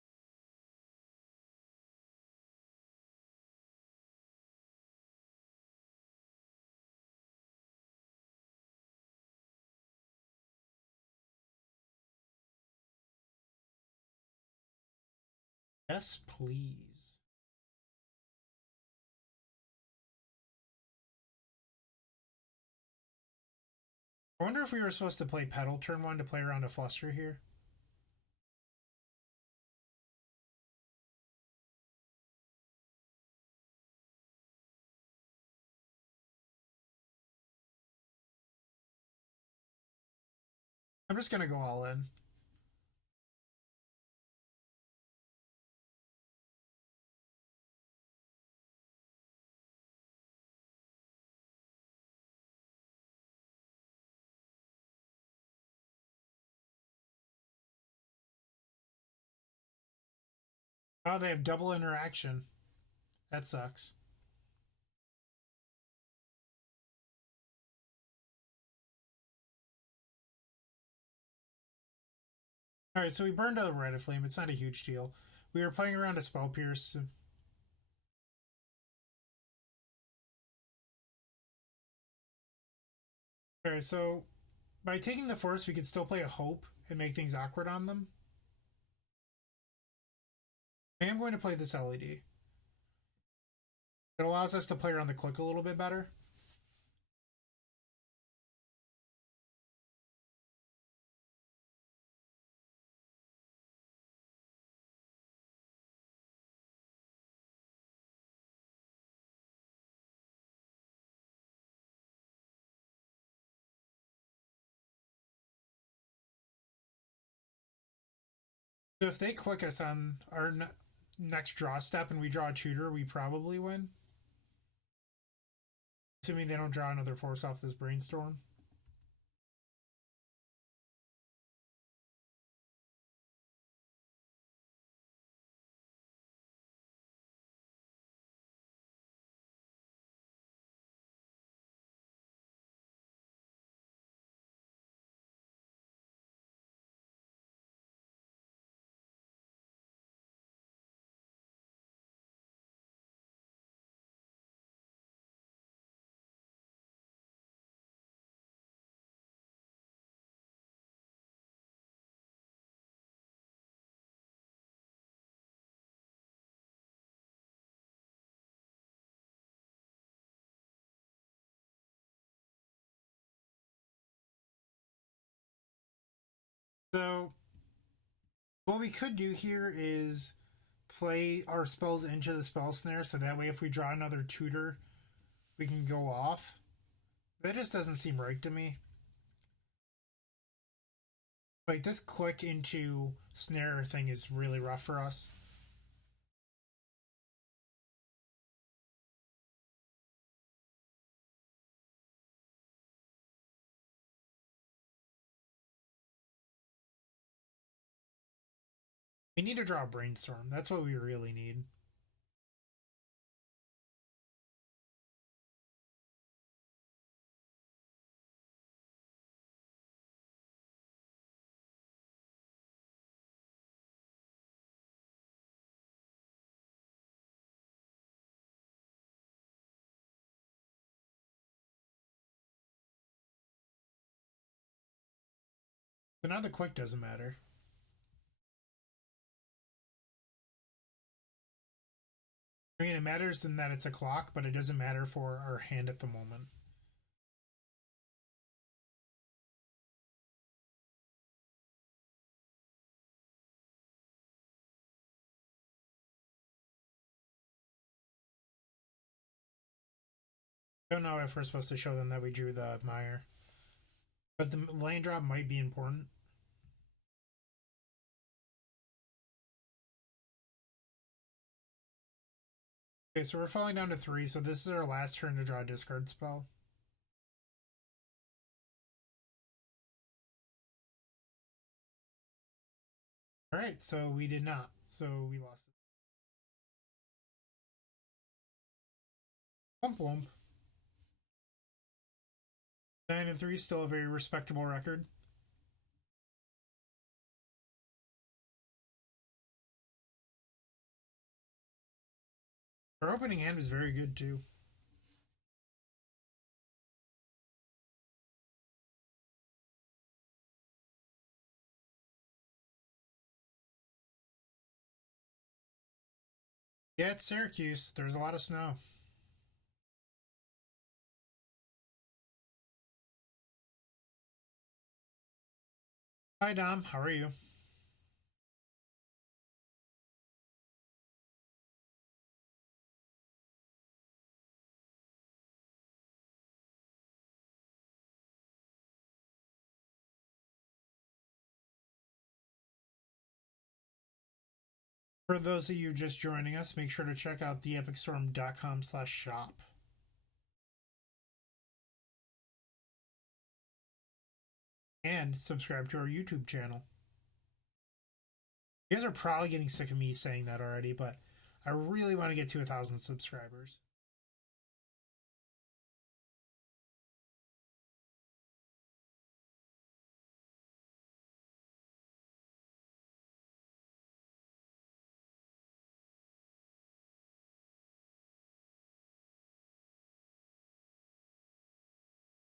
Yes, please. I wonder if we were supposed to play pedal turn one to play around a fluster here. I'm just gonna go all in. Oh, they have double interaction. That sucks. Alright, so we burned out a red flame. It's not a huge deal. We were playing around a spell pierce. Alright, so by taking the force, we could still play a hope and make things awkward on them. I am going to play this LED. It allows us to play around the click a little bit better. So if they click us on our next draw step and we draw a tutor, we probably win. Assuming they don't draw another force off this brainstorm. So what we could do here is play our spells into the spell snare so that way if we draw another tutor, we can go off. That just doesn't seem right to me. Like this click into snare thing is really rough for us. We need to draw a brainstorm. That's what we really need. So now the click doesn't matter. I mean, it matters in that it's a clock, but it doesn't matter for our hand at the moment. I don't know if we're supposed to show them that we drew the mire. But the land drop might be important. Okay, so we're falling down to 3, so this is our last turn to draw a discard spell. Alright, so we did not. So we lost it. Wump wump. 9-3 is still a very respectable record. Our opening hand was very good too. Yeah, it's Syracuse. There's a lot of snow. Hi, Dom. How are you? For those of you just joining us, make sure to check out theepicstorm.com/shop. And subscribe to our YouTube channel. You guys are probably getting sick of me saying that already, but I really want to get to 1,000 subscribers.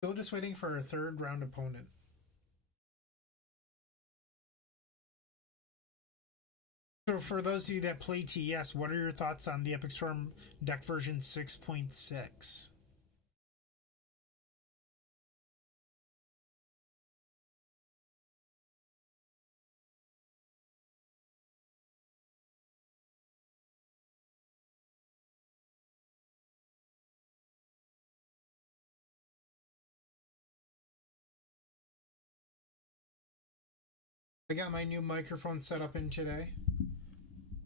Still just waiting for a third round opponent. So, for those of you that play TES, what are your thoughts on the Epic Storm deck version 6.6? I got my new microphone set up in today.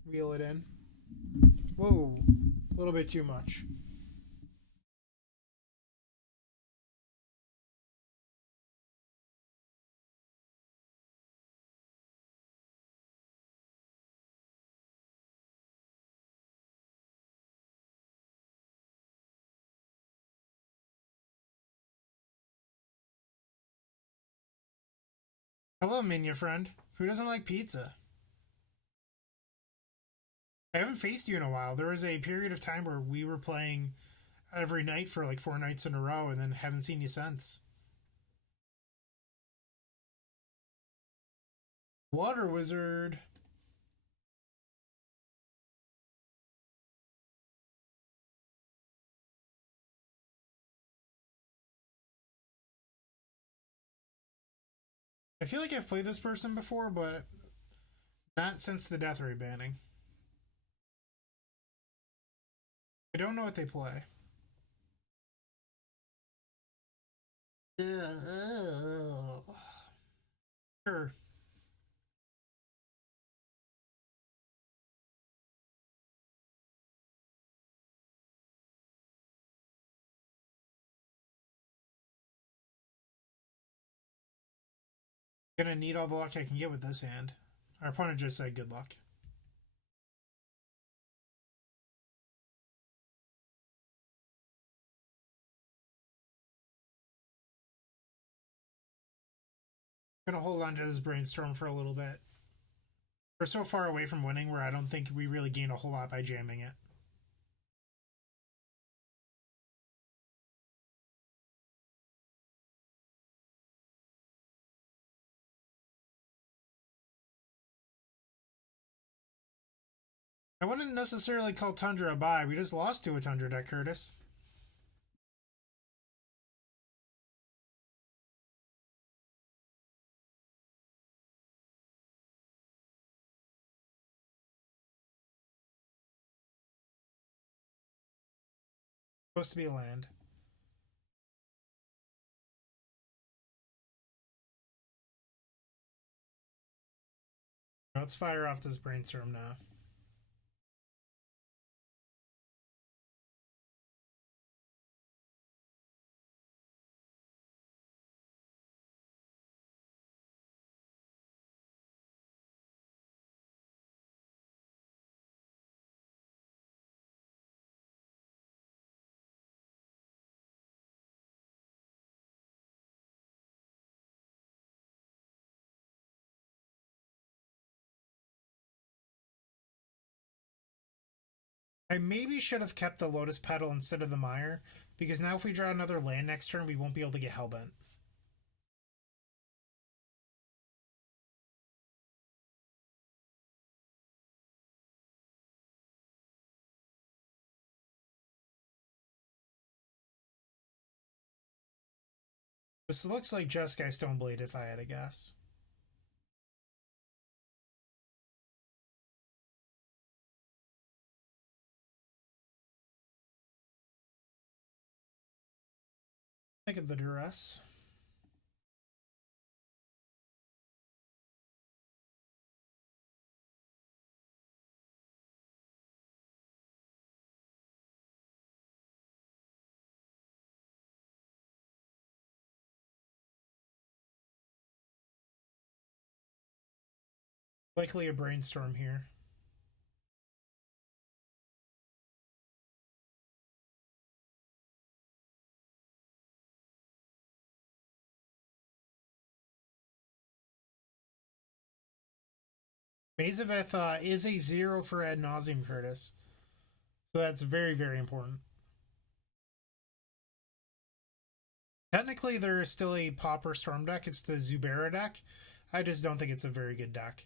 Wheel it in. Whoa, a little bit too much. Hello, Minya friend. Who doesn't like pizza? I haven't faced you in a while. There was a period of time where we were playing every night for like 4 nights in a row, and then haven't seen you since. Water Wizard. I feel like I've played this person before, but not since the Death Ray banning. I don't know what they play. Sure. Gonna need all the luck I can get with this hand. Our opponent just said good luck. Gonna hold on to this brainstorm for a little bit. We're so far away from winning where I don't think we really gain a whole lot by jamming it. I wouldn't necessarily call Tundra a buy. We just lost to a Tundra deck, Curtis. Supposed to be a land. Let's fire off this brainstorm now. I maybe should have kept the Lotus Petal instead of the Mire, because now if we draw another land next turn, we won't be able to get Hellbent. This looks like Jeskai Stoneblade if I had a guess. Think of the duress. Likely a brainstorm here. Mazaveth is a 0 for ad nauseum, Curtis. So that's very, very important. Technically, there is still a Pauper Storm deck. It's the Zubera deck. I just don't think it's a very good deck.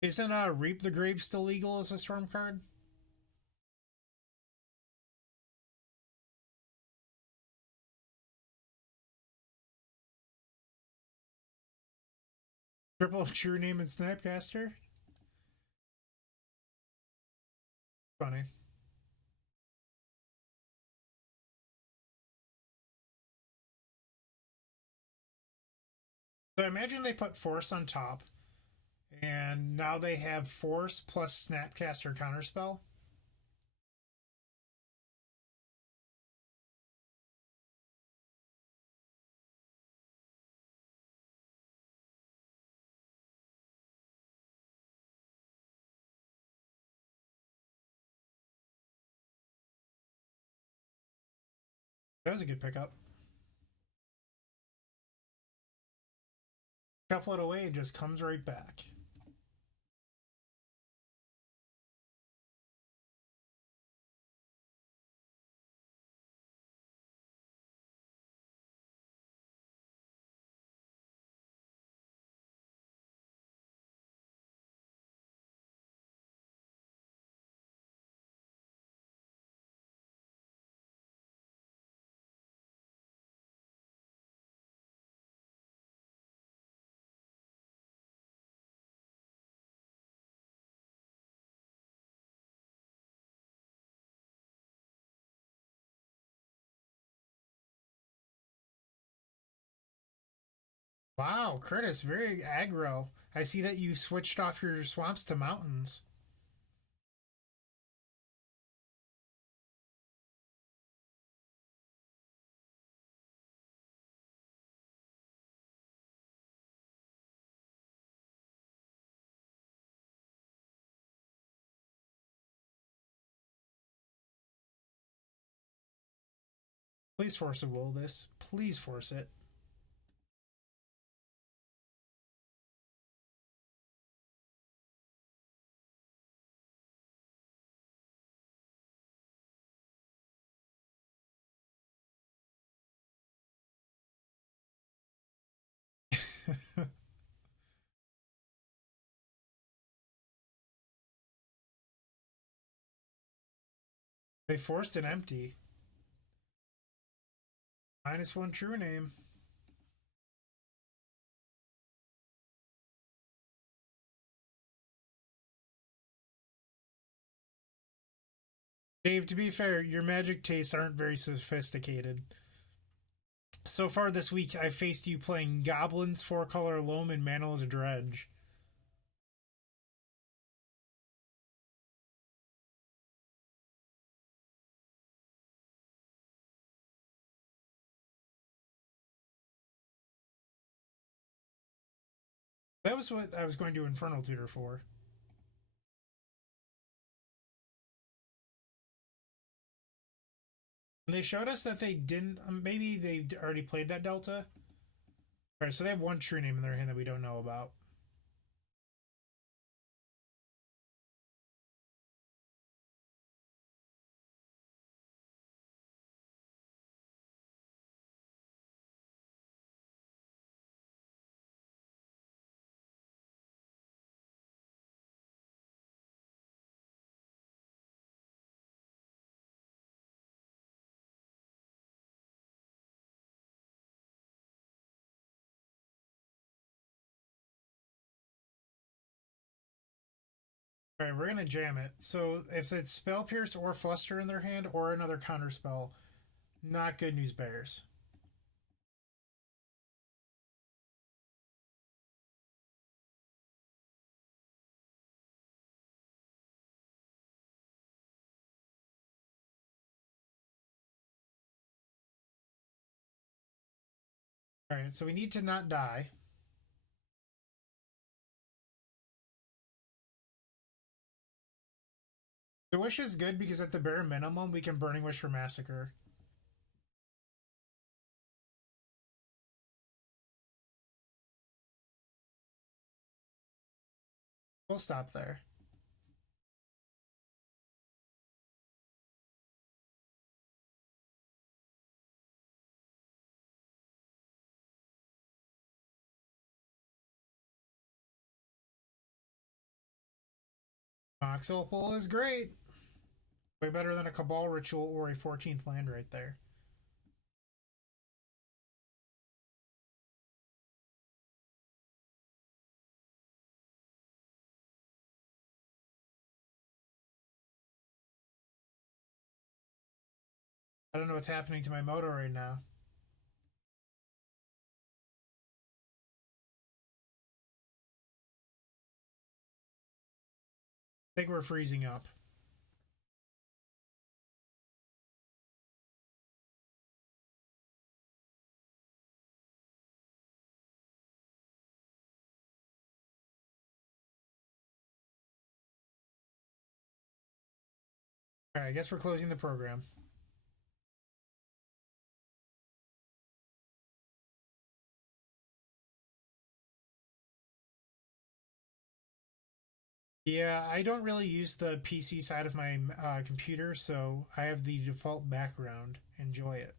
Isn't Reap the Grave still legal as a Storm card? Triple True Name and Snapcaster? Funny. So I imagine they put Force on top, and now they have Force plus Snapcaster Counterspell. That was a good pickup. Shuffle it away, it just comes right back. Wow, Curtis, very aggro. I see that you switched off your swamps to mountains. Please force a will this. Please force it. They forced an empty. -1 true name. Dave, to be fair, your magic tastes aren't very sophisticated. So far this week, I've faced you playing Goblins, 4-color Loam, and Mantle as a Dredge. That was what I was going to Infernal Tutor for. And they showed us that they didn't. Maybe they already played that Delta. Alright, so they have one true name in their hand that we don't know about. All right, we're gonna jam it. So if it's Spell Pierce or Fluster in their hand or another counter spell, not good news bears. All right, so we need to not die. The Wish is good because at the bare minimum, we can Burning Wish for Massacre. We'll stop there. Mox Opal is great. Way better than a Cabal Ritual or a 14th land right there. I don't know what's happening to my moto right now. I think we're freezing up. All right, I guess we're closing the program. Yeah, I don't really use the PC side of my computer, so I have the default background. Enjoy it.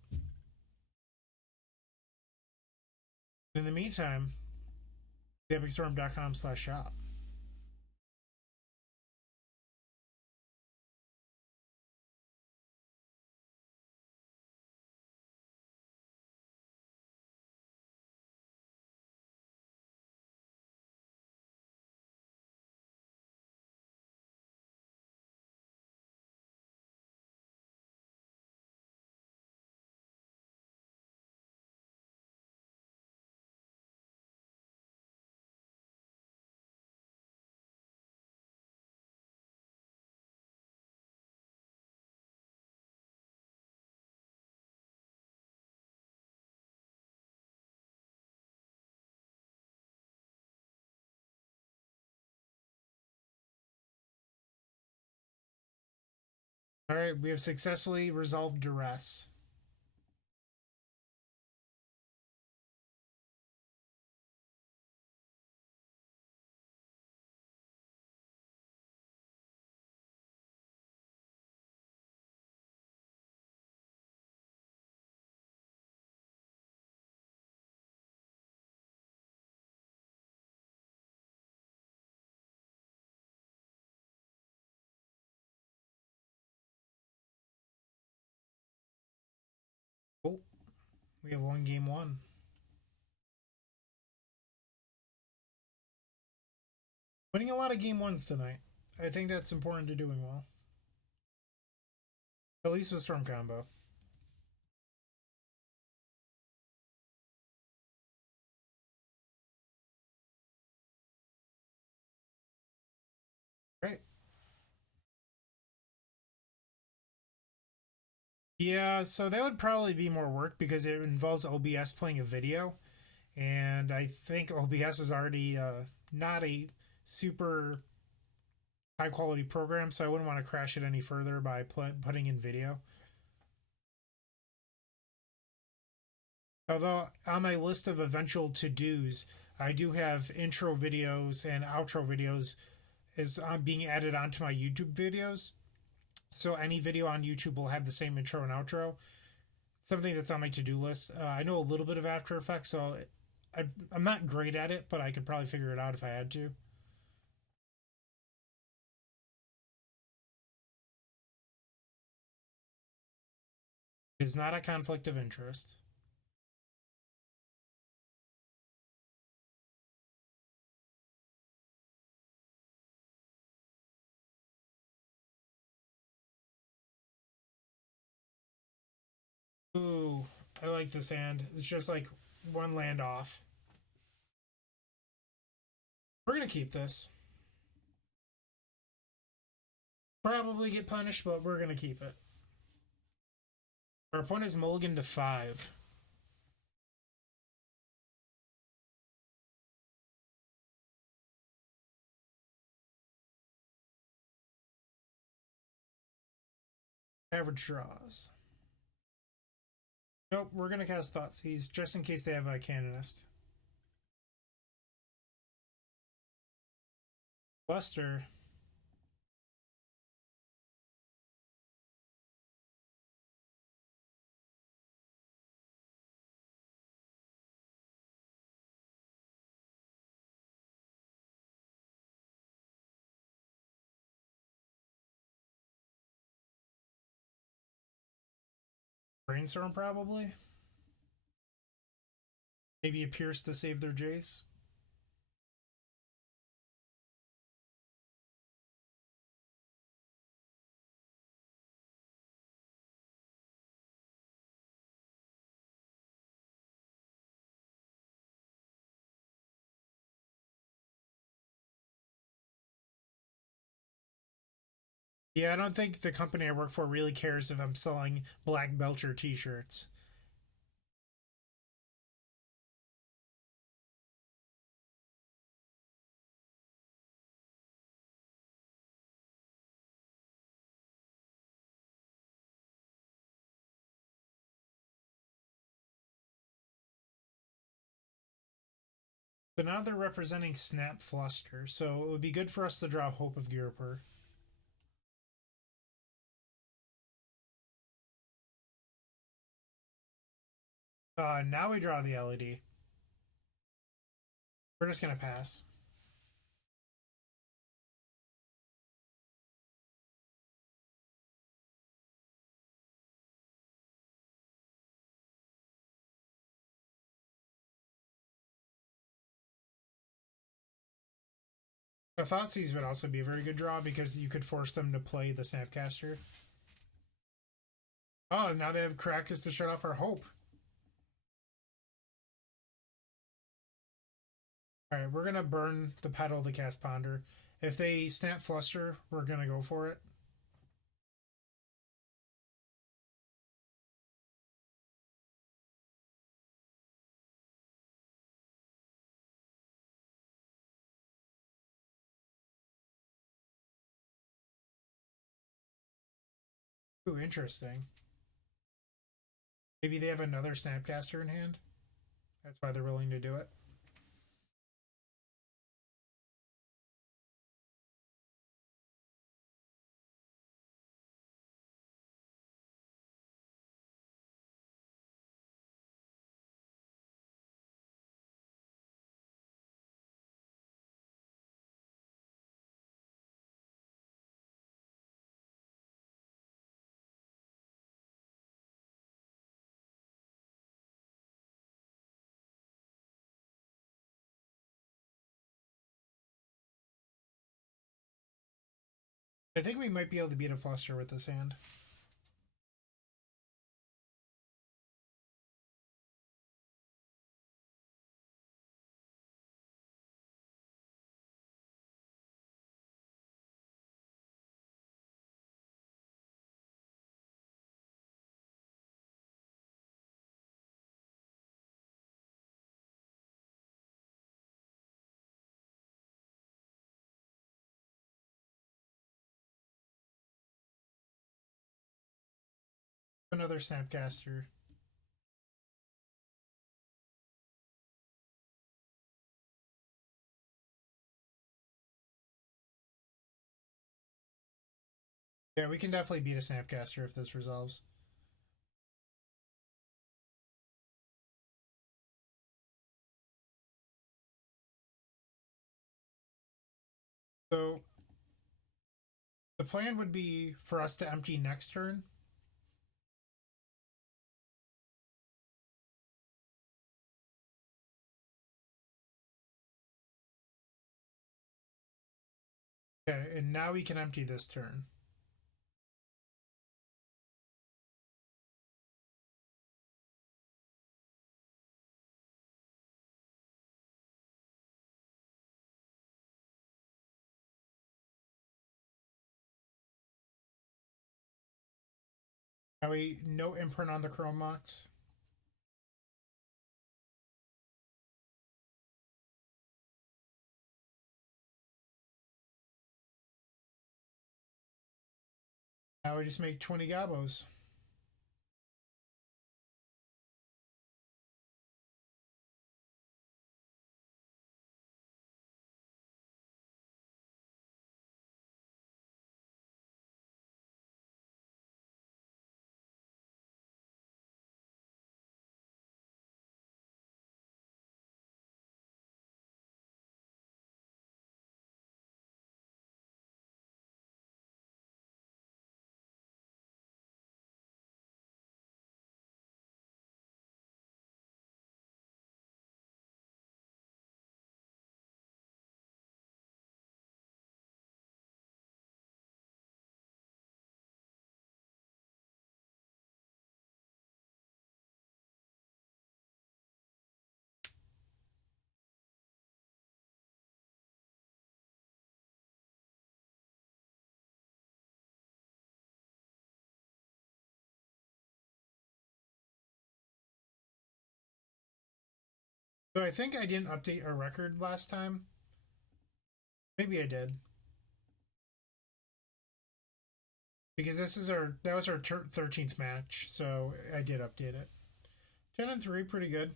In the meantime, theepicstorm.com/shop. All right, we have successfully resolved duress. Oh, we have one game one. Winning a lot of game ones tonight. I think that's important to doing well. At least with Storm Combo. Right. Yeah, so that would probably be more work because it involves OBS playing a video. And I think OBS is already not a super high quality program, so I wouldn't want to crash it any further by putting in video. Although on my list of eventual to dos, I do have intro videos and outro videos is being added onto my YouTube videos. So any video on YouTube will have the same intro and outro. Something that's on my to do list. I know a little bit of After Effects, so I'm not great at it, but I could probably figure it out if I had to. It is not a conflict of interest. like this hand. It's just like one land off. We're gonna keep this. Probably get punished, but we're gonna keep it. Our opponent is mulligan to 5. Average draws. Nope, we're gonna cast Thoughtseize just in case they have a Canonist. Bluster. Brainstorm, probably. Maybe a Pierce to save their Jace. Yeah, I don't think the company I work for really cares if I'm selling Black Belcher t-shirts. So now they're representing Snap Fluster, so it would be good for us to draw Hope of Girper. Now we draw the LED. We're just gonna pass. The Thoughtseize would also be a very good draw because you could force them to play the Snapcaster. Oh, now they have Caracas to shut off our Hope. Alright, we're gonna burn the pedal to cast Ponder. If they Snap Fluster, we're gonna go for it. Ooh, interesting. Maybe they have another Snapcaster in hand. That's why they're willing to do it. I think we might be able to beat a Fluster with this hand. Another Snapcaster. Yeah, we can definitely beat a Snapcaster if this resolves. So the plan would be for us to empty next turn. Okay, and now we can empty this turn. That way, no imprint on the chrome marks. Now we just make 20 gobos. So I think I didn't update our record last time. Maybe I did. Because that was our 13th match, so I did update it. 10-3, pretty good.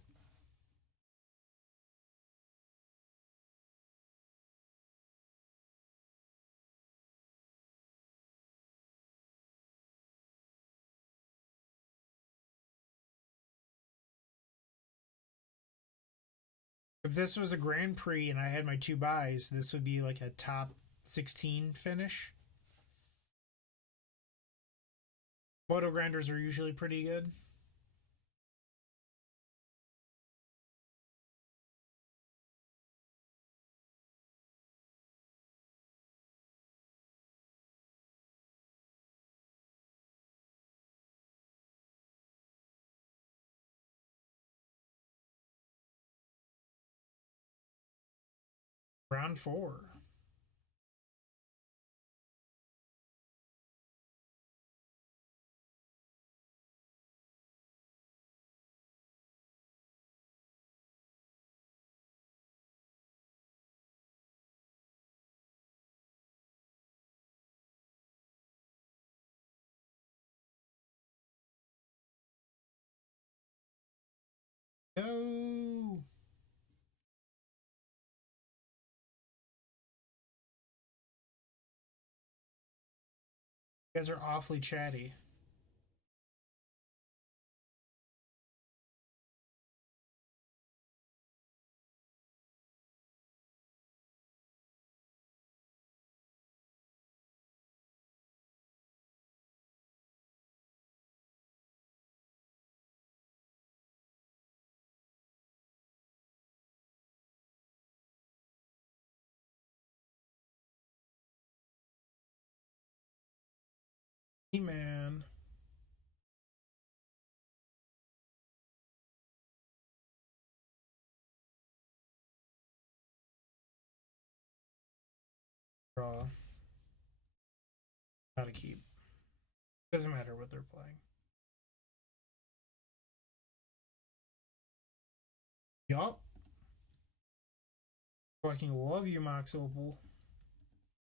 If this was a Grand Prix and I had my two buys, this would be like a top 16 finish. Moto grinders are usually pretty good. Round four. No. You guys are awfully chatty. Hey, man. Draw. Gotta keep. Doesn't matter what they're playing. Yup. Fucking love you, Mox Opal.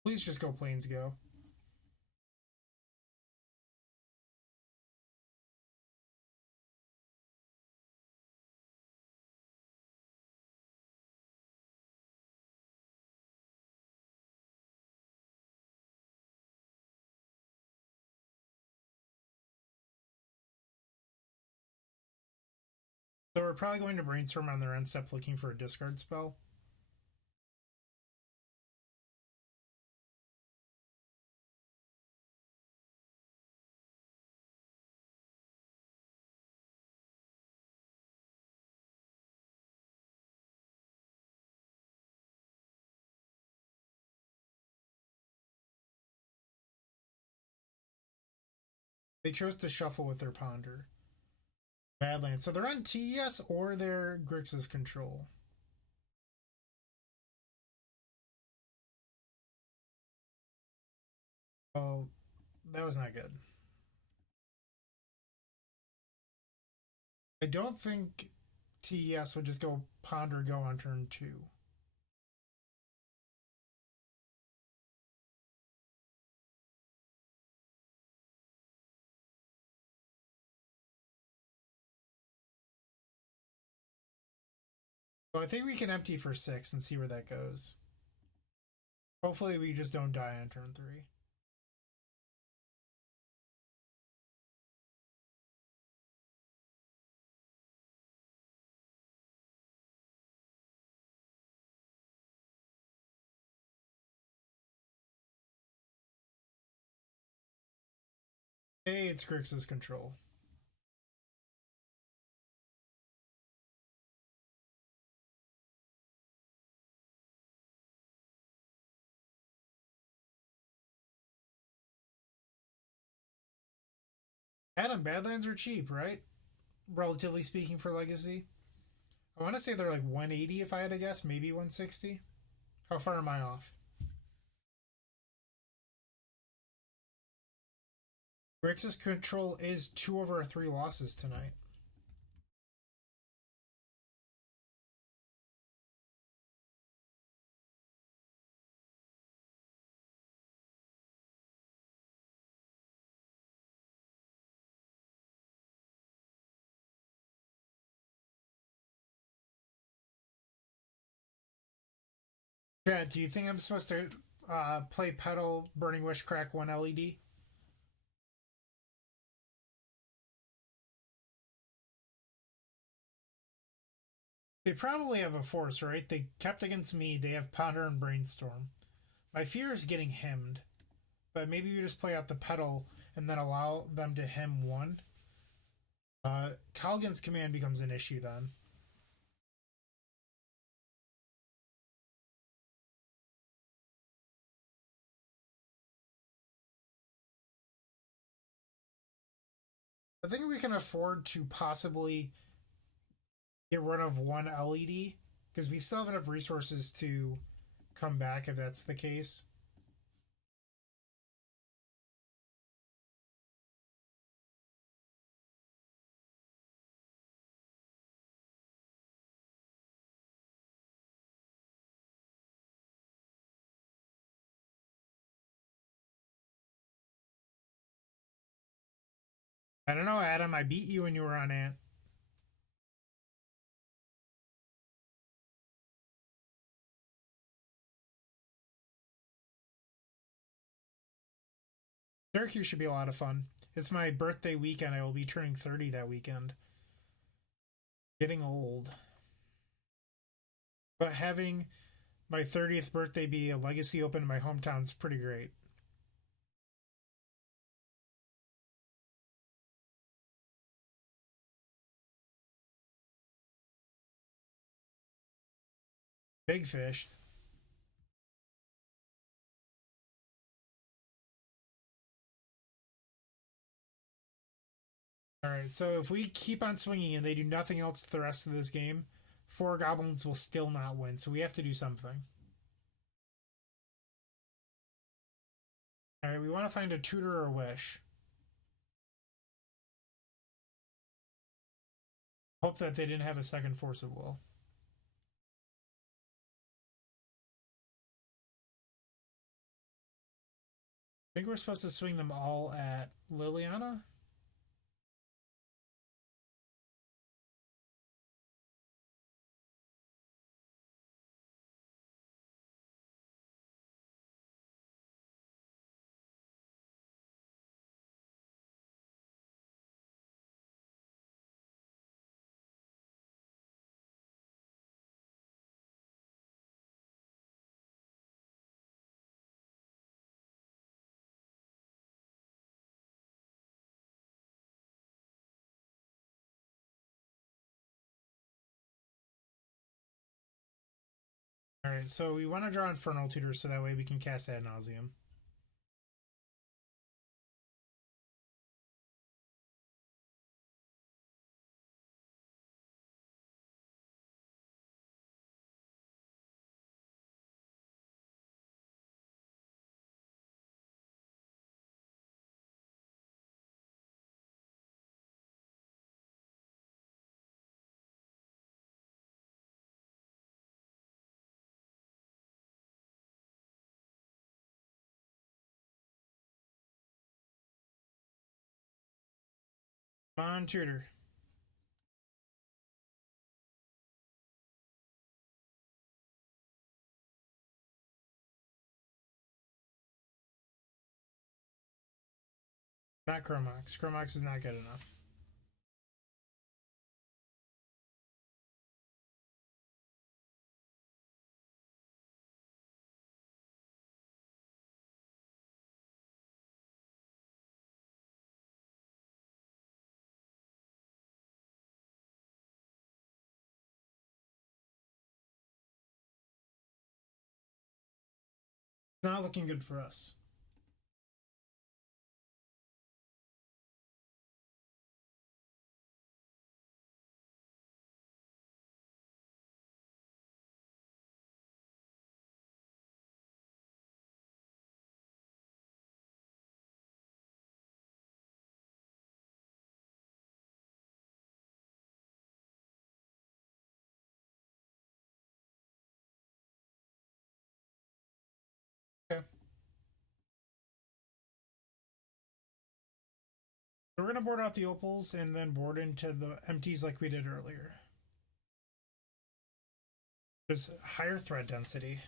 Please just go planes go. So we're probably going to brainstorm on their end step looking for a discard spell. They chose to shuffle with their ponder. Badlands. So they're on TES or they're Grixis control. Oh, that was not good. I don't think TES would just go ponder go on turn two. So I think we can empty for 6 and see where that goes. Hopefully we just don't die on turn 3. Hey, it's Grixis control. Adam, Badlands are cheap, right? Relatively speaking for Legacy. I want to say they're like 180 if I had to guess, maybe 160. How far am I off? Grixis control is 2 over 3 losses tonight. Chad, do you think I'm supposed to play Pedal, Burning Wish, Crack 1 LED? They probably have a force, right? They kept against me. They have Ponder and Brainstorm. My fear is getting hemmed, but maybe you just play out the Pedal and then allow them to hem 1. Calgan's command becomes an issue then. I think we can afford to possibly get rid of 1 LED because we still have enough resources to come back if that's the case. I don't know, Adam. I beat you when you were on Ant. Syracuse should be a lot of fun. It's my birthday weekend. I will be turning 30 that weekend. Getting old. But having my 30th birthday be a Legacy Open in my hometown is pretty great. Big fish. All right, so if we keep on swinging and they do nothing else the rest of this game, 4 goblins will still not win. So we have to do something. All right, we want to find a tutor or a wish. Hope that they didn't have a second force of will. I think we're supposed to swing them all at Liliana. All right, so we want to draw Infernal Tutor so that way we can cast Ad Nauseum. Come on, tutor. Not Chromox. Chromox is not good enough. Not looking good for us. Okay. So we're going to board out the opals and then board into the empties like we did earlier. There's higher threat density.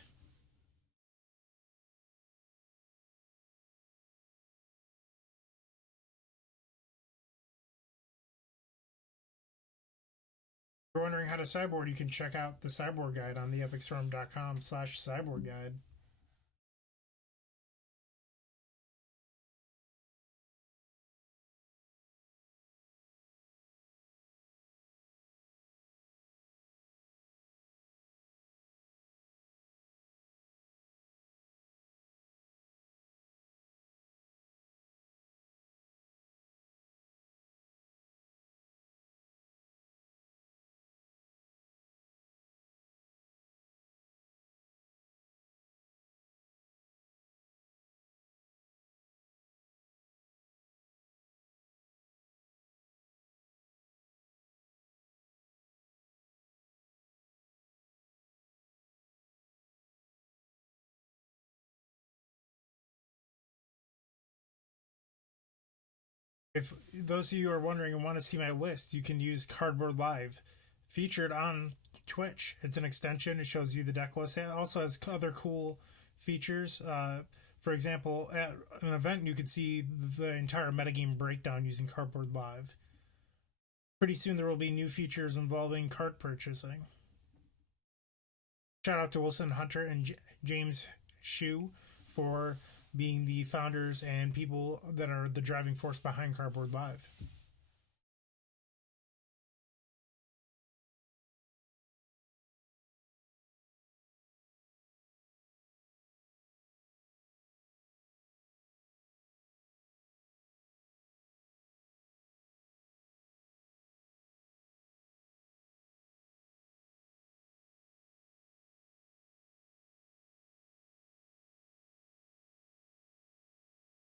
If you're wondering how to sideboard, you can check out the sideboard guide on theepicstorm.com/sideboard guide. If those of you are wondering and want to see my list, you can use Cardboard Live, featured on Twitch. It's an extension. It shows you the deck list. It also has other cool features. For example, at an event, you could see the entire metagame breakdown using Cardboard Live. Pretty soon, there will be new features involving card purchasing. Shout out to Wilson Hunter and James Shu for being the founders and people that are the driving force behind Cardboard Live.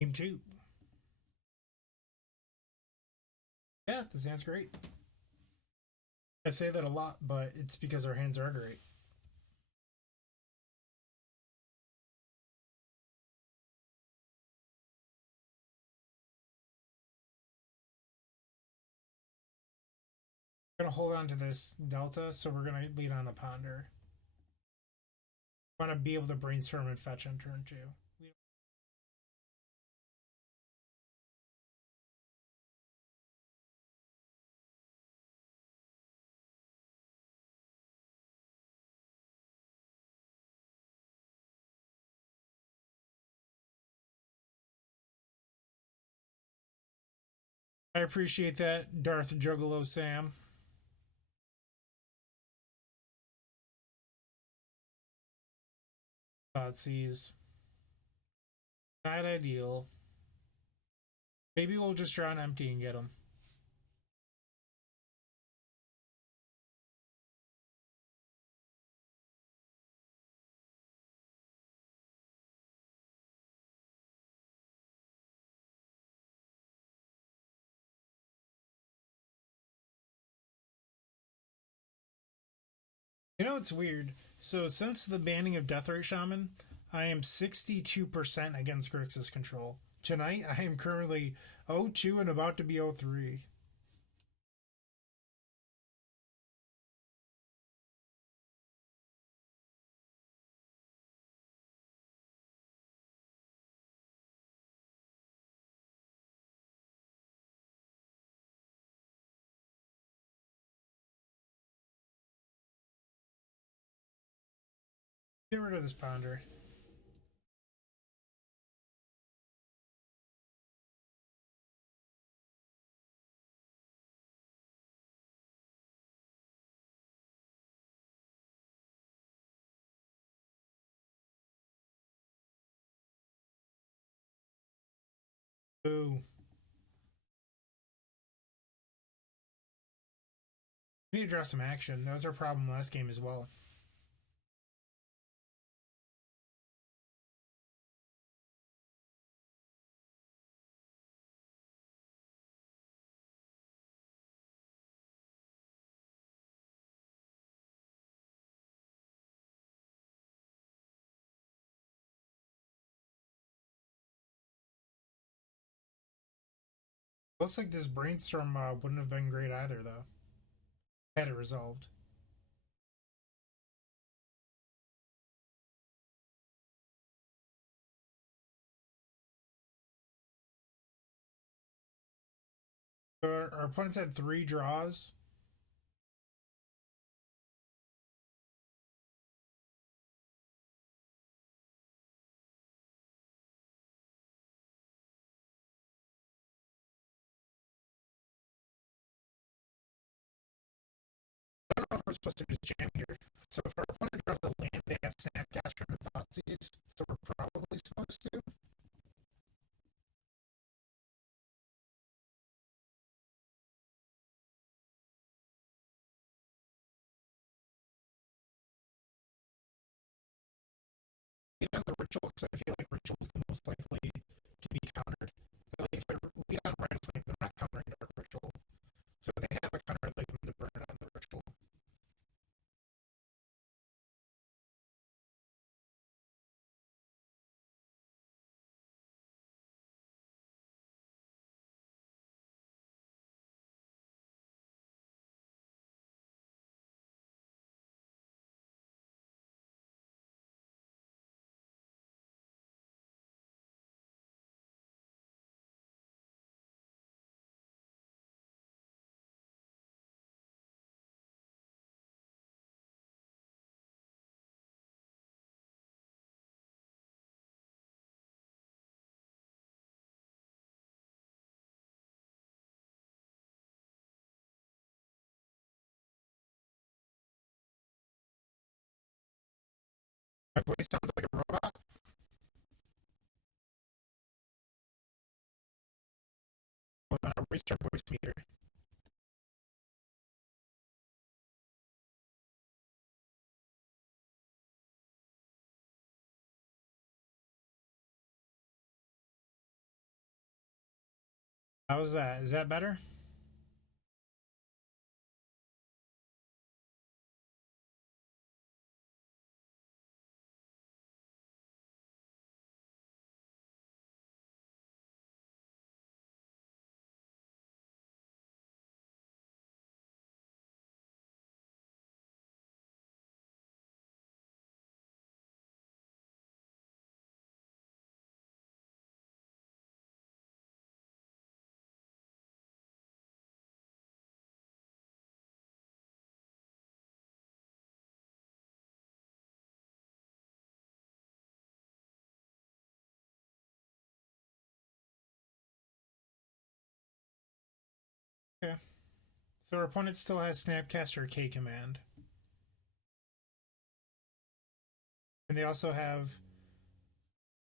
Game 2. Yeah, this hand's great. I say that a lot, but it's because our hands are great. We're going to hold on to this delta, so we're going to lead on a ponder. We want to be able to brainstorm and fetch on turn 2. I appreciate that, Darth Juggalo Sam. Thoughtseize. Not ideal. Maybe we'll just draw an empty and get them. You know, it's weird. So, since the banning of Deathrite Shaman, I am 62% against Grixis control. Tonight, I am currently 0-2 and about to be 0-3. Get rid of this ponder. Ooh. We need to draw some action. That was our problem last game as well. Looks like this brainstorm wouldn't have been great either, though. Had it resolved. So our opponents had 3 draws. I don't know if we're supposed to just jam here. So if our opponent draws a land, they have Snapcaster and Thoughtseize. So we're probably supposed to. Lead on the ritual, because I feel like ritual is the most likely to be countered. Like if I lead on red flame, they're not countering dark ritual. So if they have a counter, I'd like them to burn on the ritual. My voice sounds like a robot. Hold on, I'll restart voice meter. How's that? Is that better? Okay. So our opponent still has Snapcaster K command. And they also have.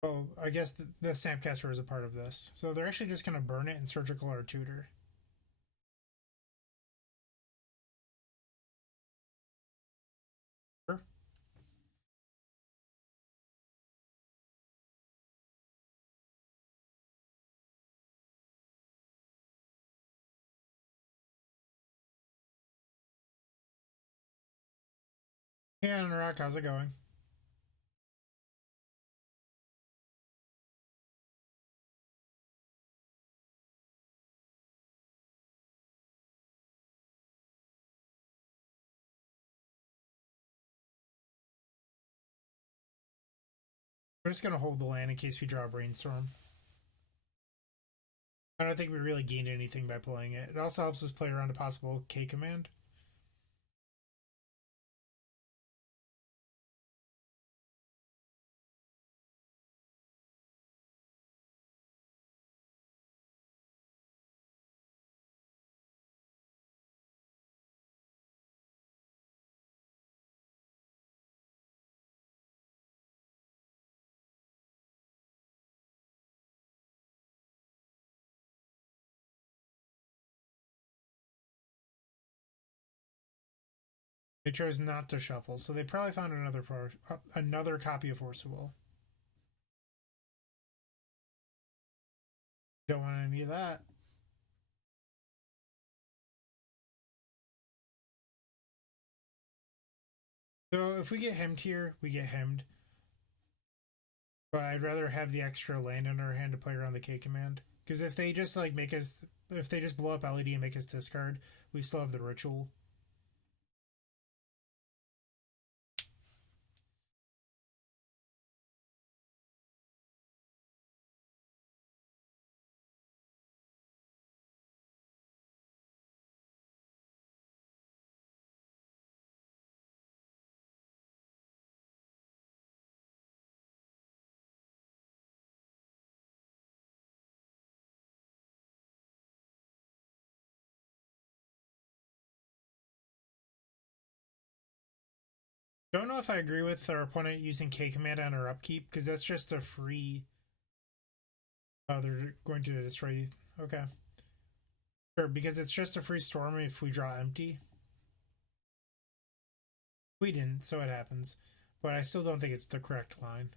Oh, I guess the Snapcaster is a part of this. So they're actually just going to burn it and Surgical our tutor. Sure. Yeah, Rock, how's it going? We're just going to hold the land in case we draw a Brainstorm. I don't think we really gained anything by playing it. It also helps us play around a possible K command. They chose not to shuffle, so they probably found another copy of Force of Will. Don't want any of that. So if we get hemmed here, we get hemmed. But I'd rather have the extra land in our hand to play around the K command. Because if they just like make us, if they just blow up LED and make us discard, we still have the ritual. Don't know if I agree with our opponent using K command on our upkeep because that's just a free. Oh, they're going to destroy. Okay, sure, because it's just a free storm if we draw empty. We didn't, so it happens. But I still don't think it's the correct line.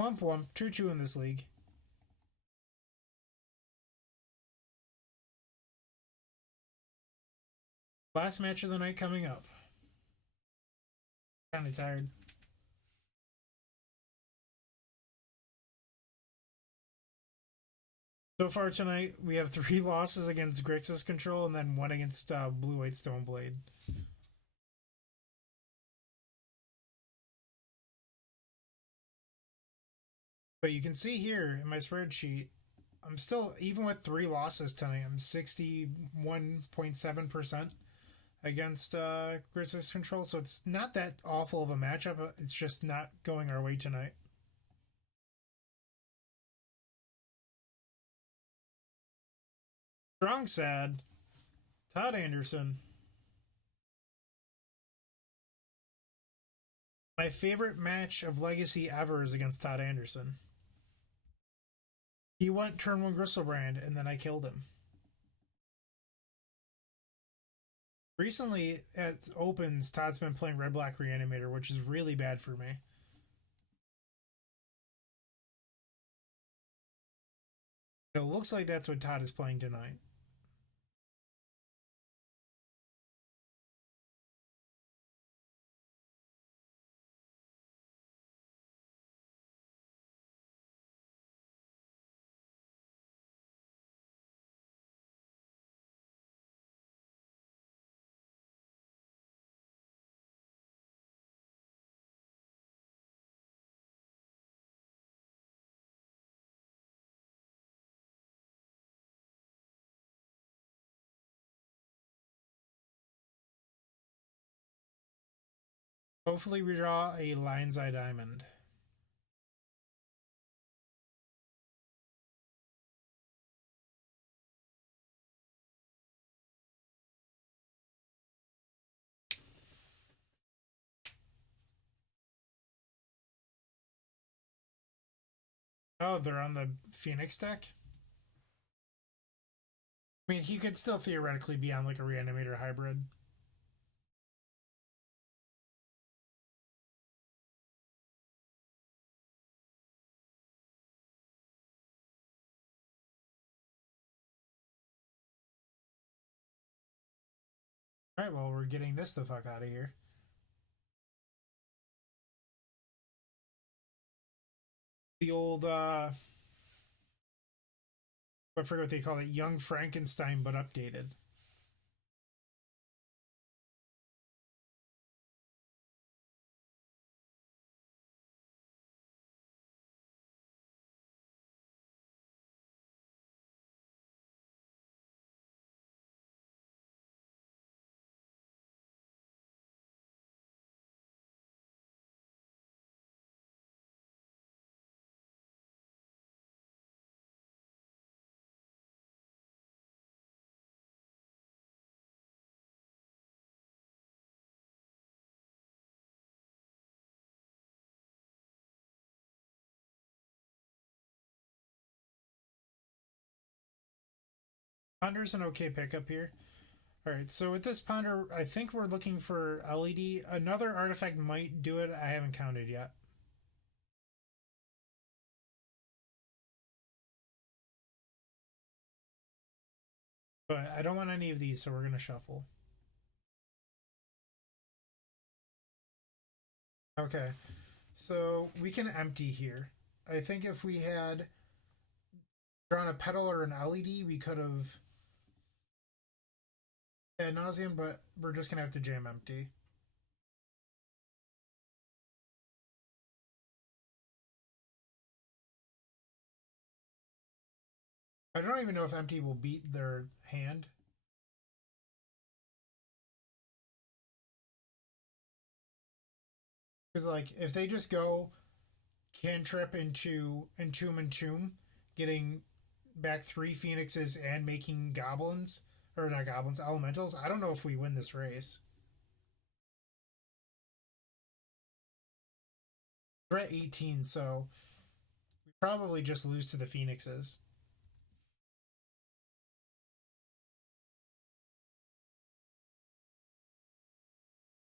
Womp womp, 2-2 in this league. Last match of the night coming up. Kind of tired. So far tonight, we have 3 losses against Grixis Control and then 1 against Blue White Stoneblade. But you can see here in my spreadsheet, I'm still, even with 3 losses tonight, I'm 61.7% against Grixis Control. So it's not that awful of a matchup. It's just not going our way tonight. Strong sad. Todd Anderson. My favorite match of Legacy ever is against Todd Anderson. He went turn 1 Gristlebrand, and then I killed him. Recently, at Opens, Todd's been playing Red Black Reanimator, which is really bad for me. It looks like that's what Todd is playing tonight. Hopefully, we draw a Lion's Eye Diamond. Oh, they're on the Phoenix deck? I mean, he could still theoretically be on like a Reanimator hybrid. Alright, well, we're getting this the fuck out of here. The old, I forget what they call it, Young Frankenstein, but updated. Ponder's an okay pickup here. All right, so with this Ponder, I think we're looking for LED. Another artifact might do it. I haven't counted yet. But I don't want any of these, so we're going to shuffle. Okay, so we can empty here. I think if we had drawn a petal or an LED, we could have ad nauseum, but we're just going to have to jam empty. I don't even know if empty will beat their hand. Because, like, if they just go cantrip into Entomb, getting back 3 Phoenixes and making goblins, or not goblins, elementals, I don't know if we win this race. We're at 18, so we probably just lose to the Phoenixes.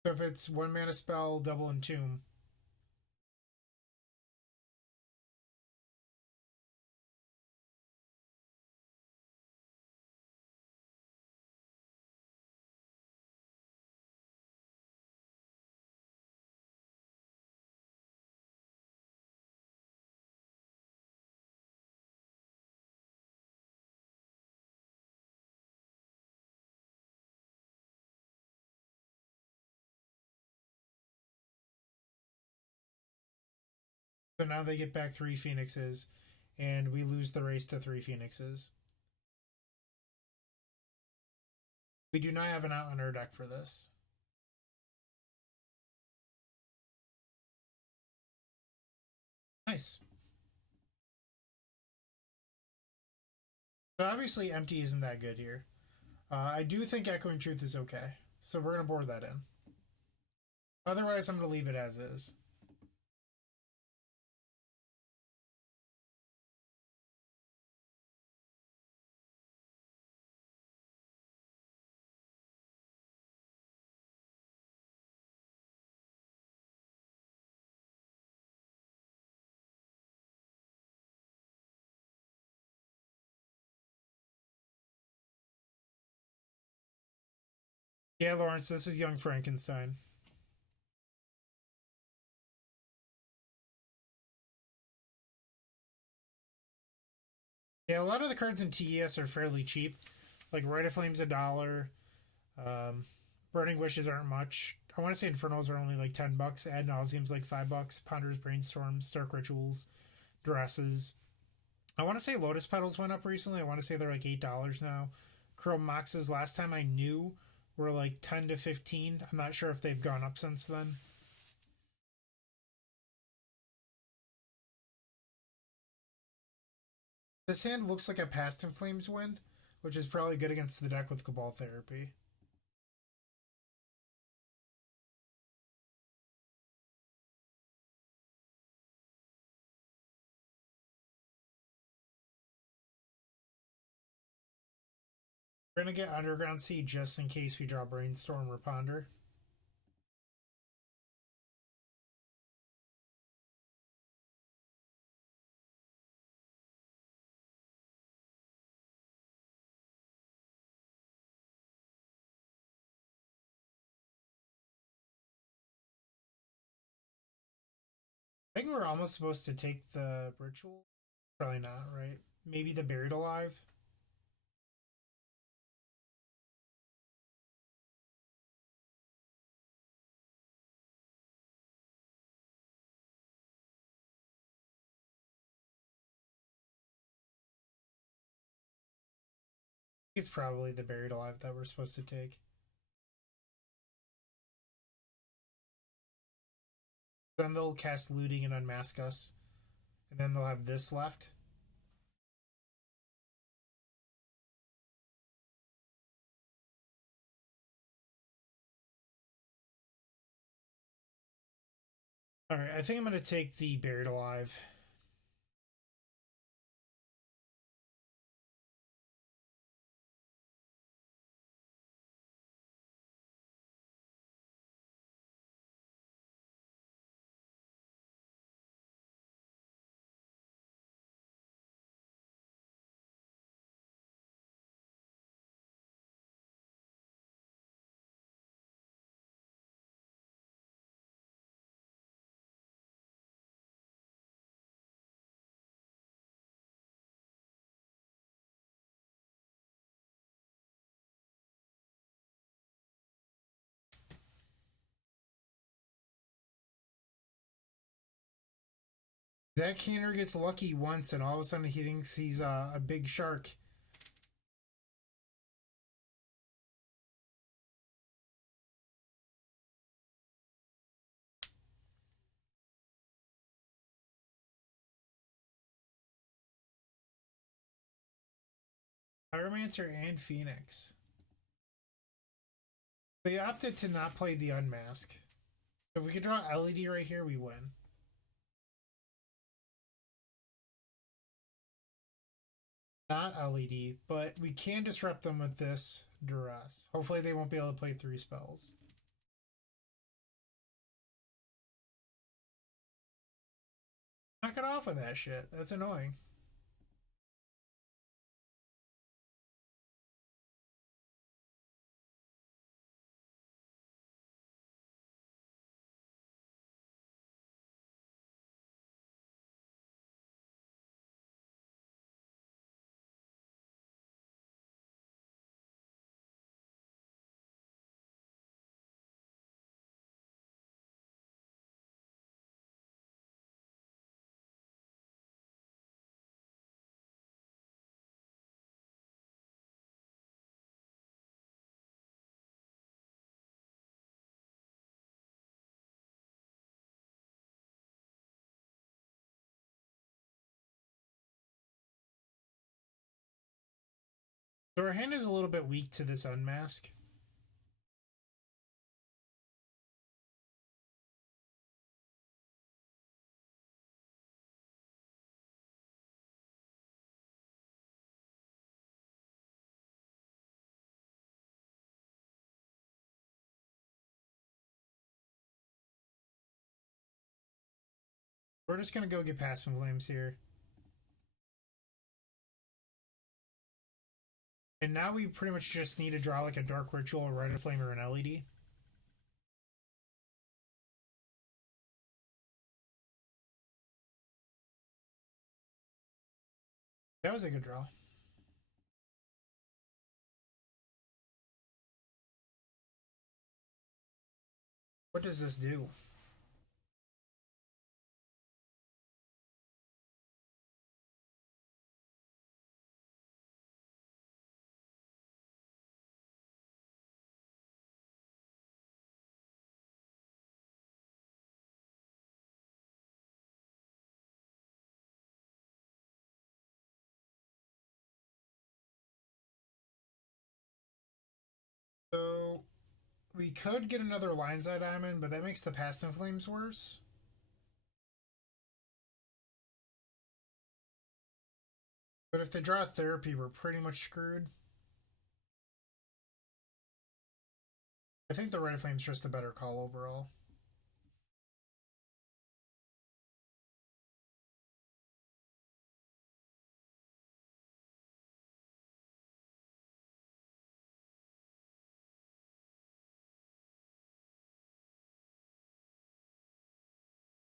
So if it's 1 mana spell, double Entomb. So now they get back 3 Phoenixes, and we lose the race to 3 Phoenixes. We do not have an out on our deck for this. Nice. So obviously empty isn't that good here. I do think Echoing Truth is okay, so we're gonna board that in. Otherwise, I'm gonna leave it as is. Yeah, Lawrence, this is Young Frankenstein. Yeah, a lot of the cards in TES are fairly cheap. Like Rite of Flame's $1. Burning Wishes aren't much. I want to say Infernals are only like $10. Ad Nauseum's like $5. Ponder's Brainstorm, Stark Rituals, Dresses. I want to say Lotus Petals went up recently. I want to say they're like $8 now. Chrome Moxes last time I knew were like 10 to 15. I'm not sure if they've gone up since then. This hand looks like a Past in Flames win, which is probably good against the deck with Cabal Therapy. We're gonna get Underground Sea just in case we draw Brainstorm or Ponder. I think we're almost supposed to take the Ritual. Probably not, right? Maybe the Buried Alive. It's probably the Buried Alive that we're supposed to take. Then they'll cast Looting and Unmask us. And then they'll have this left. Alright, I think I'm going to take the Buried Alive. Zach Canner gets lucky once, and all of a sudden he thinks he's a big shark. Pyromancer and Phoenix. They opted to not play the Unmask. So if we could draw LED right here, we win. Not LED, but we can disrupt them with this Duress. Hopefully they won't be able to play 3 spells. Knock it off with that shit. That's annoying. So our hand is a little bit weak to this Unmask. We're just gonna go get past Flames here. And now we pretty much just need to draw like a Dark Ritual, a Rite of Flame, or an LED. That was a good draw. What does this do? So we could get another Lion's Eye Diamond, but that makes the Past in Flames worse. But if they draw Therapy, we're pretty much screwed. I think the Rite of Flame's just a better call overall.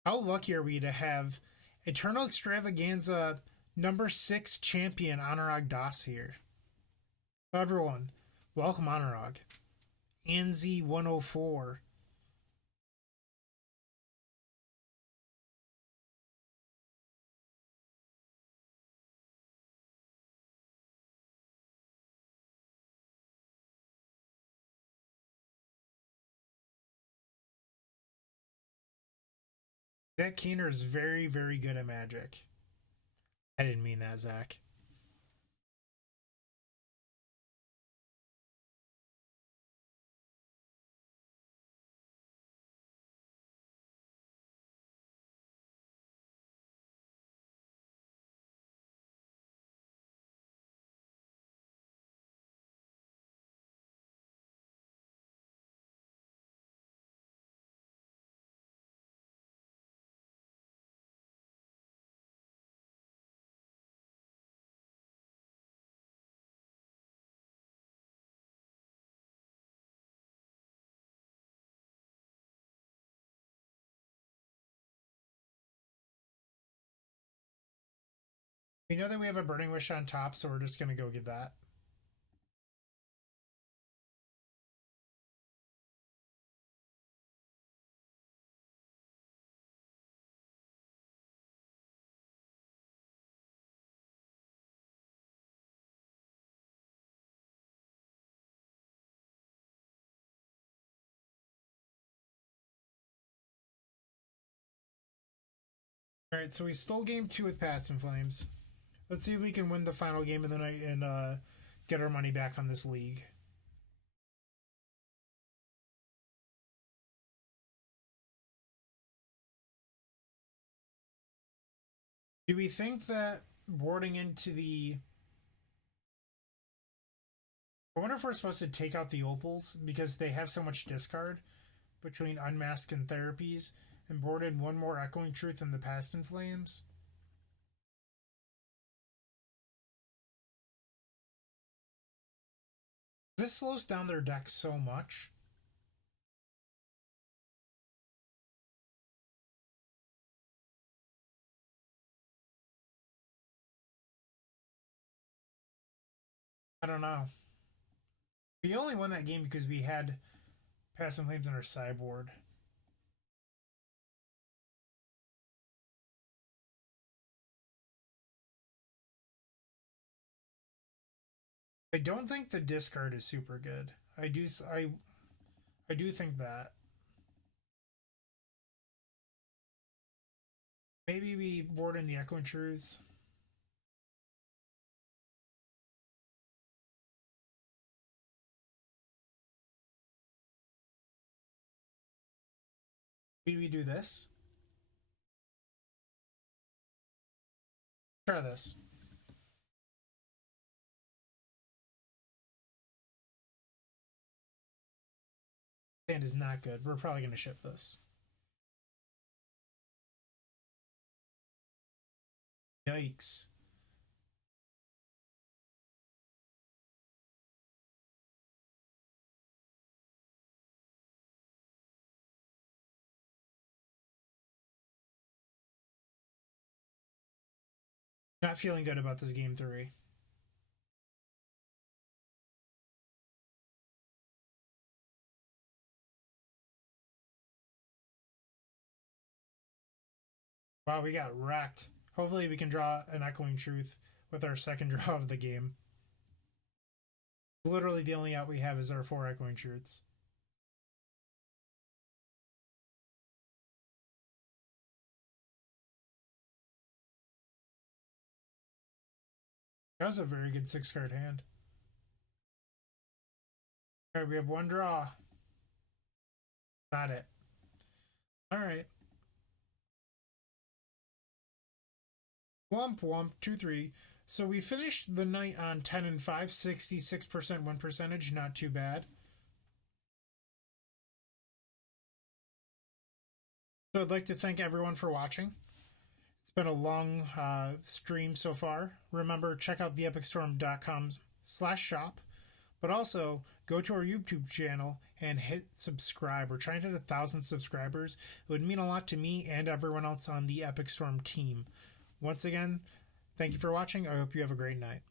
How lucky are we to have Eternal Extravaganza #6 champion Anurag Das here? Everyone, welcome Anurag. Anzi 104. Zach Keener is very, very good at Magic. I didn't mean that, Zach. We know that we have a Burning Wish on top, so we're just going to go get that. All right, so we stole game 2 with Past in Flames. Let's see if we can win the final game of the night and get our money back on this league. Do we think that boarding into the... I wonder if we're supposed to take out the opals because they have so much discard between Unmask and Therapies and board in one more Echoing Truth in the Past in Flames. This slows down their deck so much. I don't know. We only won that game because we had Past in Flames on our sideboard. I don't think the discard is super good. I do think that. Maybe we board in the Echo Intrudes. Maybe we do this. Try this. Hand is not good. We're probably going to ship this. Yikes. Not feeling good about this game 3. Wow, we got wrecked. Hopefully we can draw an Echoing Truth with our second draw of the game. Literally the only out we have is our 4 Echoing Truths. That was a very good 6-card hand. Alright, we have 1 draw. Not it. Alright. Womp womp, 2-3. So we finished the night on 10 and 5, 66% win percentage, not too bad. So I'd like to thank everyone for watching. It's been a long stream so far. Remember, check out theepicstorm.com/shop, but also go to our YouTube channel and hit subscribe. We're trying to hit 1,000 subscribers. It would mean a lot to me and everyone else on the Epic Storm team. Once again, thank you for watching. I hope you have a great night.